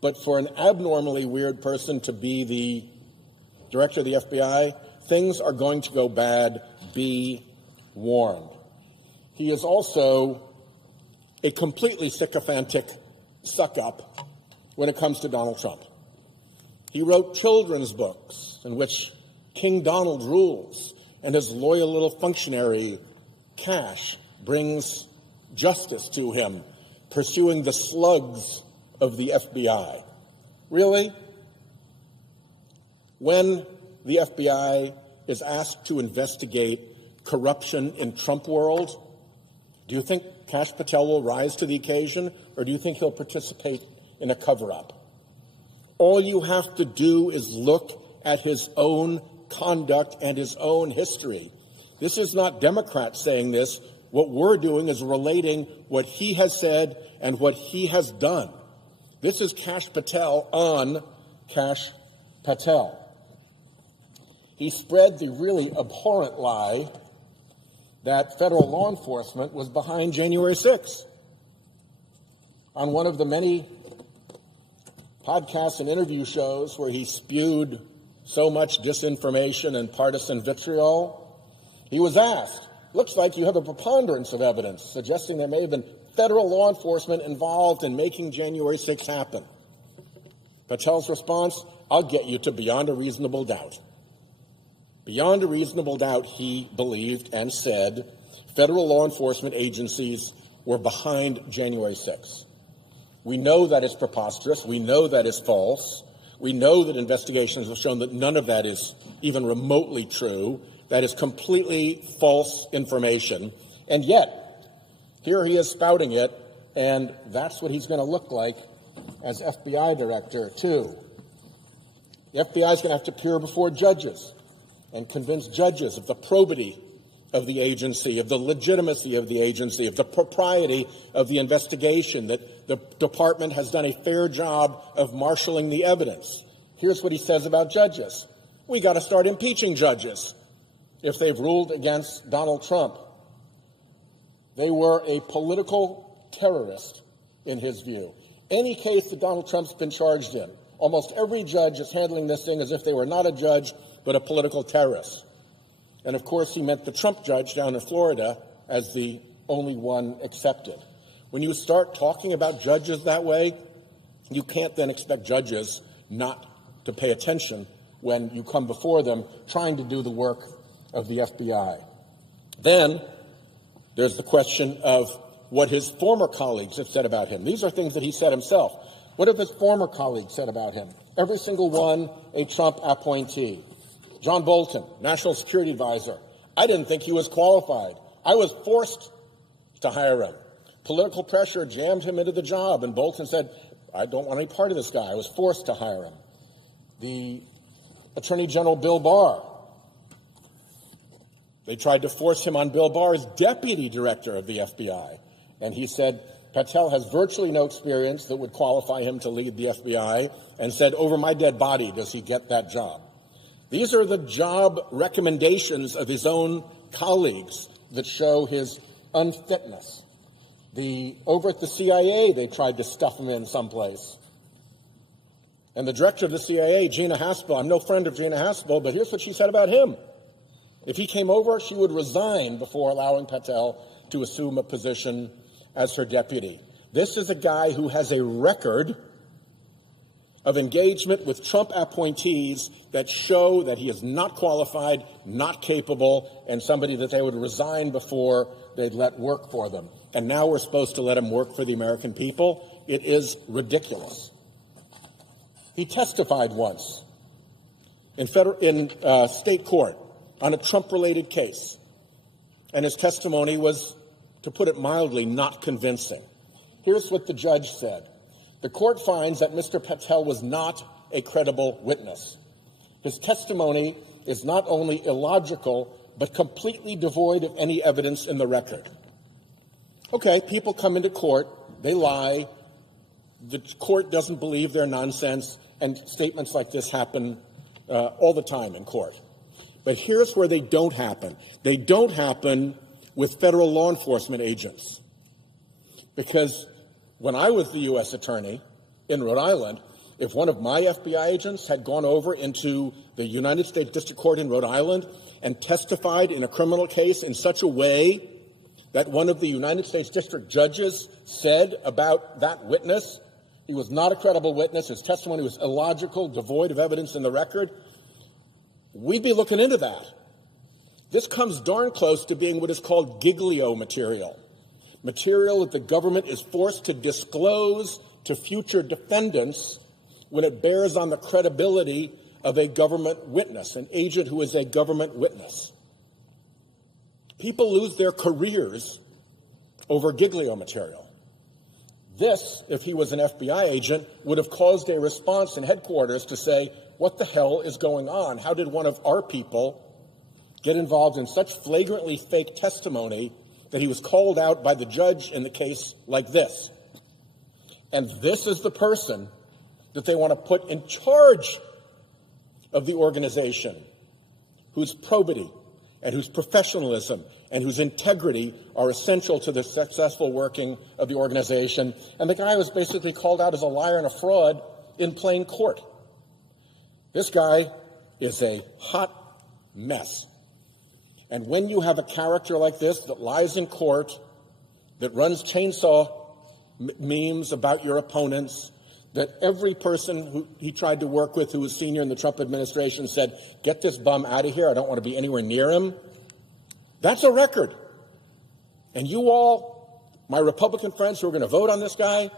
but for an abnormally weird person to be the director of the FBI, things are going to go bad. Be warned. He is also a completely sycophantic suck-up when it comes to Donald Trump. He wrote children's books in which King Donald rules, and his loyal little functionary, Kash, brings justice to him, pursuing the slugs of the FBI. Really? When the FBI is asked to investigate corruption in Trump world, do you think Kash Patel will rise to the occasion, or do you think he'll participate in a cover-up? All you have to do is look at his own conduct and his own history. This is not Democrats saying this. What we're doing is relating what he has said and what he has done. This is Kash Patel on Kash Patel. He spread the really abhorrent lie that federal law enforcement was behind January 6th. On one of the many podcasts and interview shows where he spewed so much disinformation and partisan vitriol, he was asked, looks like you have a preponderance of evidence suggesting there may have been federal law enforcement involved in making January 6th happen. Patel's response, I'll get you to beyond a reasonable doubt. Beyond a reasonable doubt, he believed and said federal law enforcement agencies were behind January 6th. We know that is preposterous. We know that is false. We know that investigations have shown that none of that is even remotely true. That is completely false information. And yet, here he is spouting it, and that's what he's going to look like as FBI director, too. The FBI is going to have to appear before judges and convince judges of the probity of the agency, of the legitimacy of the agency, of the propriety of the investigation, that the department has done a fair job of marshaling the evidence. Here's what he says about judges. We got to start impeaching judges if they've ruled against Donald Trump. They were a political terrorist, in his view. Any case that Donald Trump's been charged in, almost every judge is handling this thing as if they were not a judge, but a political terrorist. And of course, he meant the Trump judge down in Florida as the only one accepted. When you start talking about judges that way, you can't then expect judges not to pay attention when you come before them trying to do the work of the FBI. Then there's the question of what his former colleagues have said about him. These are things that he said himself. What have his former colleagues said about him? Every single one a Trump appointee. John Bolton, National Security Advisor. I didn't think he was qualified. I was forced to hire him. Political pressure jammed him into the job, and Bolton said, I don't want any part of this guy. I was forced to hire him. The Attorney General Bill Barr. They tried to force him on Bill Barr as deputy director of the FBI. And he said, Patel has virtually no experience that would qualify him to lead the FBI, and said, over my dead body does he get that job. These are the job recommendations of his own colleagues that show his unfitness. Over at the CIA, they tried to stuff him in someplace. And the director of the CIA, Gina Haspel, I'm no friend of Gina Haspel, but here's what she said about him. If he came over, she would resign before allowing Patel to assume a position as her deputy. This is a guy who has a record of engagement with Trump appointees that show that he is not qualified, not capable, and somebody that they would resign before they'd let work for them. And now we're supposed to let him work for the American people? It is ridiculous. He testified once in state court on a Trump-related case, and his testimony was, to put it mildly, not convincing. Here's what the judge said. The court finds that Mr. Patel was not a credible witness. His testimony is not only illogical, but completely devoid of any evidence in the record. Okay, people come into court, they lie, the court doesn't believe their nonsense, and statements like this happen all the time in court. But here's where they don't happen. They don't happen with federal law enforcement agents. Because when I was the U.S. attorney in Rhode Island, if one of my FBI agents had gone over into the United States District Court in Rhode Island and testified in a criminal case in such a way that one of the United States District judges said about that witness, he was not a credible witness, his testimony was illogical, devoid of evidence in the record, we'd be looking into that. This comes darn close to being what is called giglio material. Material that the government is forced to disclose to future defendants when it bears on the credibility of a government witness, an agent who is a government witness. People lose their careers over giglio material. This, if he was an FBI agent, would have caused a response in headquarters to say, what the hell is going on? How did one of our people get involved in such flagrantly fake testimony that he was called out by the judge in the case like this? And this is the person that they want to put in charge of the organization, whose probity and whose professionalism and whose integrity are essential to the successful working of the organization. And the guy was basically called out as a liar and a fraud in plain court. This guy is a hot mess. And when you have a character like this that lies in court, that runs chainsaw memes about your opponents, that every person who he tried to work with who was senior in the Trump administration said, get this bum out of here, I don't want to be anywhere near him, that's a record. And you all, my Republican friends who are going to vote on this guy,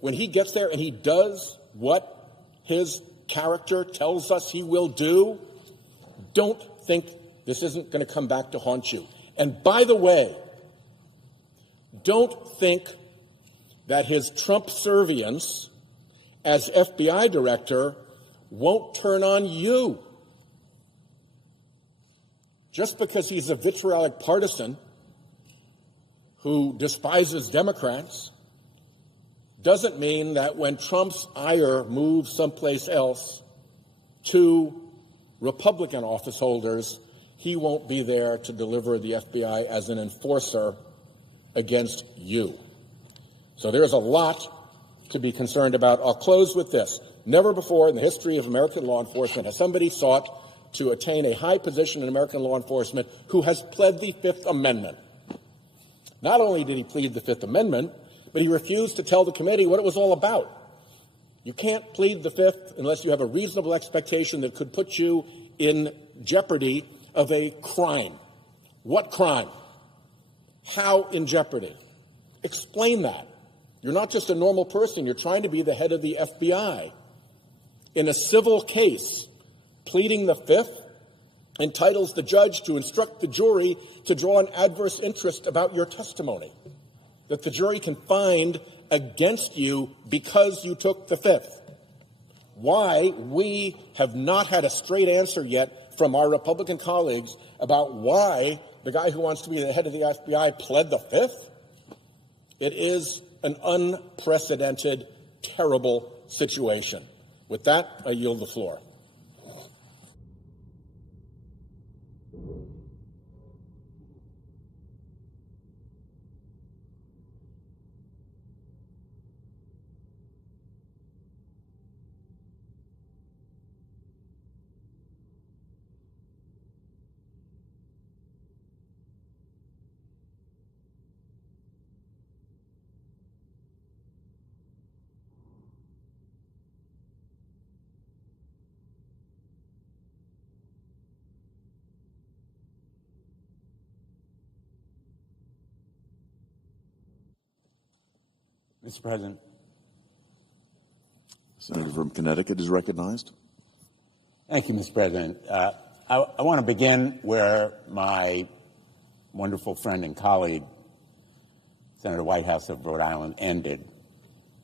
when he gets there and he does what his character tells us he will do, don't think this isn't going to come back to haunt you. And by the way, don't think that his Trump servience as FBI director won't turn on you. Just because he's a vitriolic partisan who despises Democrats doesn't mean that when Trump's ire moves someplace else to Republican office holders, he won't be there to deliver the FBI as an enforcer against you. So there's a lot to be concerned about. I'll close with this. Never before in the history of American law enforcement has somebody sought to attain a high position in American law enforcement who has pled the Fifth Amendment. Not only did he plead the Fifth Amendment, but he refused to tell the committee what it was all about. You can't plead the Fifth unless you have a reasonable expectation that could put you in jeopardy of a crime. What crime? How in jeopardy? Explain that. You're not just a normal person. You're trying to be the head of the FBI. In a civil case, pleading the Fifth entitles the judge to instruct the jury to draw an adverse interest about your testimony, that the jury can find against you because you took the Fifth. Why we have not had a straight answer yet from our Republican colleagues about why the guy who wants to be the head of the FBI pled the Fifth? It is an unprecedented, terrible situation. With that, I yield the floor. Mr. President. Senator from Connecticut is recognized. Thank you, Mr. President. I want to begin where my wonderful friend and colleague, Senator Whitehouse of Rhode Island, ended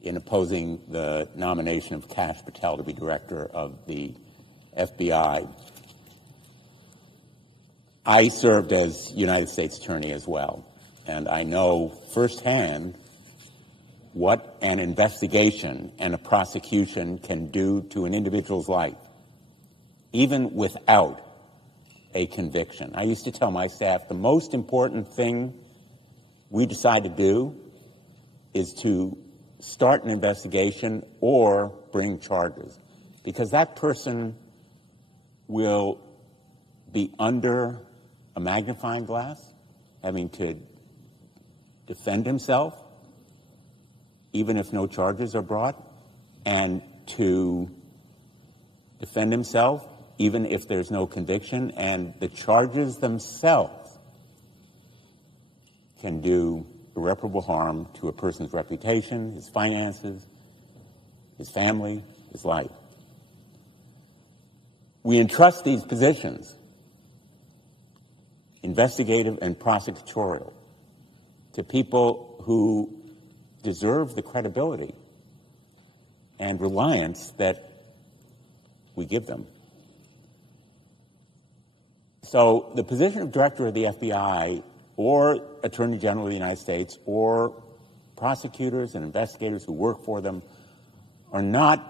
in opposing the nomination of Kash Patel to be director of the FBI. I served as United States Attorney as well, and I know firsthand what an investigation and a prosecution can do to an individual's life, even without a conviction. I used to tell my staff the most important thing we decide to do is to start an investigation or bring charges, because that person will be under a magnifying glass, having to defend himself, even if no charges are brought, and to defend himself, even if there's no conviction, and the charges themselves can do irreparable harm to a person's reputation, his finances, his family, his life. We entrust these positions, investigative and prosecutorial, to people who deserve the credibility and reliance that we give them. So the position of director of the FBI or Attorney General of the United States or prosecutors and investigators who work for them are not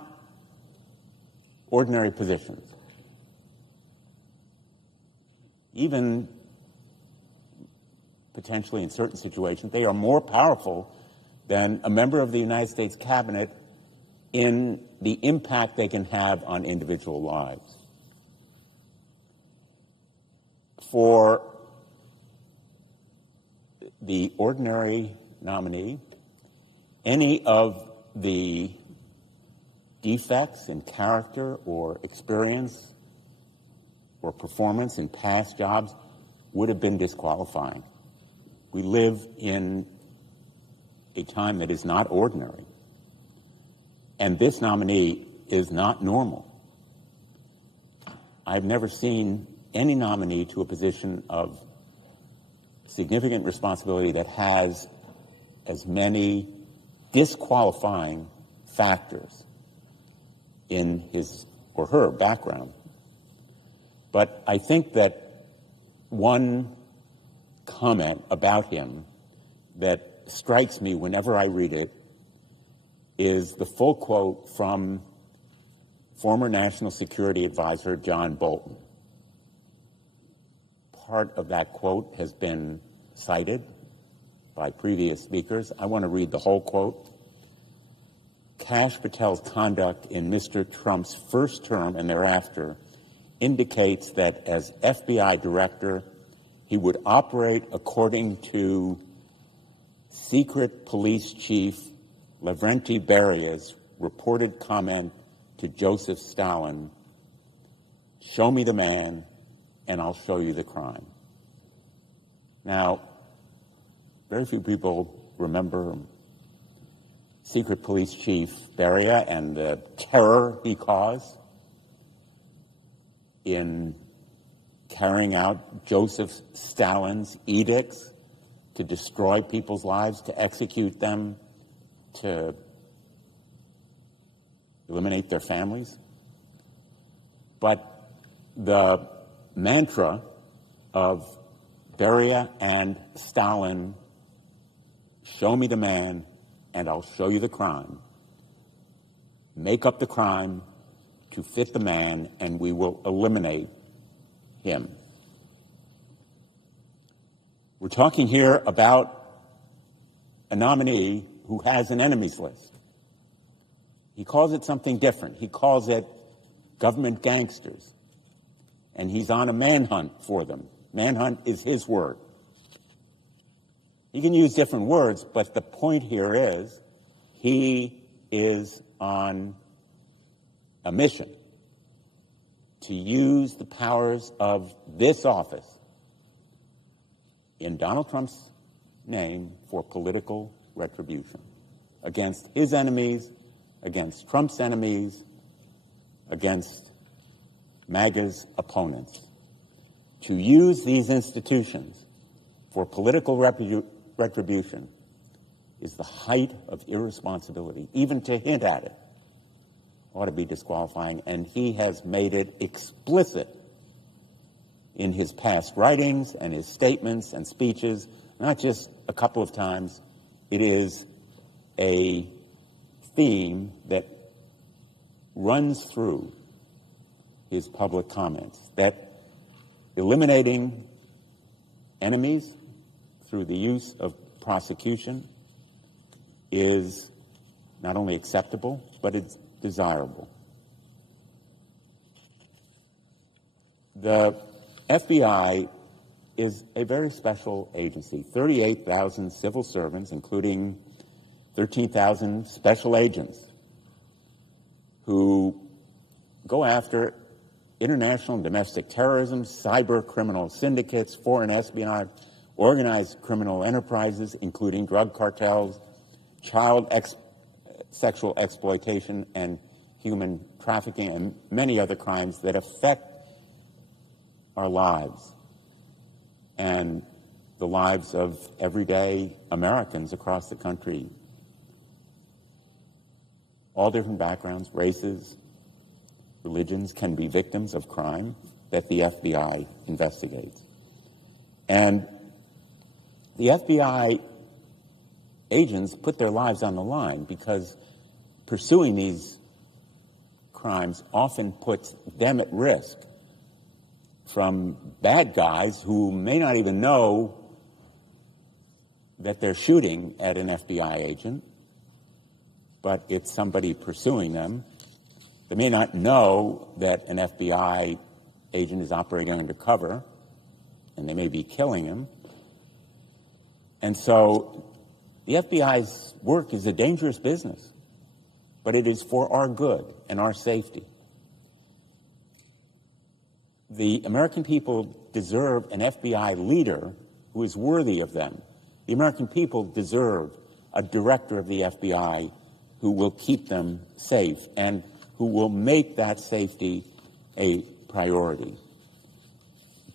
ordinary positions. Even potentially in certain situations, they are more powerful than a member of the United States cabinet in the impact they can have on individual lives. For the ordinary nominee, any of the defects in character or experience or performance in past jobs would have been disqualifying. We live in a time that is not ordinary. And this nominee is not normal. I've never seen any nominee to a position of significant responsibility that has as many disqualifying factors in his or her background. But I think that one comment about him that strikes me whenever I read it is the full quote from former National Security Advisor John Bolton. Part of that quote has been cited by previous speakers. I want to read the whole quote. Kash Patel's conduct in Mr. Trump's first term and thereafter indicates that as FBI director, he would operate according to secret police chief Lavrenti Beria's reported comment to Joseph Stalin, "Show me the man, and I'll show you the crime." Now, very few people remember secret police chief Beria and the terror he caused in carrying out Joseph Stalin's edicts to destroy people's lives, to execute them, to eliminate their families. But the mantra of Beria and Stalin, "Show me the man, and I'll show you the crime. Make up the crime to fit the man, and we will eliminate him." We're talking here about a nominee who has an enemies list. He calls it something different. He calls it government gangsters. And he's on a manhunt for them. Manhunt is his word. He can use different words, but the point here is he is on a mission to use the powers of this office in Donald Trump's name for political retribution against his enemies, against Trump's enemies, against MAGA's opponents. To use these institutions for political retribution is the height of irresponsibility. Even to hint at it ought to be disqualifying, and he has made it explicit in his past writings and his statements and speeches, not just a couple of times. It is a theme that runs through his public comments, that eliminating enemies through the use of prosecution is not only acceptable, but it's desirable. The FBI is a very special agency, 38,000 civil servants, including 13,000 special agents who go after international and domestic terrorism, cyber criminal syndicates, foreign espionage, organized criminal enterprises, including drug cartels, child sexual exploitation, and human trafficking, and many other crimes that affect our lives and the lives of everyday Americans across the country. All different backgrounds, races, religions can be victims of crime that the FBI investigates. And the FBI agents put their lives on the line because pursuing these crimes often puts them at risk from bad guys who may not even know that they're shooting at an FBI agent, but it's somebody pursuing them. They may not know that an FBI agent is operating undercover, and they may be killing him. And so the FBI's work is a dangerous business, but it is for our good and our safety. The American people deserve an FBI leader who is worthy of them. The American people deserve a director of the FBI who will keep them safe and who will make that safety a priority.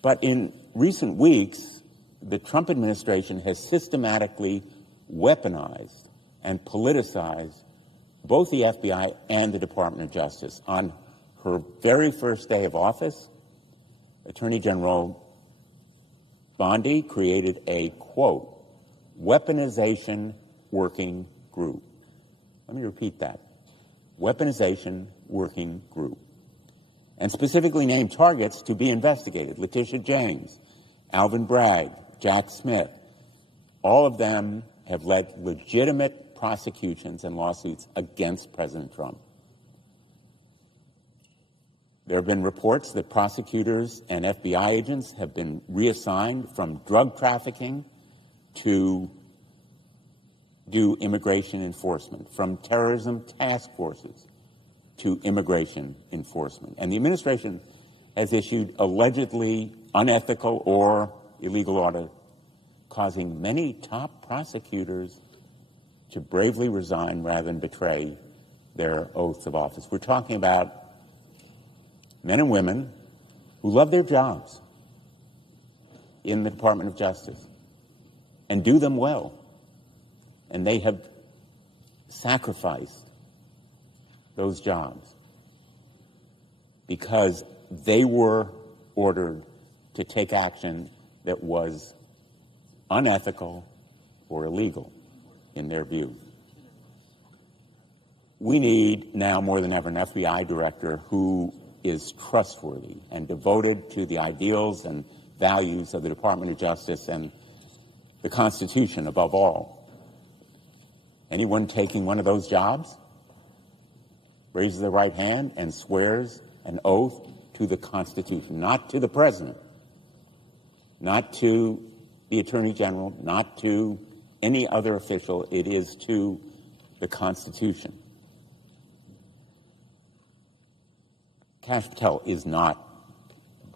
But in recent weeks, the Trump administration has systematically weaponized and politicized both the FBI and the Department of Justice. On her very first day of office, Attorney General Bondi created a, quote, weaponization working group. Let me repeat that. Weaponization working group. And specifically named targets to be investigated: Letitia James, Alvin Bragg, Jack Smith, All of them have led legitimate prosecutions and lawsuits against President Trump. There have been reports that prosecutors and FBI agents have been reassigned from drug trafficking to do immigration enforcement, from terrorism task forces to immigration enforcement. And the administration has issued allegedly unethical or illegal orders, causing many top prosecutors to bravely resign rather than betray their oaths of office. We're talking about men and women who love their jobs in the Department of Justice and do them well. And they have sacrificed those jobs because they were ordered to take action that was unethical or illegal in their view. We need now more than ever an FBI director who is trustworthy and devoted to the ideals and values of the Department of Justice and the Constitution above all. Anyone taking one of those jobs raises their right hand and swears an oath to the Constitution, not to the President, not to the Attorney General, not to any other official. It is to the Constitution. Kash Patel is not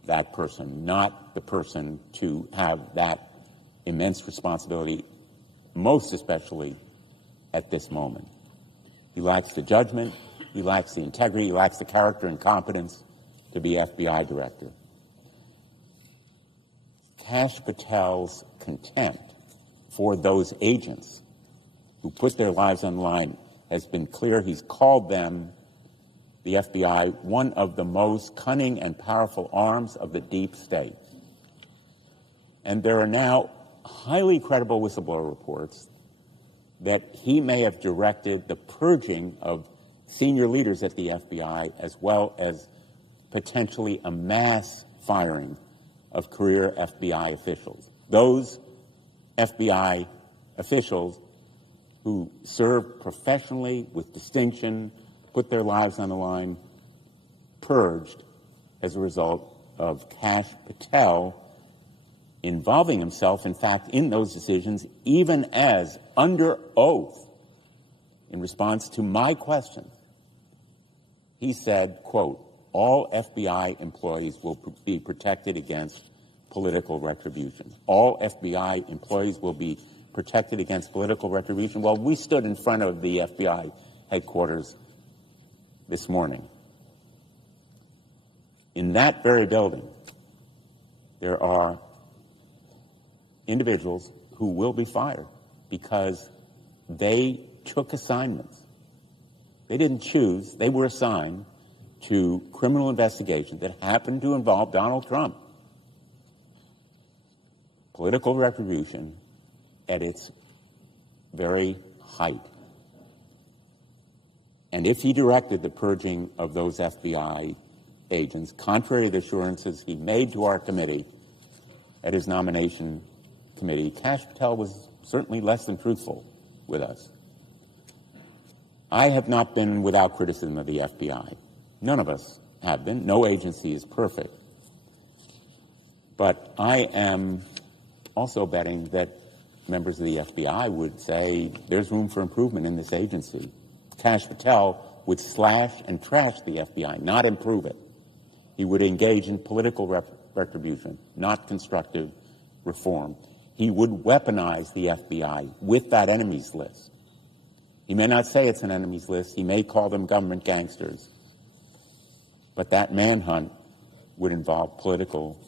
that person, not the person to have that immense responsibility, most especially at this moment. He lacks the judgment, he lacks the integrity, he lacks the character and competence to be FBI director. Kash Patel's contempt for those agents who put their lives on the line has been clear. He's called them, the FBI, one of the most cunning and powerful arms of the deep state. And there are now highly credible whistleblower reports that he may have directed the purging of senior leaders at the FBI, as well as potentially a mass firing of career FBI officials. Those FBI officials who served professionally with distinction, put their lives on the line, purged as a result of Kash Patel involving himself, in fact, in those decisions, even as under oath, in response to my questions, he said, quote, all FBI employees will be protected against political retribution. All FBI employees will be protected against political retribution. Well, we stood in front of the FBI headquarters this morning. In that very building, there are individuals who will be fired because they took assignments. They didn't choose, they were assigned to criminal investigations that happened to involve Donald Trump. Political retribution at its very height. And if he directed the purging of those FBI agents, contrary to the assurances he made to our committee at his nomination committee, Kash Patel was certainly less than truthful with us. I have not been without criticism of the FBI. None of us have been. No agency is perfect. But I am also betting that members of the FBI would say there's room for improvement in this agency. Kash Patel would slash and trash the FBI, not improve it. He would engage in political retribution, not constructive reform. He would weaponize the FBI with that enemies list. He may not say it's an enemies list. He may call them government gangsters. But that manhunt would involve political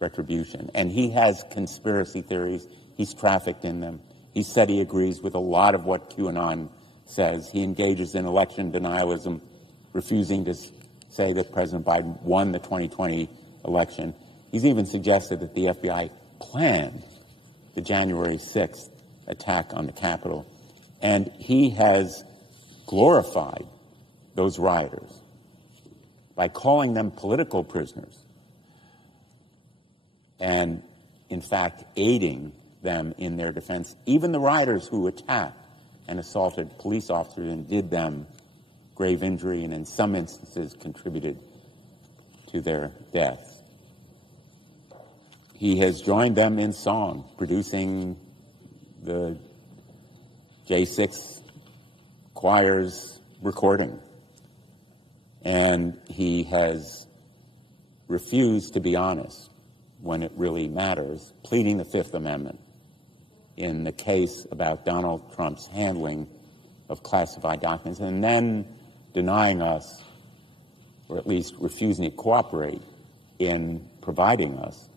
retribution. And he has conspiracy theories. He's trafficked in them. He said he agrees with a lot of what QAnon says. He engages in election denialism, refusing to say that President Biden won the 2020 election. He's even suggested that the FBI planned the January 6th attack on the Capitol. And he has glorified those rioters by calling them political prisoners and, in fact, aiding them in their defense, even the rioters who attacked and assaulted police officers and did them grave injury and in some instances contributed to their deaths. He has joined them in song, producing the J6 choir's recording. And he has refused to be honest when it really matters, pleading the Fifth Amendment in the case about Donald Trump's handling of classified documents, and then denying us, or at least refusing to cooperate in providing us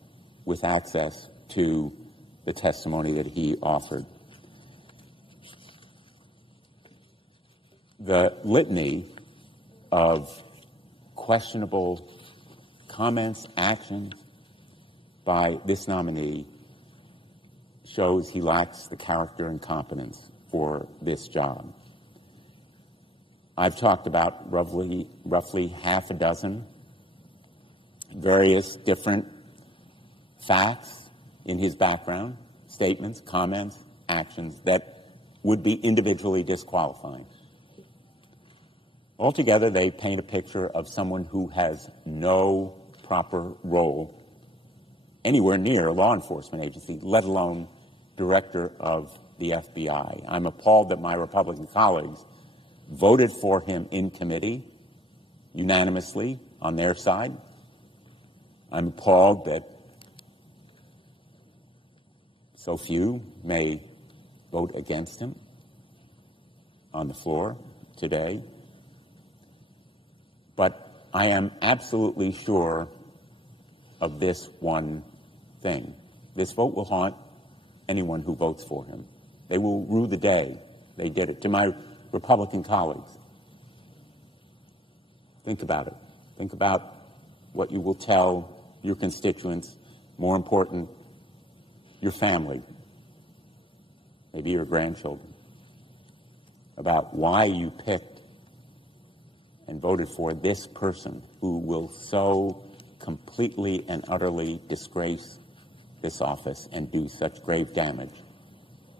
with access to the testimony that he offered. The litany of questionable comments, actions by this nominee shows he lacks the character and competence for this job. I've talked about roughly half a dozen various different facts in his background, statements, comments, actions that would be individually disqualifying. Altogether, they paint a picture of someone who has no proper role anywhere near a law enforcement agency, let alone director of the FBI. I'm appalled that my Republican colleagues voted for him in committee unanimously on their side. I'm appalled that so few may vote against him on the floor today. But I am absolutely sure of this one thing. This vote will haunt anyone who votes for him. They will rue the day they did it. To my Republican colleagues, think about it. Think about what you will tell your constituents, more important, your family, maybe your grandchildren, about why you picked and voted for this person who will so completely and utterly disgrace this office and do such grave damage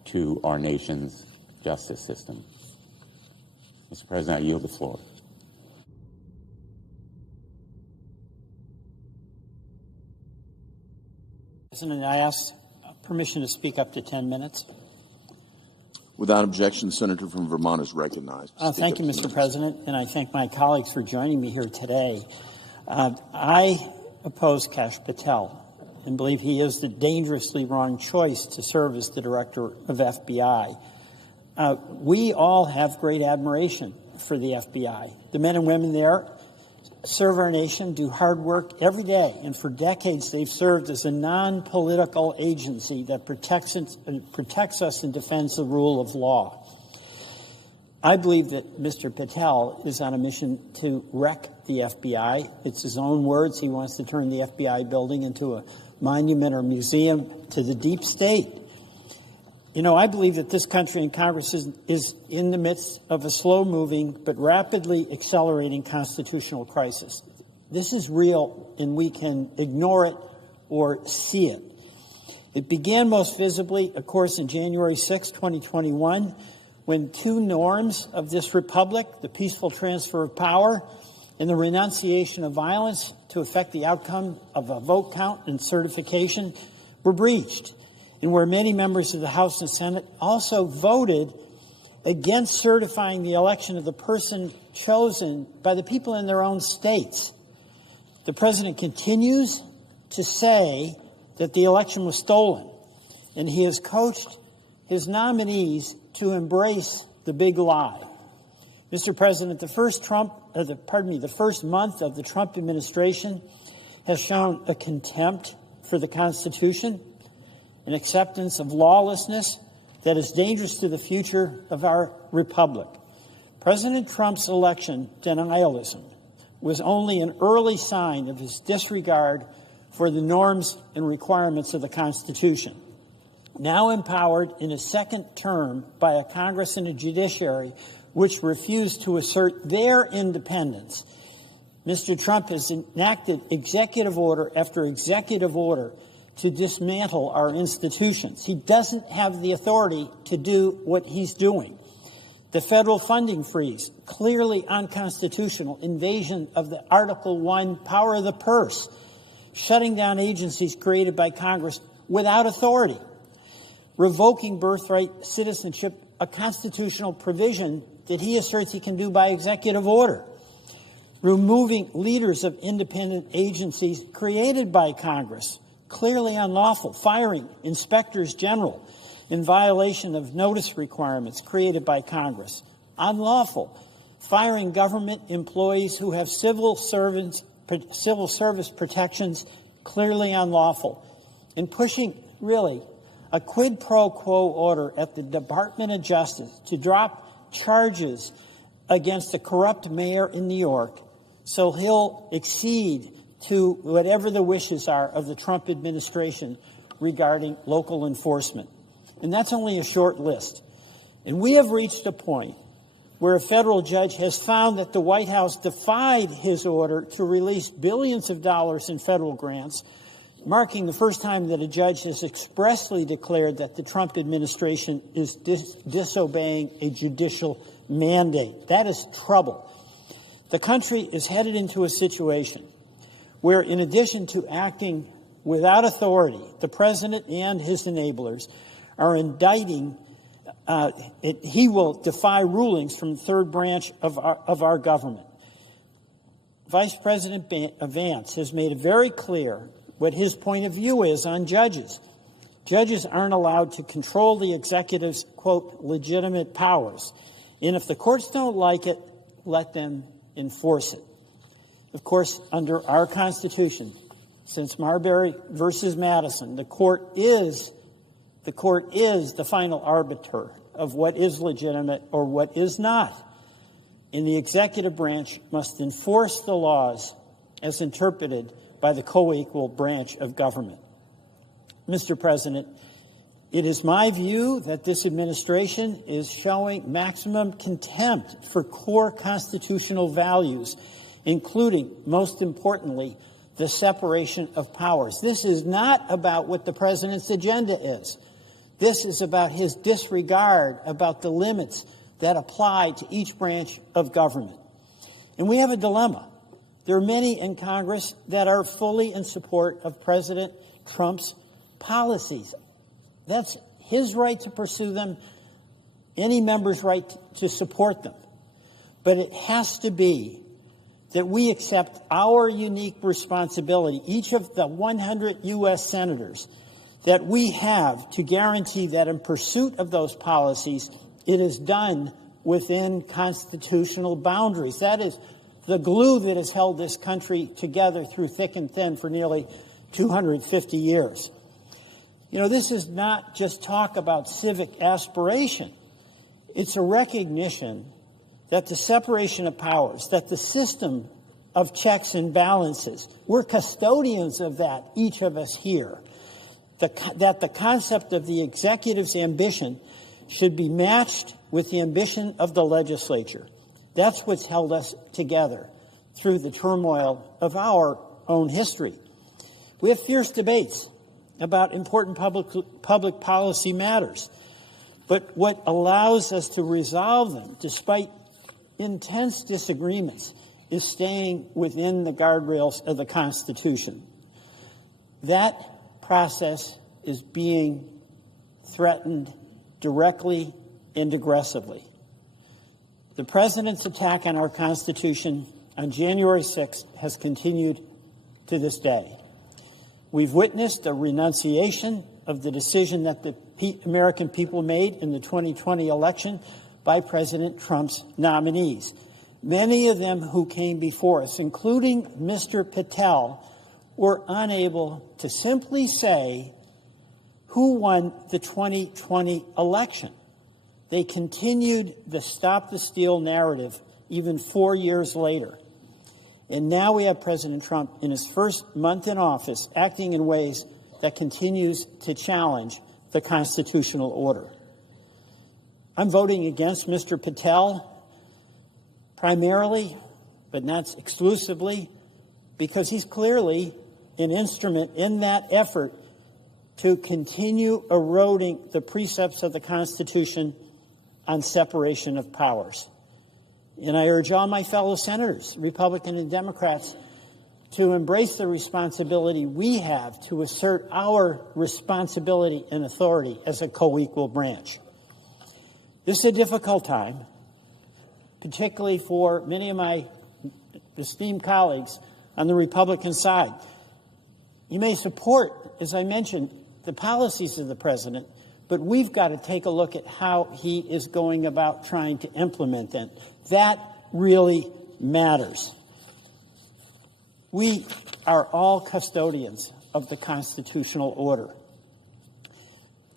to our nation's justice system. Mr. President, I yield the floor. President, I ask permission to speak up to 10 minutes. Without objection, the senator from Vermont is recognized. Thank you, Mr. President, and I thank my colleagues for joining me here today. I oppose Kash Patel and believe he is the dangerously wrong choice to serve as the director of FBI. We all have great admiration for the FBI. The men and women there serve our nation, do hard work every day, and for decades they've served as a non-political agency that protects us and defends the rule of law. I believe that Mr. Patel is on a mission to wreck the FBI. It's his own words. He wants to turn the FBI building into a monument or museum to the deep state. You know, I believe that this country and Congress is in the midst of a slow-moving but rapidly accelerating constitutional crisis. This is real, and we can ignore it or see it. It began most visibly, of course, in January 6, 2021, when two norms of this republic, the peaceful transfer of power and the renunciation of violence to affect the outcome of a vote count and certification, were breached, and where many members of the House and Senate also voted against certifying the election of the person chosen by the people in their own states. The president continues to say that the election was stolen, and he has coached his nominees to embrace the big lie. Mr. President, the first month of the Trump administration has shown a contempt for the Constitution, an acceptance of lawlessness that is dangerous to the future of our republic. President Trump's election denialism was only an early sign of his disregard for the norms and requirements of the Constitution. Now empowered in his second term by a Congress and a judiciary which refused to assert their independence, Mr. Trump has enacted executive order after executive order to dismantle our institutions. He doesn't have the authority to do what he's doing. The federal funding freeze, clearly unconstitutional, invasion of the Article 1 power of the purse, shutting down agencies created by Congress without authority, revoking birthright citizenship, a constitutional provision that he asserts he can do by executive order, removing leaders of independent agencies created by Congress, clearly unlawful, firing inspectors general in violation of notice requirements created by Congress, unlawful, firing government employees who have civil service protections, clearly unlawful, and pushing, really, a quid pro quo order at the Department of Justice to drop charges against a corrupt mayor in New York so he'll accede to whatever the wishes are of the Trump administration regarding local enforcement. And that's only a short list. And we have reached a point where a federal judge has found that the White House defied his order to release billions of dollars in federal grants, marking the first time that a judge has expressly declared that the Trump administration is disobeying a judicial mandate. That is trouble. The country is headed into a situation where, in addition to acting without authority, the president and his enablers are indicting. He will defy rulings from the third branch of our government. Vice President Vance has made it very clear what his point of view is on judges. Judges aren't allowed to control the executive's, quote, legitimate powers. And if the courts don't like it, let them enforce it. Of course, under our Constitution, since Marbury versus Madison, the court is the final arbiter of what is legitimate or what is not. And the executive branch must enforce the laws as interpreted by the co-equal branch of government. Mr. President, it is my view that this administration is showing maximum contempt for core constitutional values, including, most importantly, the separation of powers. This is not about what the president's agenda is. This is about his disregard about the limits that apply to each branch of government. And we have a dilemma. There are many in Congress that are fully in support of President Trump's policies. That's his right to pursue them, any member's right to support them. But it has to be that we accept our unique responsibility, each of the 100 U.S. senators, that we have to guarantee that in pursuit of those policies, it is done within constitutional boundaries. That is the glue that has held this country together through thick and thin for nearly 250 years. You know, this is not just talk about civic aspiration. It's a recognition that the separation of powers, that the system of checks and balances, we're custodians of that, each of us here. That the concept of the executive's ambition should be matched with the ambition of the legislature. That's what's held us together through the turmoil of our own history. We have fierce debates about important public policy matters, but what allows us to resolve them, despite intense disagreements, is staying within the guardrails of the Constitution. That process is being threatened directly and aggressively. The president's attack on our Constitution on January 6th has continued to this day. We've witnessed a renunciation of the decision that the American people made in the 2020 election by President Trump's nominees. Many of them who came before us, including Mr. Patel, were unable to simply say who won the 2020 election. They continued the Stop the Steal narrative even 4 years later. And now we have President Trump in his first month in office acting in ways that continues to challenge the constitutional order. I'm voting against Mr. Patel primarily, but not exclusively, because he's clearly an instrument in that effort to continue eroding the precepts of the Constitution on separation of powers. And I urge all my fellow senators, Republican and Democrats, to embrace the responsibility we have to assert our responsibility and authority as a co-equal branch. This is a difficult time, particularly for many of my esteemed colleagues on the Republican side. You may support, as I mentioned, the policies of the president, but we've got to take a look at how he is going about trying to implement them. That really matters. We are all custodians of the constitutional order.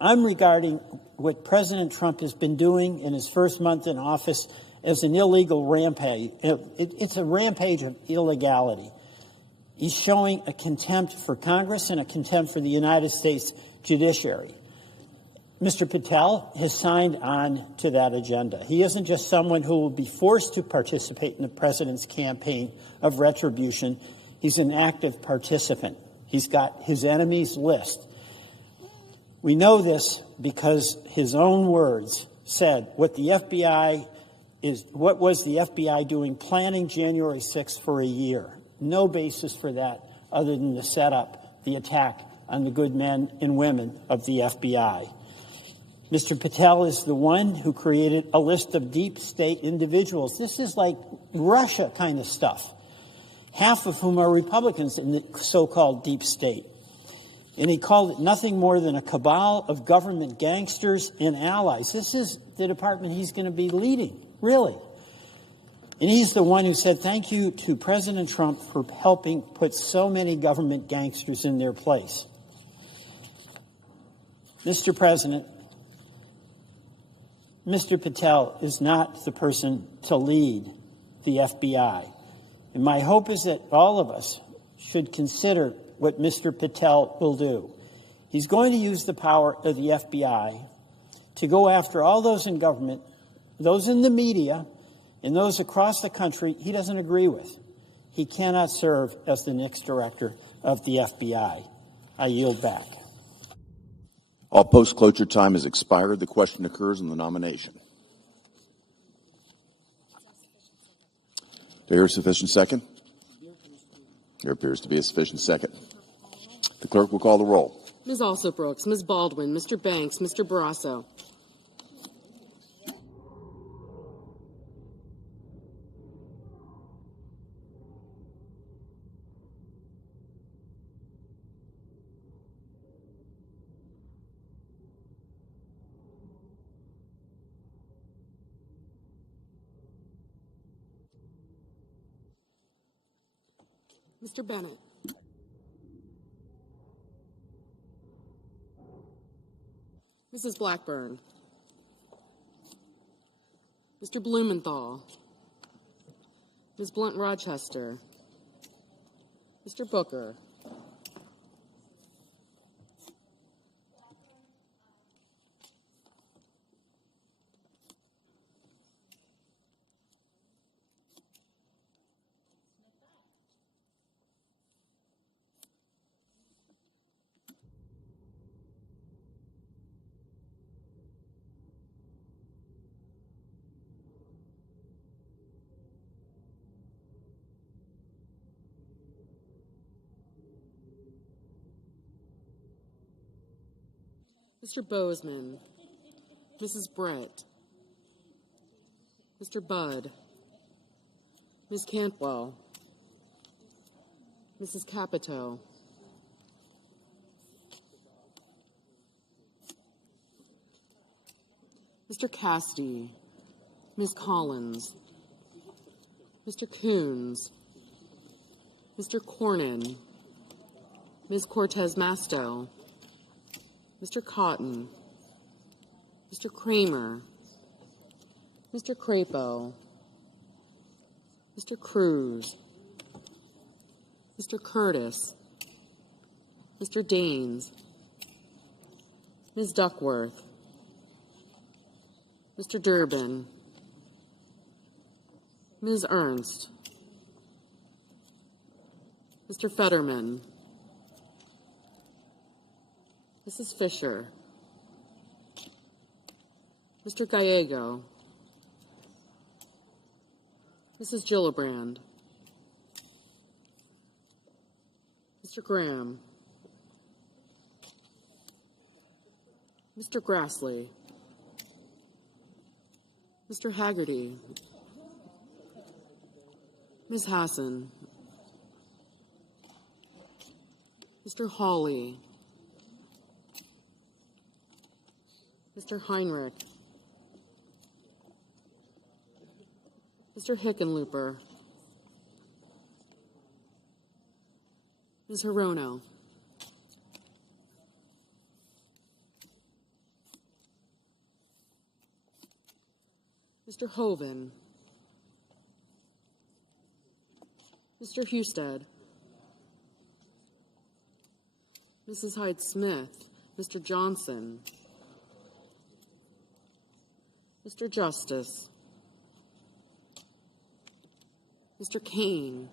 I'm regarding what President Trump has been doing in his first month in office as an illegal rampage. It's a rampage of illegality. He's showing a contempt for Congress and a contempt for the United States judiciary. Mr. Patel has signed on to that agenda. He isn't just someone who will be forced to participate in the president's campaign of retribution. He's an active participant. He's got his enemies list. We know this because his own words said what was the FBI doing planning January 6th for a year? No basis for that other than to set up the attack on the good men and women of the FBI. Mr. Patel is the one who created a list of deep state individuals. This is like Russia kind of stuff, half of whom are Republicans in the so-called deep state. And he called it nothing more than a cabal of government gangsters and allies. This is the department he's going to be leading, really. And he's the one who said, thank you to President Trump for helping put so many government gangsters in their place. Mr. President, Mr. Patel is not the person to lead the FBI. And my hope is that all of us should consider what Mr. Patel will do. He's going to use the power of the FBI to go after all those in government, those in the media, and those across the country he doesn't agree with. He cannot serve as the next director of the FBI. I yield back. All post-cloture time has expired. The question occurs on the nomination. Do I hear a sufficient second? There appears to be a sufficient second. The clerk will call the roll. Ms. Alsobrooks, Ms. Baldwin, Mr. Banks, Mr. Barrasso. Mr. Bennett. Mrs. Blackburn. Mr. Blumenthal. Ms. Blunt-Rochester. Mr. Booker. Mr. Bozeman, Mrs. Brett, Mr. Budd, Ms. Cantwell, Mrs. Capito, Mr. Cassidy, Ms. Collins, Mr. Coons, Mr. Cornyn, Ms. Cortez Masto, Mr. Cotton, Mr. Kramer, Mr. Crapo, Mr. Cruz, Mr. Curtis, Mr. Daines, Ms. Duckworth, Mr. Durbin, Ms. Ernst, Mr. Fetterman, Mrs. Fisher, Mr. Gallego, Mrs. Gillibrand, Mr. Graham, Mr. Grassley, Mr. Haggerty, Ms. Hassan, Mr. Hawley, Mr. Heinrich, Mr. Hickenlooper, Ms. Hirono, Mr. Hoven, Mr. Husted, Mrs. Hyde-Smith, Mr. Johnson, Mr. Justice, Mr. Kane,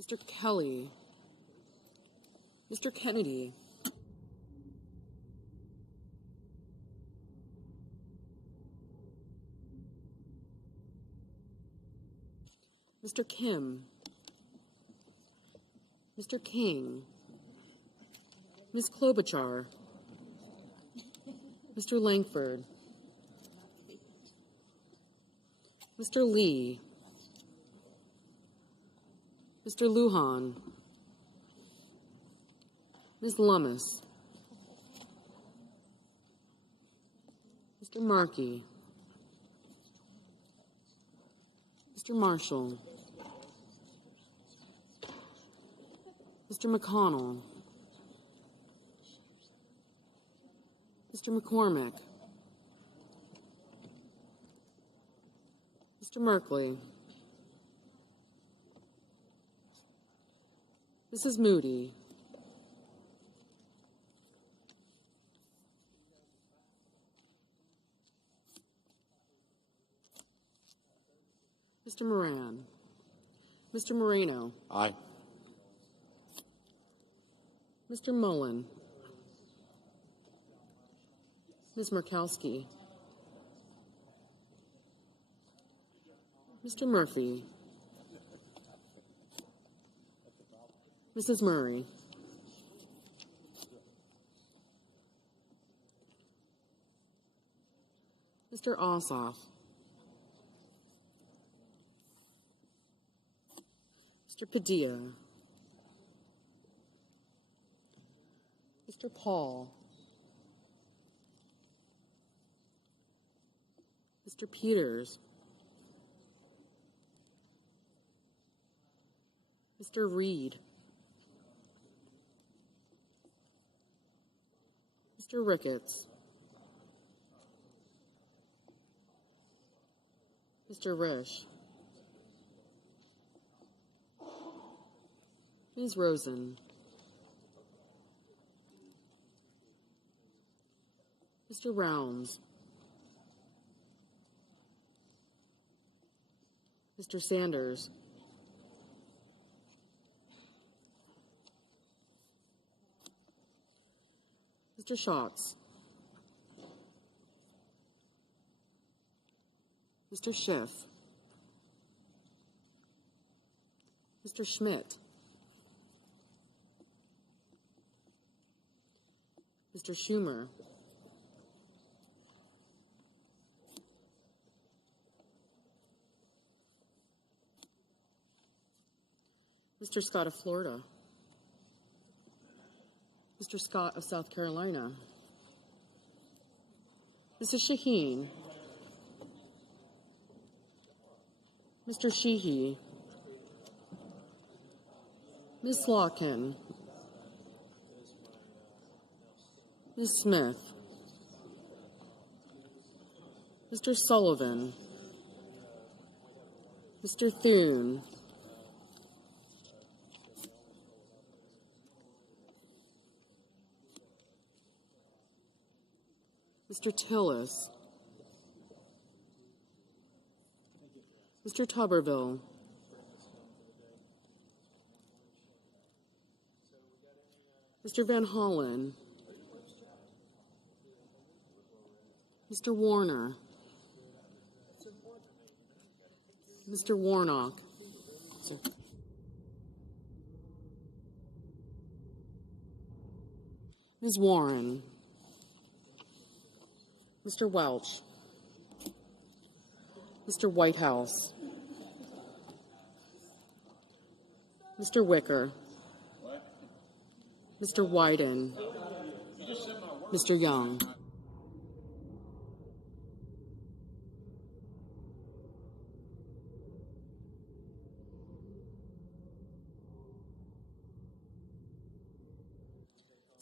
Mr. Kelly, Mr. Kennedy, Mr. Kim, Mr. King, Ms. Klobuchar, Mr. Langford, Mr. Lee, Mr. Lujan, Ms. Lummis, Mr. Markey, Mr. Marshall, Mr. McConnell, Mr. McCormick, Mr. Merkley, Mrs. Moody, Mr. Moran, Mr. Moreno, Aye. Mr. Mullen, Ms. Murkowski, Mr. Murphy, Mrs. Murray, Mr. Ossoff, Mr. Padilla, Mr. Paul, Mr. Peters, Mr. Reed, Mr. Ricketts, Mr. Risch, Ms. Rosen, Mr. Rounds, Mr. Sanders, Mr. Schatz, Mr. Schiff, Mr. Schmidt, Mr. Schumer, Mr. Scott of Florida, Mr. Scott of South Carolina, Mrs. Shaheen, Mr. Sheehy, Ms. Slotkin, Ms. Smith, Mr. Sullivan, Mr. Thune, Mr. Tillis, Mr. Tuberville. Mr. Van Hollen. Mr. Warner. Mr. Warnock. Ms. Warren. Mr. Welch. Mr. Whitehouse. Mr. Wicker. Mr. Wyden. Mr. Young.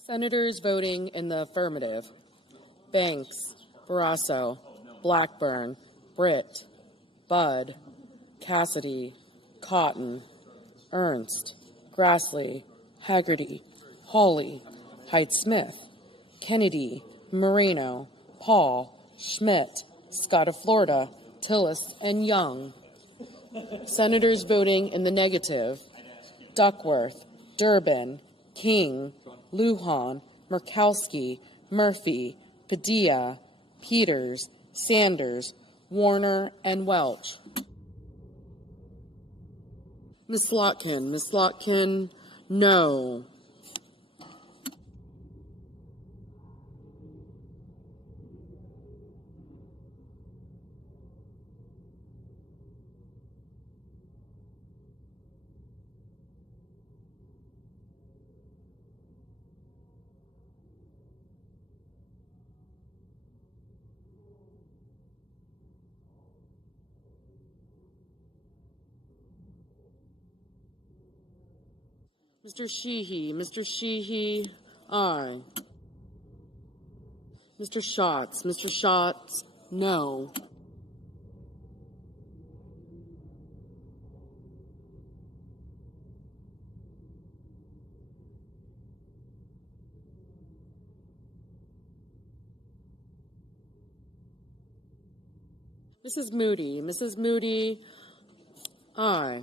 Senators voting in the affirmative: Banks, Barrasso, Blackburn, Britt, Budd, Cassidy, Cotton, Ernst, Grassley, Haggerty, Hawley, Hyde-Smith, Kennedy, Moreno, Paul, Schmidt, Scott of Florida, Tillis, and Young. Senators voting in the negative: Duckworth, Durbin, King, Lujan, Murkowski, Murphy, Padilla, Peters, Sanders, Warner, and Welch. Ms. Slotkin, no. Mr. Sheehy, aye. Mr. Schatz, no. Mrs. Moody, aye.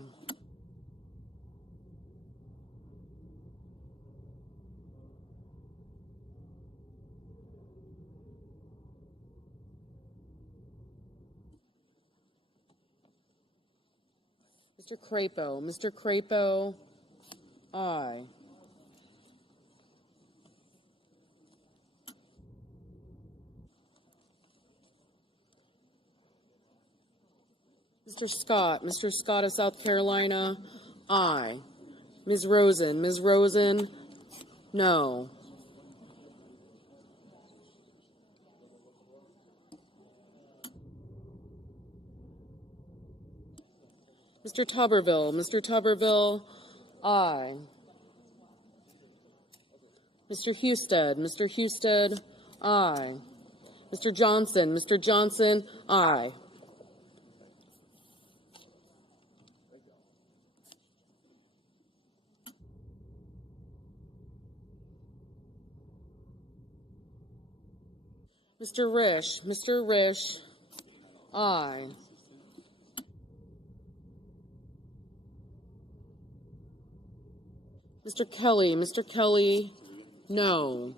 Mr. Crapo, aye. Mr. Scott of South Carolina, aye. Ms. Rosen, no. Mr. Tuberville, aye. Mr. Husted, aye. Mr. Johnson, aye. Mr. Risch, aye. Mr. Kelly, no.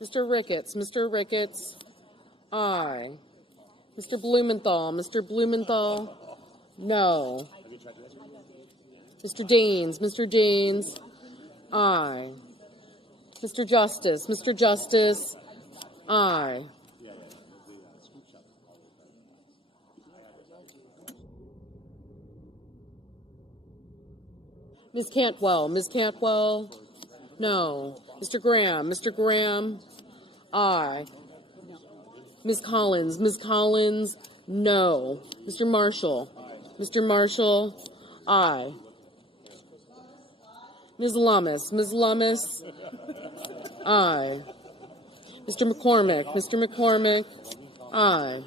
Mr. Ricketts, aye. Mr. Blumenthal, no. Mr. Daines, aye. Mr. Justice, aye. Ms. Cantwell, no. Mr. Graham, aye. Ms. Collins, no. Mr. Marshall, aye. Ms. Lummis, aye. Mr. McCormick. Mr. McCormick. Aye.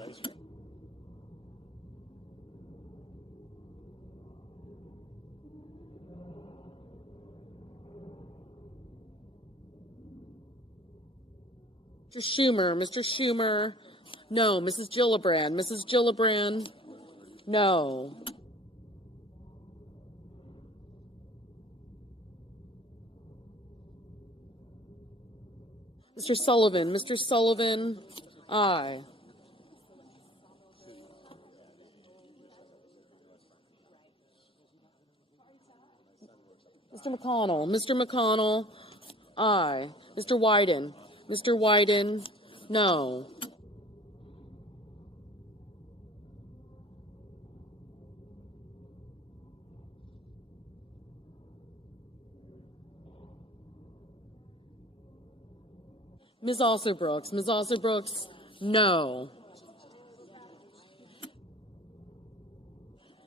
Mr. Schumer. Mr. Schumer. No. Mrs. Gillibrand. Mrs. Gillibrand. No. Mr. Sullivan. Mr. Sullivan. Aye. Mr. McConnell. Mr. McConnell. Aye. Mr. Wyden. Mr. Wyden. No. Ms. Alsobrooks. Ms. Alsobrooks. No.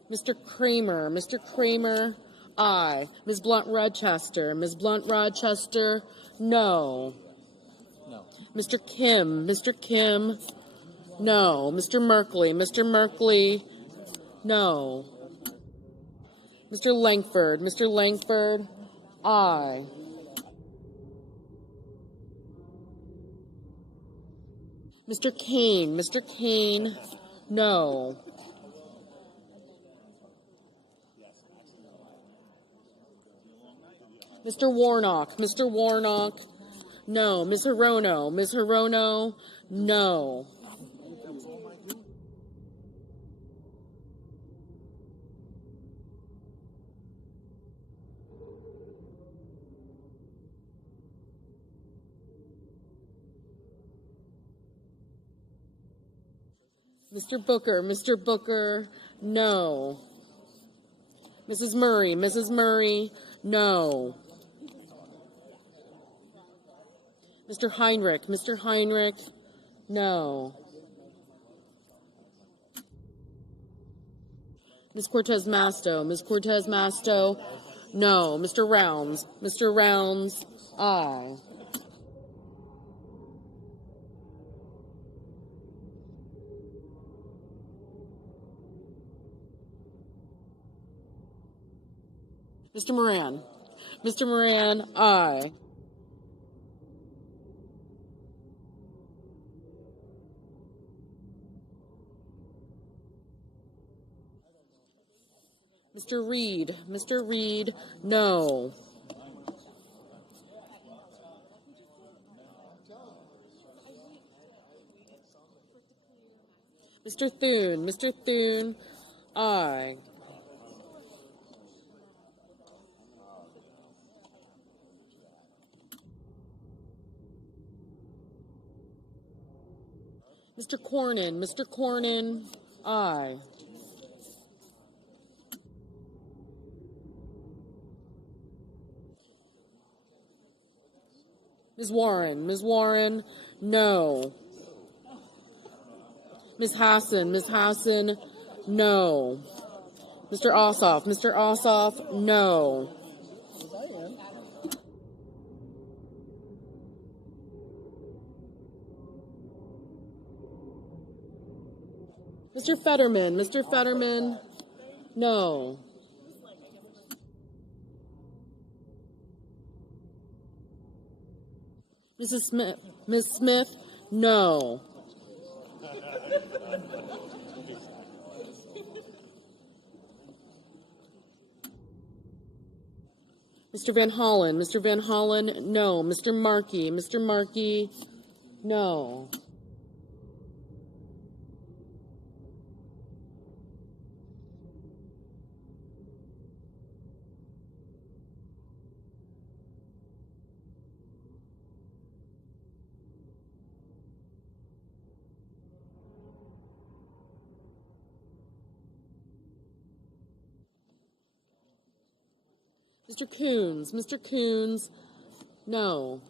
Mr. Kramer. Mr. Kramer. Aye. Ms. Blunt-Rochester. Ms. Blunt-Rochester. No. No. Mr. Kim. Mr. Kim. No. Mr. Merkley. Mr. Merkley. No. Mr. Langford. Mr. Langford. Aye. Mr. Kane. Mr. Kane. No. Mr. Warnock. Mr. Warnock. No. Ms. Hirono. Ms. Hirono. No. Mr. Booker. Mr. Booker. No. Mrs. Murray. Mrs. Murray. No. Mr. Heinrich. Mr. Heinrich. No. Ms. Cortez Masto. Ms. Cortez Masto. No. Mr. Rounds. Mr. Rounds. Aye. Mr. Moran. Mr. Moran. Aye. Mr. Reed. Mr. Reed. No. Mr. Thune. Mr. Thune. Aye. Mr. Cornyn. Mr. Cornyn. Aye. Ms. Warren. Ms. Warren. No. Ms. Hassan. Ms. Hassan. No. Mr. Ossoff. Mr. Ossoff. No. Mr. Fetterman. Mr. Fetterman. No. Mrs. Smith. Ms. Smith. No. Mr. Van Hollen. Mr. Van Hollen. No. Mr. Markey. Mr. Markey. No. Mr. Coons. Mr. Coons. No.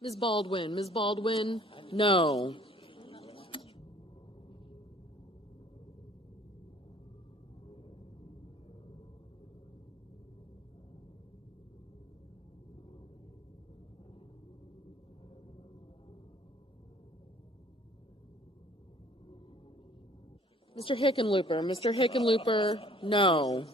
Ms. Baldwin. Ms. Baldwin, no. Mr. Hickenlooper. Mr. Hickenlooper, no.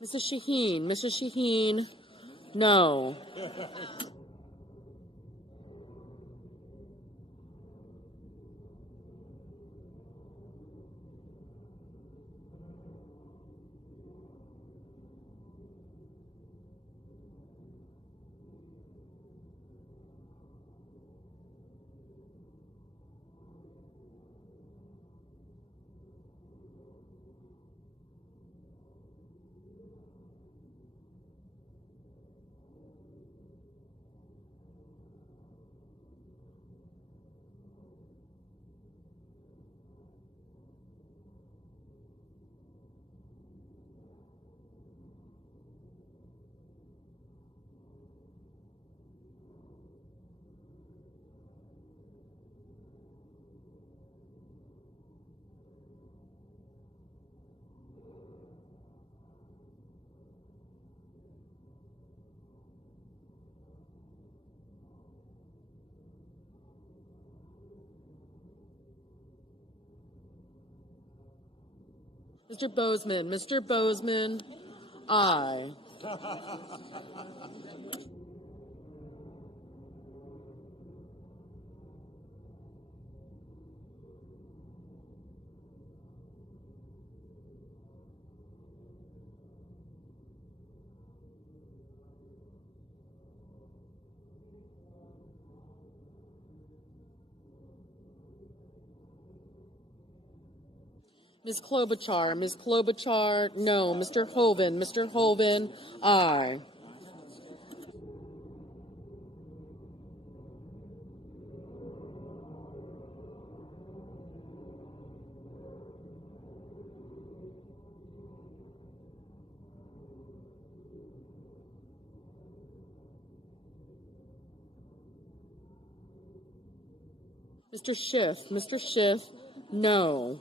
Mrs. Shaheen. Mrs. Shaheen, no. Mr. Bozeman. Mr. Bozeman, aye. Ms. Klobuchar. Ms. Klobuchar, no. Mr. Hoven. Mr. Hoven, aye. Mr. Schiff. Mr. Schiff, no.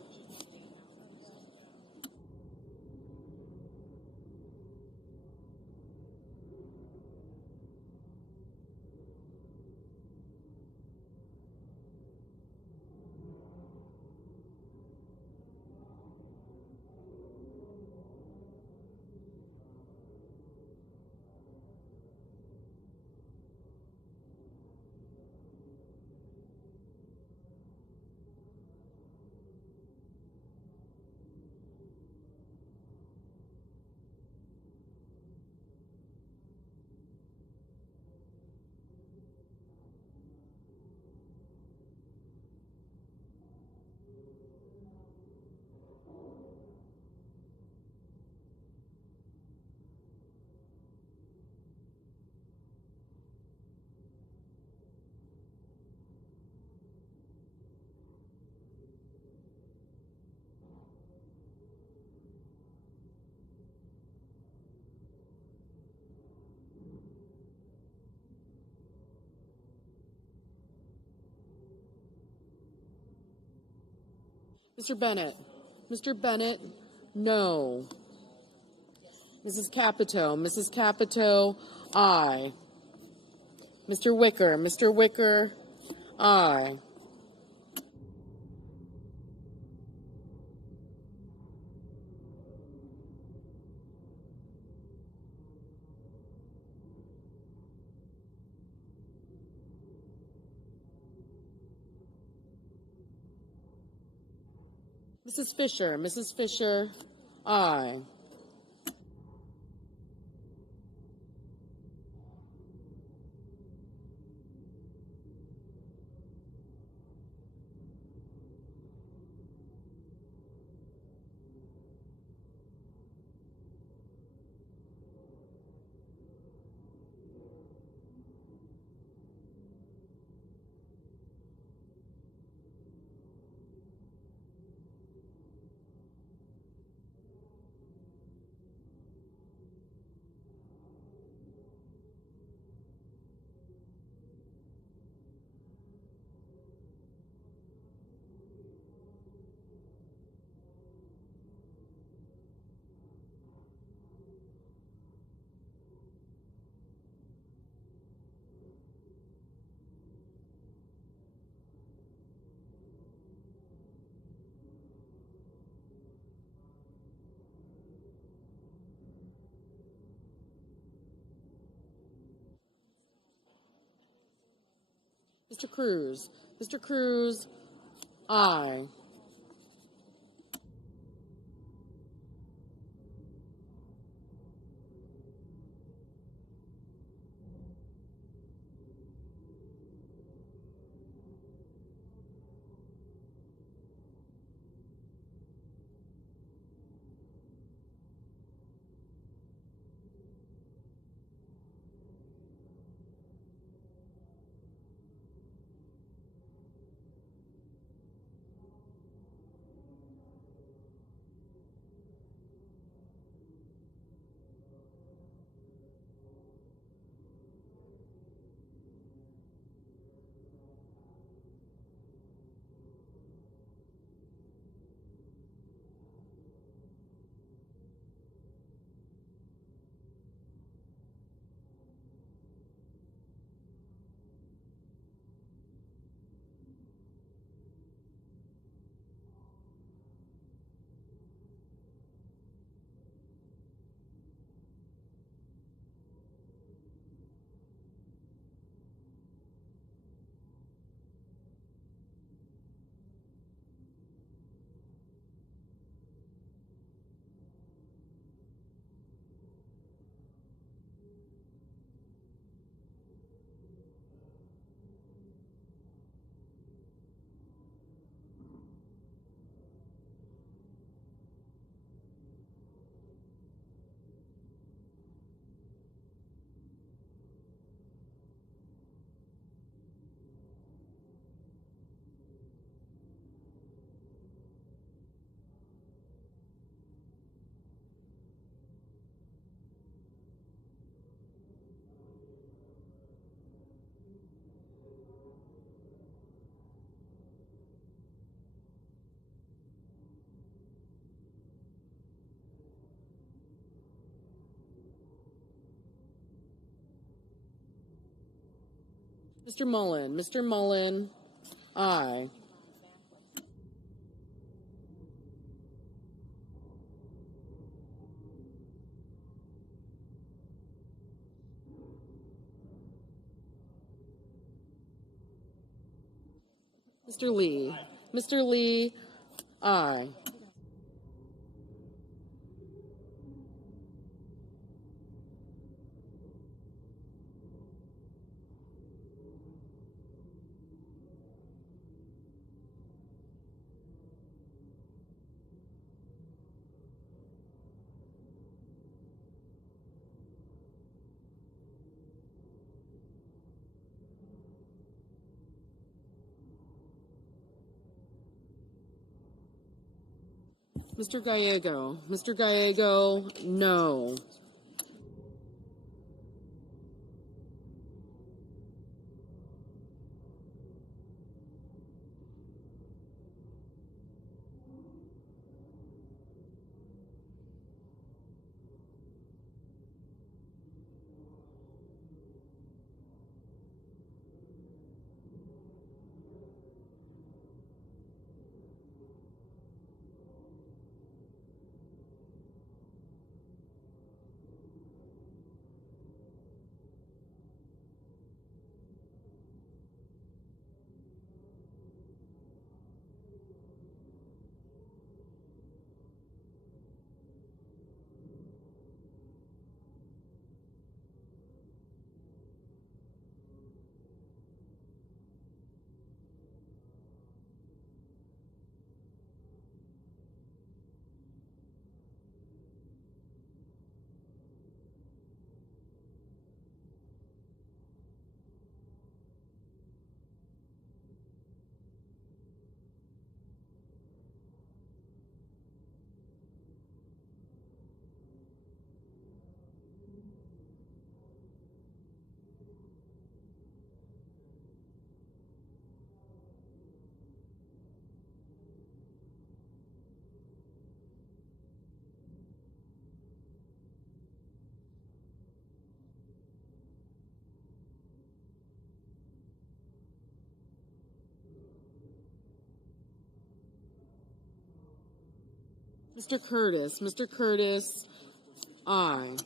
Mr. Bennett. Mr. Bennett, no. Mrs. Capito. Mrs. Capito, aye. Mr. Wicker. Mr. Wicker, aye. Mrs. Fisher. Mrs. Fisher, aye. Mr. Cruz. Mr. Cruz, aye. Mr. Mullen. Mr. Mullen, aye. Mr. Lee. Mr. Lee, aye. Mr. Gallego. Mr. Gallego, no. Mr. Curtis, aye.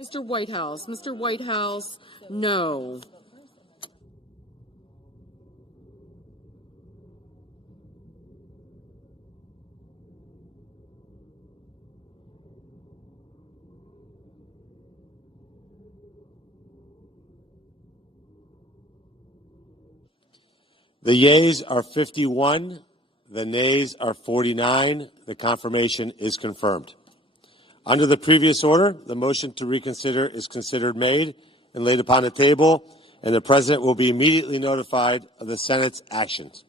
Mr. Whitehouse, no. The yeas are 51. The nays are 49. The confirmation is confirmed. Under the previous order, the motion to reconsider is considered made and laid upon the table, and the President will be immediately notified of the Senate's actions.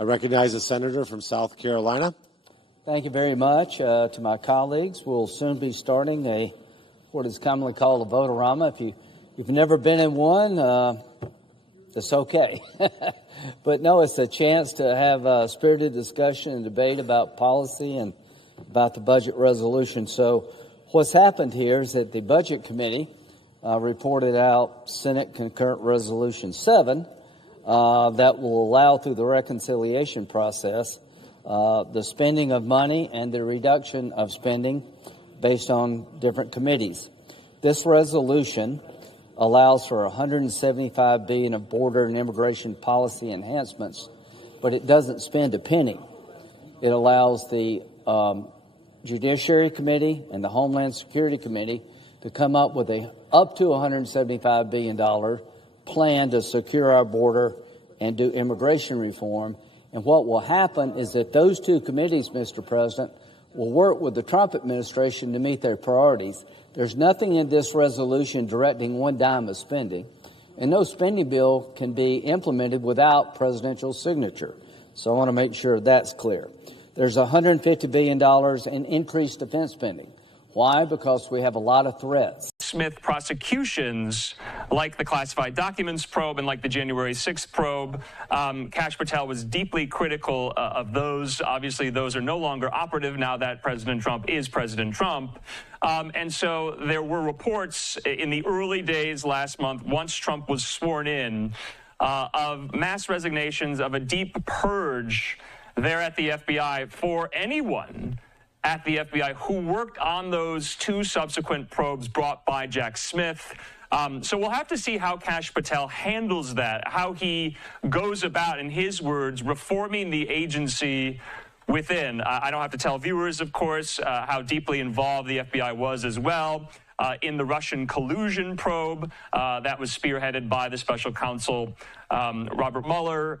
I recognize the senator from South Carolina. Thank you very much to my colleagues. We'll soon be starting what is commonly called a vote-a-rama. If you've never been in one, that's okay. But no, it's a chance to have a spirited discussion and debate about policy and about the budget resolution. So what's happened here is that the Budget Committee reported out Senate Concurrent Resolution 7 that will allow through the reconciliation process the spending of money and the reduction of spending based on different committees. This resolution allows for $175 billion of border and immigration policy enhancements, but it doesn't spend a penny. It allows the Judiciary Committee and the Homeland Security Committee to come up with up to $175 billion plan to secure our border and do immigration reform. And what will happen is that those two committees, Mr. President, will work with the Trump administration to meet their priorities. There's nothing in this resolution directing one dime of spending, and no spending bill can be implemented without presidential signature. So I want to make sure that's clear. There's $150 billion in increased defense spending. Why? Because we have a lot of threats. Smith prosecutions, like the classified documents probe and like the January 6th probe. Kash Patel was deeply critical of those. Obviously, those are no longer operative now that President Trump is President Trump. And so there were reports in the early days last month, once Trump was sworn in, of mass resignations, of a deep purge there at the FBI for anyone at the FBI who worked on those two subsequent probes brought by Jack Smith. So we'll have to see how Kash Patel handles that, how he goes about, in his words, reforming the agency within. I don't have to tell viewers, of course, how deeply involved the FBI was as well in the Russian collusion probe that was spearheaded by the special counsel Robert Mueller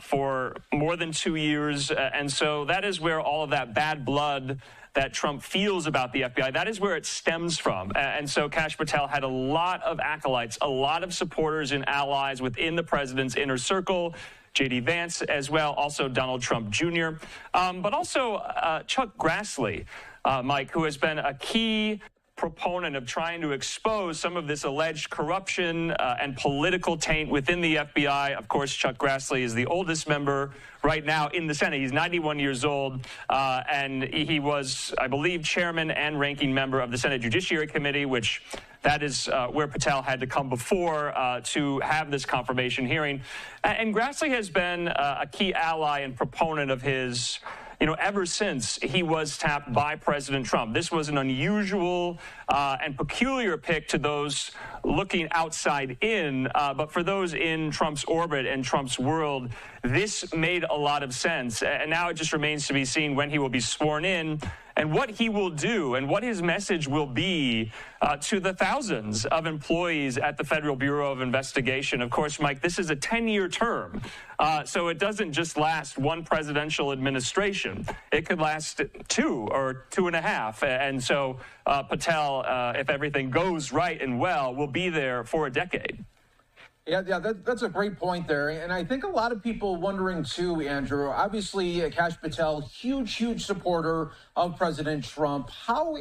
for more than 2 years. And so that is where all of that bad blood that Trump feels about the FBI, that is where it stems from. And so Kash Patel had a lot of acolytes, a lot of supporters and allies within the president's inner circle, J.D. Vance as well, also Donald Trump Jr., but also Chuck Grassley, Mike, who has been a key proponent of trying to expose some of this alleged corruption and political taint within the FBI. Of course, Chuck Grassley is the oldest member right now in the Senate. He's 91 years old, and he was, I believe, chairman and ranking member of the Senate Judiciary Committee, which that is where Patel had to come before to have this confirmation hearing. And Grassley has been a key ally and proponent of his, ever since he was tapped by President Trump. This was an unusual and peculiar pick to those looking outside in, but for those in Trump's orbit and Trump's world, this made a lot of sense. And now it just remains to be seen when he will be sworn in and what he will do and what his message will be to the thousands of employees at the Federal Bureau of Investigation. Of course, Mike, this is a 10-year term, so it doesn't just last one presidential administration. It could last 2 or 2.5. And so Patel, if everything goes right and well, will be there for a decade. Yeah, that's a great point there. And I think a lot of people wondering too, Andrew, obviously Kash Patel, huge supporter of President Trump. How